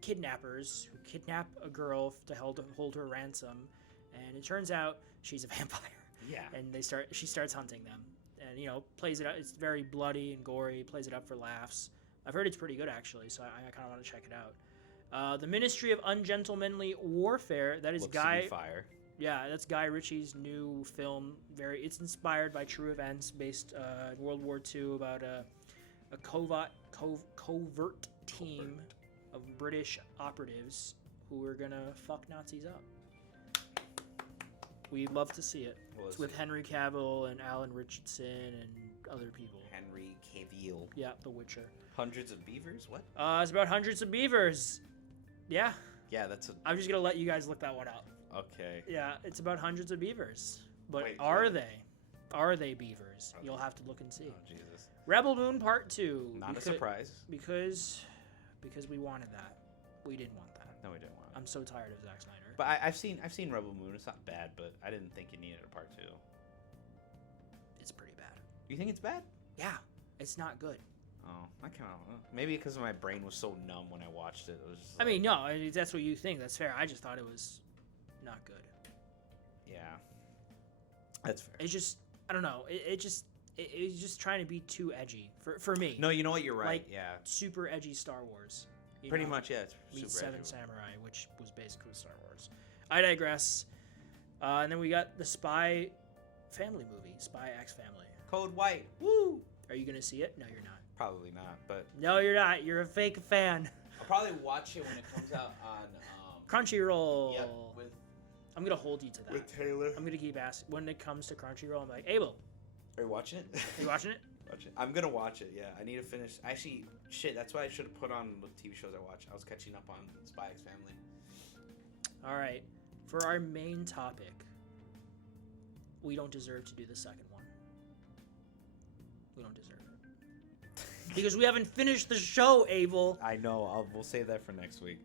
kidnappers who kidnap a girl to hold her ransom, and it turns out she's a vampire. Yeah. And she starts hunting them, and plays it up. It's very bloody and gory. Plays it up for laughs. I've heard it's pretty good actually, so I kind of want to check it out. The Ministry of Ungentlemanly Warfare. That is Looks Guy. to be fire. Yeah, that's Guy Ritchie's new film. It's inspired by true events based in World War II about a covert team of British operatives who are gonna fuck Nazis up. We'd love to see it. It's with Henry Cavill and Alan Richardson and other people. Henry Cavill. Yeah, The Witcher. Hundreds of beavers? What? It's about hundreds of beavers. Yeah. Yeah, that's a... I'm just gonna let you guys look that one up. Okay. Yeah, it's about hundreds of beavers. But Wait, are really? they? Are they beavers? Okay. You'll have to look and see. Oh, Jesus. Rebel Moon Part 2. Not a surprise. Because we wanted that. We didn't want that. No, we didn't want it. I'm so tired of Zack Snyder. But I've seen Rebel Moon. It's not bad, but I didn't think it needed a part 2. It's pretty bad. You think it's bad? Yeah, it's not good. Oh, I kind of... Maybe because my brain was so numb when I watched it. It was just I mean, no, that's what you think. That's fair. I just thought it was not good. Yeah. That's fair. It's just, I don't know. It's just trying to be too edgy for me. No, you know what? You're right. Like, yeah. Super edgy Star Wars. Pretty much, yeah. It's Meets super Seven edgy. Samurai, which was basically Star Wars. I digress. And then we got the Spy Family movie, Spy X Family. Code White. Woo! Are you gonna see it? No, you're not. Probably not, but... No, you're not. You're a fake fan. I'll probably watch it when it comes out on... Crunchyroll. Yep, with I'm gonna hold you to that. Taylor. I'm gonna keep asking when it comes to Crunchyroll. I'm like, Abel, Are you watching it? are you watching it? Watch it. I'm gonna watch it. Yeah, I need to finish. Actually, shit. That's why I should have put on the TV shows I watch. I was catching up on Spy X Family. All right. For our main topic, we don't deserve to do the second one. We don't deserve it because we haven't finished the show, Abel. I know. We'll save that for next week.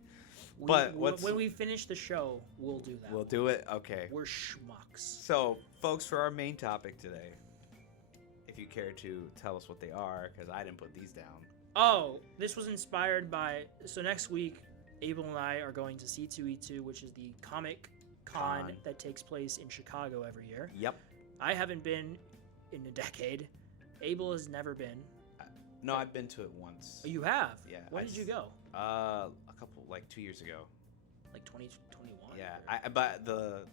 But when we finish the show, we'll do that. We'll do it. Okay. We're schmucks. So, folks, for our main topic today, if you care to tell us what they are, because I didn't put these down. Oh, this was inspired by. So next week, Abel and I are going to C2E2, which is the Comic Con that takes place in Chicago every year. Yep. I haven't been in a decade. Abel has never been. No, I've been to it once. Oh, you have? Yeah. When did you go? A couple, like 2 years ago. Like 2021? Yeah. But the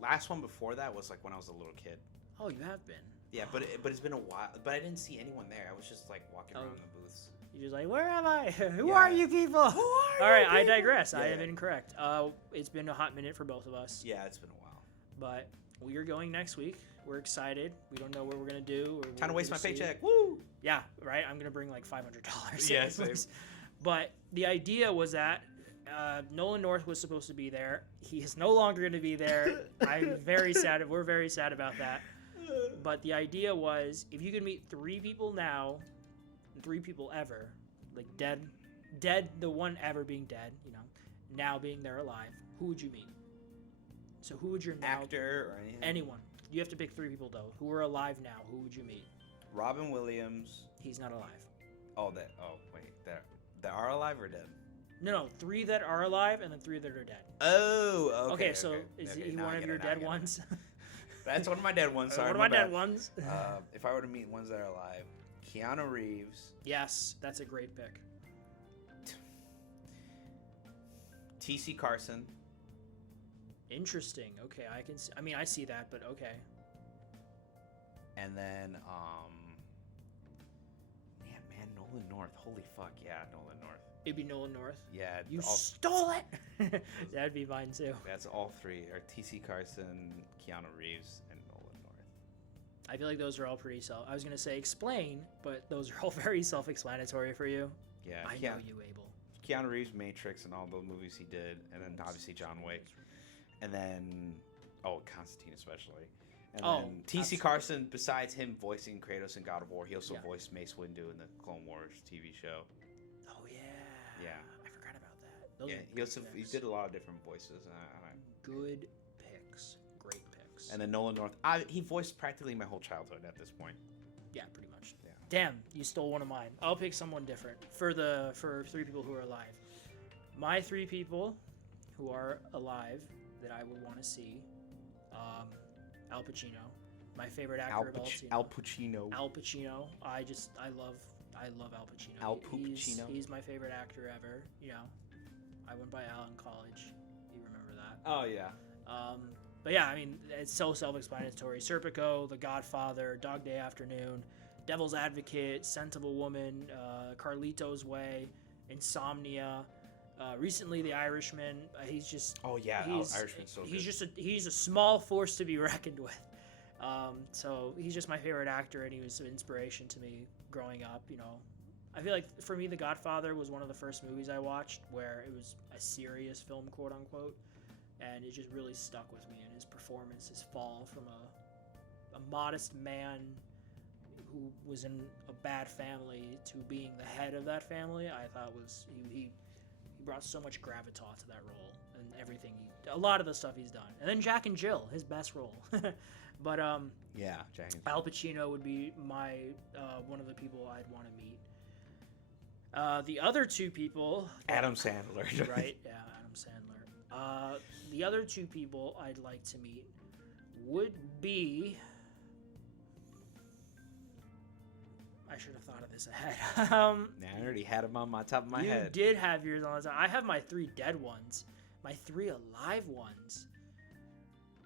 last one before that was like when I was a little kid. Oh, you have been. Yeah, but it's been a while. But I didn't see anyone there. I was just like walking around the booths. You're just like, where am I? Who Yeah. are you people? Who are All right, you I people? digress. I Yeah. am incorrect. It's been a hot minute for both of us. Yeah, it's been a while. But we are going next week. We're excited. We don't know what we're gonna do. Or Time to waste my see. paycheck. Woo! Yeah, right. I'm gonna bring like $500. Yeah, same. But the idea was that Nolan North was supposed to be there. He is no longer going to be there. I'm very sad. We're very sad about that. But the idea was, if you could meet 3 people now, and 3 people ever, like dead, the one ever being dead, now being there alive, who would you meet? So who would your now Actor or anything? anyone? You have to pick 3 people though, who are alive now. Who would you meet? Robin Williams. He's not alive. Oh, wait. They are alive or dead? No, 3 that are alive and then 3 that are dead. Oh, okay. So is he now I one of get your it, now I dead get it. ones? That's one of my dead ones. Sorry, One of my my dead bad. ones. If I were to meet ones that are alive, Keanu Reeves, Yes, that's a great pick. T.C. Carson, Interesting. Okay, I can. I see that, but okay. and then man, Nolan North. Holy fuck, yeah, Nolan North. It'd be Nolan North. Yeah, You stole it. That'd be mine too. that's all 3 are T.C. Carson, Keanu Reeves, and Nolan North. I feel like those are all pretty I was gonna say explain, but those are all very self-explanatory for you. Yeah, I know you, Abel. Keanu Reeves, Matrix, and all the movies he did, and then obviously John Wick, and then Constantine especially, and then T.C. Carson. Besides him voicing Kratos in God of War, he also voiced Mace Windu in the Clone Wars TV show. Oh yeah. Yeah. I forgot about that. Those He did a lot of different voices. Good picks. Great picks. And then Nolan North. He voiced practically my whole childhood at this point. Yeah, pretty much. Yeah. Damn, you stole one of mine. I'll pick someone different for three people who are alive. My three people who are alive that I would want to see, Al Pacino, my favorite actor of all time. Al Pacino. Al Pacino. I love Al Pacino. Al Pacino. He's my favorite actor ever. You know, I went by Al in college. You remember that? Oh yeah. But yeah, I mean, it's so self-explanatory. Serpico, The Godfather, Dog Day Afternoon, Devil's Advocate, Scent of a Woman, Carlito's Way, Insomnia. Recently, The Irishman. He's just. Oh yeah, Irishman's so good. He's a small force to be reckoned with. So he's just my favorite actor, and he was an inspiration to me growing up. You know, I feel like for me, The Godfather was one of the first movies I watched where it was a serious film, quote unquote, and it just really stuck with me. And his performance, his fall from a modest man who was in a bad family to being the head of that family, I thought was he brought so much gravitas to that role and everything. A lot of the stuff he's done, and then Jack and Jill, his best role. But yeah, Jack and Jill. Al Pacino would be my one of the people I'd want to meet. The other two people, Adam Sandler. Right? Yeah, Adam Sandler. The other two people I'd like to meet would be. I should have thought of this ahead. I already had them on my top of my head. You did have yours on the top. I have my three dead ones. My three alive ones.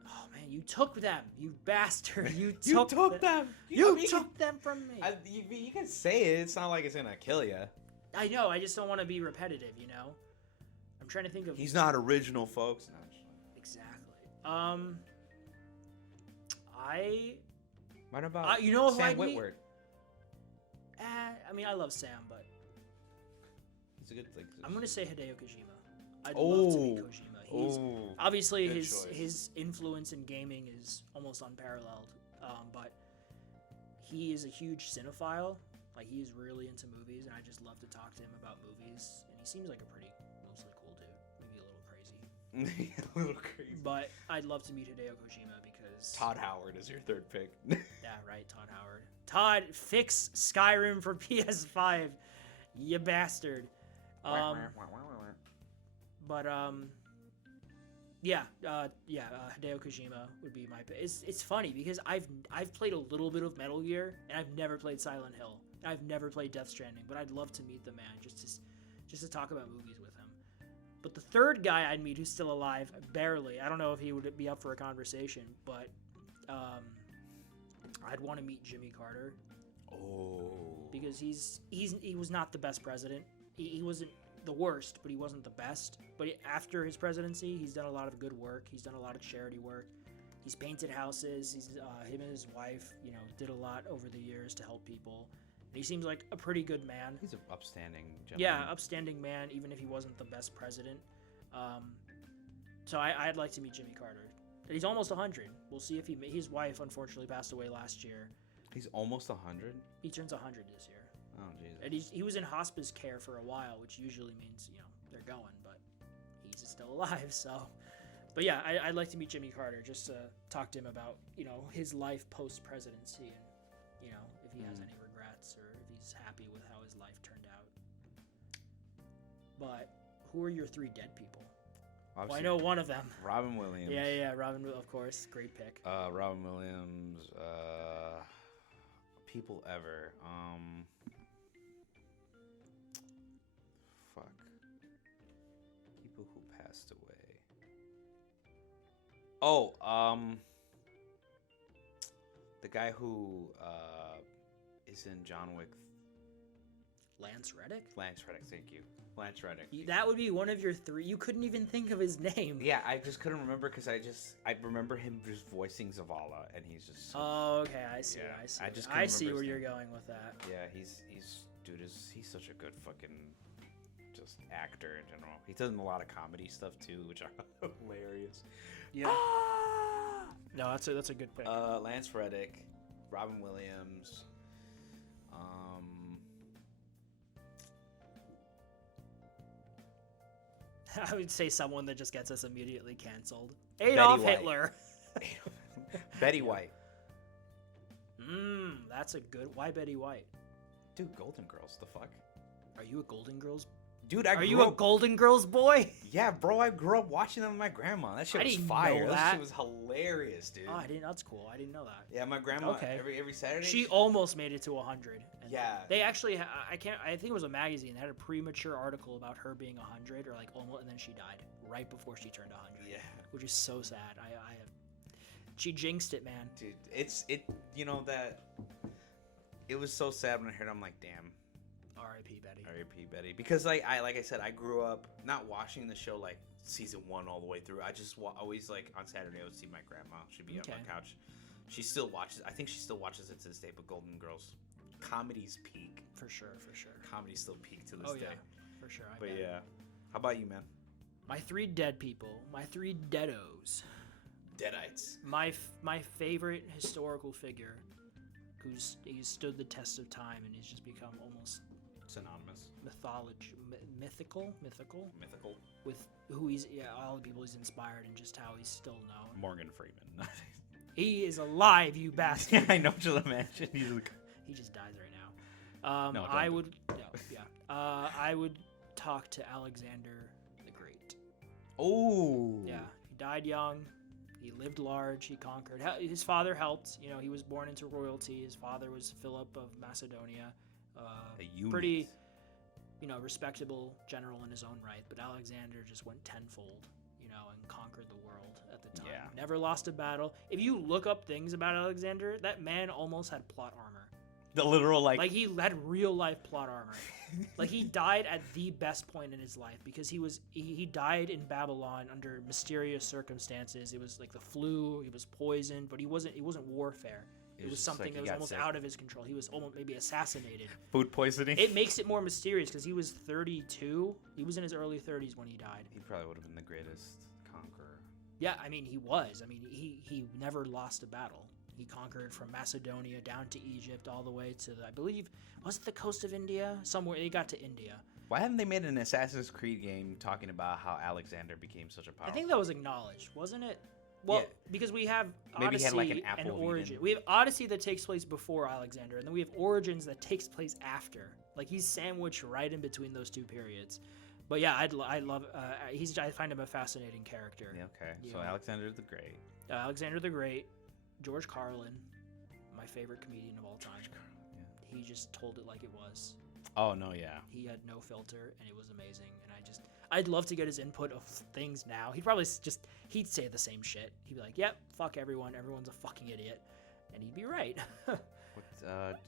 Oh man, you took them, you bastard! You took them. You took them from me. You can say it. It's not like it's gonna kill you. I know. I just don't want to be repetitive. You know. I'm trying to think of. He's not original, folks. No, exactly. What about you know Sam Witwer? I mean, I love Sam, but It's a good thing. I'm gonna say Hideo Kojima. I'd love to meet Kojima. He's obviously good his influence in gaming is almost unparalleled. But he is a huge cinephile. Like, he's really into movies, and I just love to talk to him about movies. And he seems like a mostly cool dude. Maybe a little crazy. A little crazy. But I'd love to meet Hideo Kojima because Todd Howard is your third pick. Yeah, right, Todd Howard. Todd, fix Skyrim for PS5, you bastard. But Hideo Kojima would be my pick. It's funny because I've played a little bit of Metal Gear and I've never played Silent Hill. And I've never played Death Stranding, but I'd love to meet the man just to talk about movies with him. But the third guy I'd meet who's still alive, barely. I don't know if he would be up for a conversation, but I'd want to meet Jimmy Carter. Oh. Because he was not the best president. He wasn't the worst, but he wasn't the best. But after his presidency, he's done a lot of good work. He's done a lot of charity work. He's painted houses. Him and his wife, did a lot over the years to help people. And he seems like a pretty good man. He's an upstanding gentleman. Yeah, upstanding man, even if he wasn't the best president. So I'd like to meet Jimmy Carter. He's almost 100. We'll see if his wife unfortunately passed away last year. He's almost 100? He turns 100 this year. Oh, Jesus. And he was in hospice care for a while, which usually means, they're going, but he's still alive, so. But yeah, I'd like to meet Jimmy Carter just to talk to him about, his life post-presidency and, if he has any regrets or if he's happy with how his life turned out. But who are your three dead people? Well, I know one of them. Robin Williams. Yeah, Robin, of course. Great pick. Robin Williams. People ever. Fuck. People who passed away. Oh, the guy who is in John Wick. Lance Reddick? Lance Reddick, thank you. Lance Reddick. That would be one of your three. You couldn't even think of his name. Yeah, I just couldn't remember because I remember him just voicing Zavala, and he's just. So, Oh, okay, I see. Yeah, I see. I just I couldn't see remember where his you're name. going with that. Yeah, he's such a good fucking just actor in general. He does a lot of comedy stuff too, which are hilarious. Yeah. Ah! No, that's a good pick. Lance Reddick, Robin Williams. I would say someone that just gets us immediately canceled. Adolf White. Hitler. Betty White. That's a good. Why Betty White? Dude, Golden Girls, the fuck? Are you a Golden Girls? Dude, Are you a Golden Girls boy? Yeah, bro, I grew up watching them with my grandma. That shit I was didn't fire. know That that. shit was hilarious, dude. Oh, I didn't. That's cool. I didn't know that. Yeah, my grandma Okay. every Saturday. She almost made it to 100. And Yeah. They actually. I think it was a magazine that had a premature article about her being 100 or like almost, and then she died right before she turned 100. Yeah. Which is so sad. She jinxed it, man. Dude, that it was so sad when I heard it. I'm like, damn. R.I.P. Betty. R.I.P. Betty. Because like I said, I grew up not watching the show like season 1 all the way through. I just always like on Saturday I would see my grandma. She'd be on my couch. She still watches. I think she still watches it to this day. But Golden Girls, comedy's peak. For sure. Comedy's still peak to this Oh day. yeah, for sure. I But bet. yeah, how about you, man? My three dead people. My three deados. Deadites. My favorite historical figure, he's stood the test of time and he's just become almost Synonymous. mythical with who all the people he's inspired and just how he's still known. Morgan Freeman. He is alive, you bastard. Yeah, I know what you'll imagine. He's like, He just dies right now. No, don't I do would, I would talk to Alexander the Great. oh. Yeah, he died young. He lived large. He conquered. His father helped. You know, he was born into royalty. His father was Philip of Macedonia. A unit. Pretty, respectable general in his own right. But Alexander just went tenfold, and conquered the world at the time. Yeah. Never lost a battle. If you look up things about Alexander, that man almost had plot armor. The literal like Like he had real life plot armor. Like he died at the best point in his life because he died in Babylon under mysterious circumstances. It was like the flu. He was poisoned, but it wasn't warfare. It was just something like he that was got almost sick. out of his control. He was almost maybe assassinated. food poisoning. It makes it more mysterious because he was 32. He was in his early 30s when he died. He probably would have been the greatest conqueror. Yeah, I mean he was. I mean he never lost a battle. He conquered from Macedonia down to Egypt, all the way to I believe, was it the coast of India? Somewhere he got to India. Why haven't they made an Assassin's Creed game talking about how Alexander became such a powerful? I think that was acknowledged, wasn't it? Well, Yeah. because we have Maybe he Odyssey had, like, an and Apple of Origin. Eden. We have Odyssey that takes place before Alexander, and then we have Origins that takes place after. Like he's sandwiched right in between those two periods. But yeah, I love. I find him a fascinating character. Yeah, okay. So Yeah. Alexander the Great. Alexander the Great, George Carlin, my favorite comedian of all time. Yeah. He just told it like it was. Oh no, yeah. He had no filter, and it was amazing. And I'd love to get his input of things now. He'd probably he'd say the same shit. He'd be like, "Yep, fuck everyone. Everyone's a fucking idiot," and he'd be right.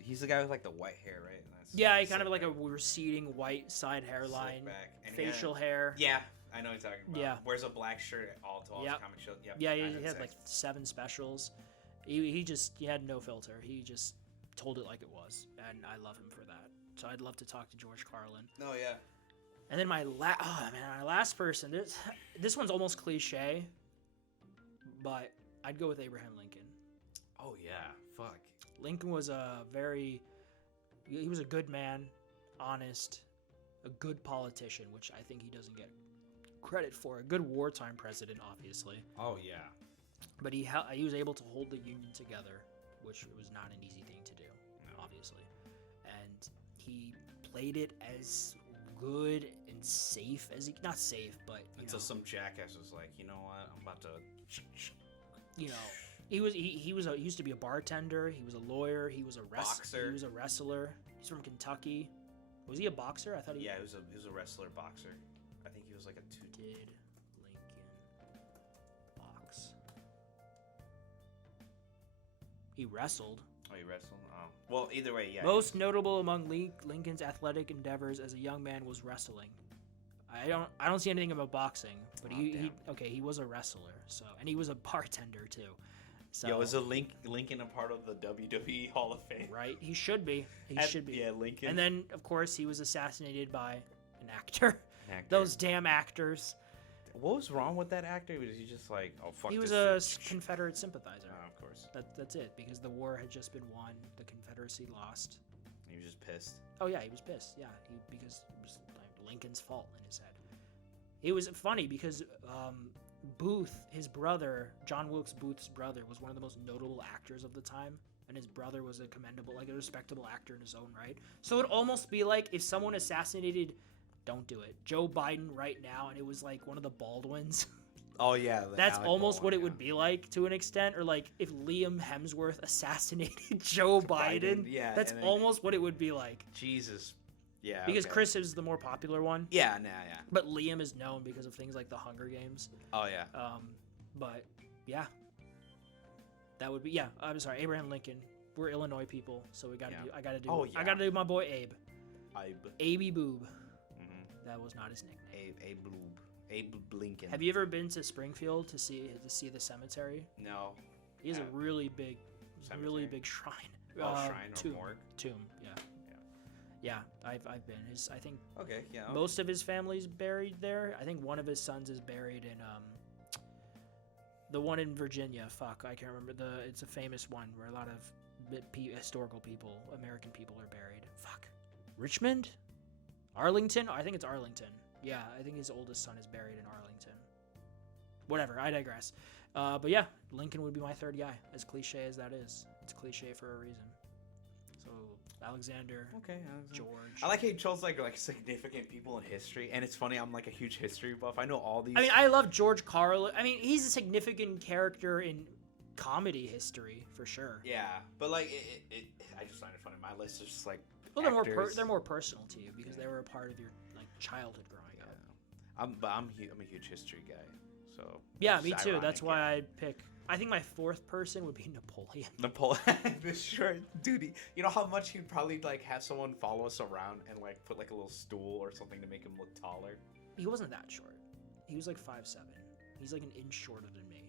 He's the guy with like the white hair, right? And that's Yeah, he kind of like a receding white side hairline, slick back. And facial hair. Yeah, I know what you're talking about. Yeah. Wears a black shirt to all his Yep. comic shows. Yep. Yeah, I he know had exactly. like 7 specials. He had no filter. He just told it like it was, and I love him for that. So I'd love to talk to George Carlin. Oh yeah. And then my last person. This one's almost cliche, but I'd go with Abraham Lincoln. Oh yeah. Fuck. Lincoln was he was a good man, honest, a good politician, which I think he doesn't get credit for. A good wartime president, obviously, Oh yeah. but he was able to hold the Union together, which was not an easy thing to do, obviously. And he played it as good and safe as he not safe, but Until some jackass was like, you know what? I'm about to. He used to be a bartender. He was a lawyer. He was a Boxer. He was a wrestler. He's from Kentucky. Was he a boxer? I thought he. Yeah, he was a wrestler boxer. I think he was like a two. Did Lincoln box? He wrestled. Oh, he wrestled. Oh, well, either way, yeah. Most notable among Lincoln's athletic endeavors as a young man was wrestling. I don't see anything about boxing, but he was a wrestler. So, and he was a bartender too. So, Yo, is Lincoln a part of the WWE Hall of Fame? Right, he should be. Should be. Yeah, Lincoln. And then, of course, he was assassinated by an actor. Actor. Those damn actors. What was wrong with that actor? Was he just like, oh fuck? He was this a Confederate sympathizer. Oh, of course. That's it, because the war had just been won, the Confederacy lost. He was just pissed. Oh yeah, he was pissed. Yeah, because it was like Lincoln's fault in his head. It was funny because Booth, his brother, John Wilkes Booth's brother, was one of the most notable actors of the time, and his brother was a commendable, like a respectable actor in his own right. So it'd almost be like if someone assassinated, don't do it, Joe Biden right now, and it was like one of the Baldwins. Oh yeah, That's almost what it would be like to an extent, or like if Liam Hemsworth assassinated Joe Biden. Yeah, that's almost what it would be like. Jesus. Yeah. Because okay. Chris is the more popular one. Yeah, yeah. But Liam is known because of things like the Hunger Games. Oh yeah. But yeah, that would be I'm sorry, Abraham Lincoln. We're Illinois people, so we gotta do. I gotta do. Oh, yeah. I gotta do my boy Abe. Abe Boob. Mm-hmm. That was not his nickname. Abe Boob. Abe Lincoln. Have you ever been to Springfield to see the cemetery? No. He has a really big shrine. Shrine tomb. or morgue. Tomb. Yeah. Yeah, I've been. I think Okay, yeah. most of his family's buried there. I think one of his sons is buried in the one in Virginia. Fuck, I can't remember it's a famous one where a lot of historical people, American people, are buried. Fuck, Richmond, Arlington. I think it's Arlington. Yeah, I think his oldest son is buried in Arlington. Whatever, I digress. But yeah, Lincoln would be my third guy. As cliche as that is, it's cliche for a reason. So Alexander, George. I like how he chose like significant people in history, and it's funny. I'm like a huge history buff. I know all these. I mean, I love George Carlin. I mean, he's a significant character in comedy history for sure. Yeah, but like I just find it funny. My list is just like. Well, they're more personal to you because they were a part of your like childhood growing up. I'm a huge history guy, so. Yeah, me too. That's why I pick. I think my fourth person would be Napoleon. The short dude. You know how much he'd probably like have someone follow us around and like put like a little stool or something to make him look taller. He wasn't that short. He was like 5'7". He's like an inch shorter than me.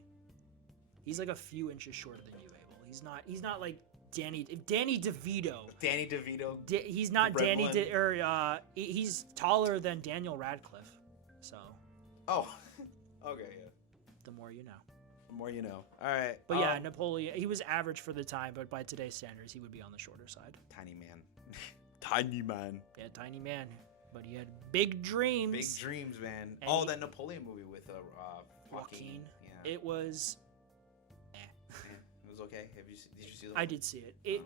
He's like a few inches shorter than you, Abel. He's not like Danny DeVito. Danny DeVito. He's not Danny he's taller than Daniel Radcliffe. So. Oh. Okay. Yeah. The more you know. The more you know. All right. But yeah, Napoleon. He was average for the time, but by today's standards, he would be on the shorter side. Tiny man. Tiny man. Yeah, tiny man. But he had big dreams. Big dreams, man. And that Napoleon movie with Joaquin. Yeah. It was. It was okay. Did you see the? I did see it.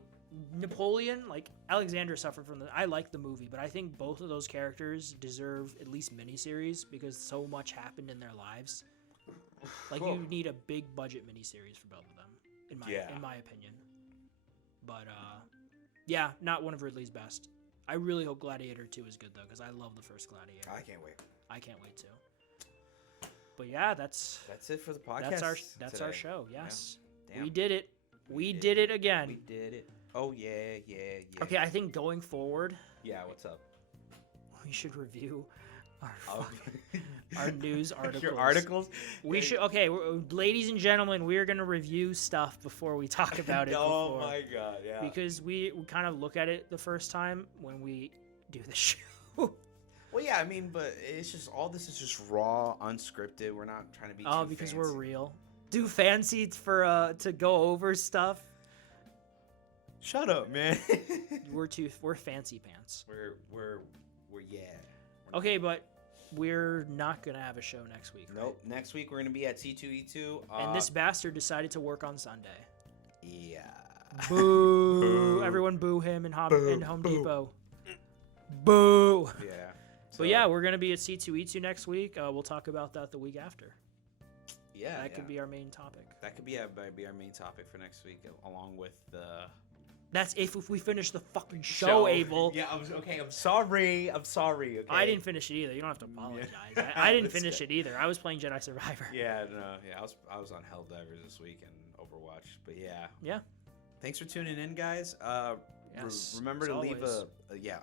Napoleon, like Alexander, suffered from the. I like the movie, but I think both of those characters deserve at least miniseries because so much happened in their lives. Like you need a big budget miniseries for both of them, in my opinion. But yeah, not one of Ridley's best. I really hope Gladiator 2 is good though, because I love the first Gladiator. I can't wait. I can't wait too. But yeah, that's it for the podcast. That's our show. Yes, yeah. We did it. We did it again. We did it. Oh yeah. Okay, I think going forward. Yeah, what's up? We should review our news articles. Your articles? We should. Okay, ladies and gentlemen, we are going to review stuff before we talk about it. Oh my god, yeah. Because we kind of look at it the first time when we do the show. Well, yeah, I mean, but it's just all this is just raw, unscripted. We're not trying to be. Oh, because we're real. Do fancy for to go over stuff. Shut up, man. We're fancy pants. We're yeah. Okay, but we're not gonna have a show next week. Nope. Right? Next week we're gonna be at C2E2. And this bastard decided to work on Sunday. Yeah. Boo! Boo. Everyone boo him in Home Depot. Boo! Yeah. But yeah, we're gonna be at C2E2 next week. We'll talk about that the week after. Yeah. That could be our main topic. That could be our main topic for next week, along with the. That's if we finish the fucking show, Abel. Yeah, I'm sorry. Okay. I didn't finish it either. You don't have to apologize. Yeah. I didn't finish it either. I was playing Jedi Survivor. Yeah, no, yeah. I was on Helldivers this week and Overwatch, but yeah. Yeah. thanks for tuning in, guys. Yes, Remember as to leave always.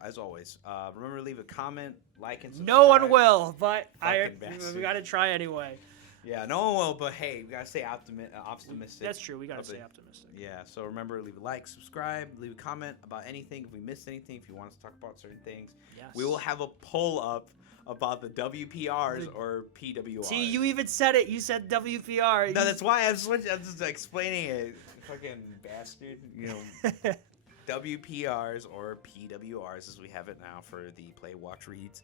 as always. Remember to leave a comment, like, and subscribe. No one will, but Fucking we bastard. gotta try anyway. Yeah, no one will, but hey, we gotta stay optimistic. That's true. We gotta Up stay it. optimistic. Yeah, so remember to leave a like, subscribe, leave a comment about anything. If we missed anything, if you want us to talk about certain things, Yes. we will have a poll up about the WPRs or PWRs. See, you even said it. You said WPR. No, that's why I'm just explaining it. Fucking bastard. You know, WPRs or PWRs as we have it now for the Play Watch Reads.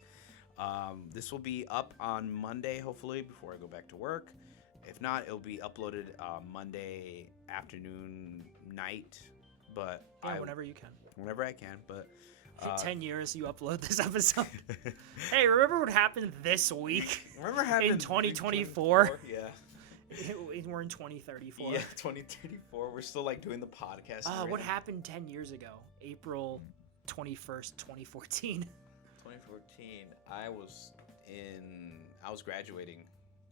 This will be up on Monday, hopefully, before I go back to work. If not, it'll be uploaded Monday afternoon, night. But whenever you can. whenever I can. But In 10 years, you upload this episode. Hey, remember what happened this week? remember having In 2024? Yeah. We're in 2034. Yeah, 2034. We're still like doing the podcast. and What everything. happened 10 years ago? April 21st, 2014. 2014. I was graduating,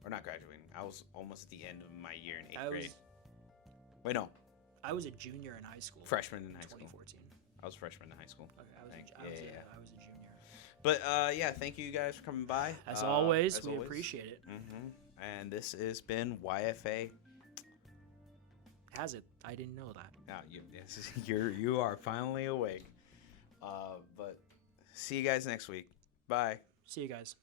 or not graduating. I was almost at the end of my year in 8th grade. Wait, no, I was a junior in high school. freshman in high school. 2014. I was freshman in high school. Okay, I was Yeah. a junior. But yeah, thank you guys for coming by. As always, we appreciate it. And this has been YFA. Has it? I didn't know that. Now you are finally awake. But see you guys next week. Bye. See you guys.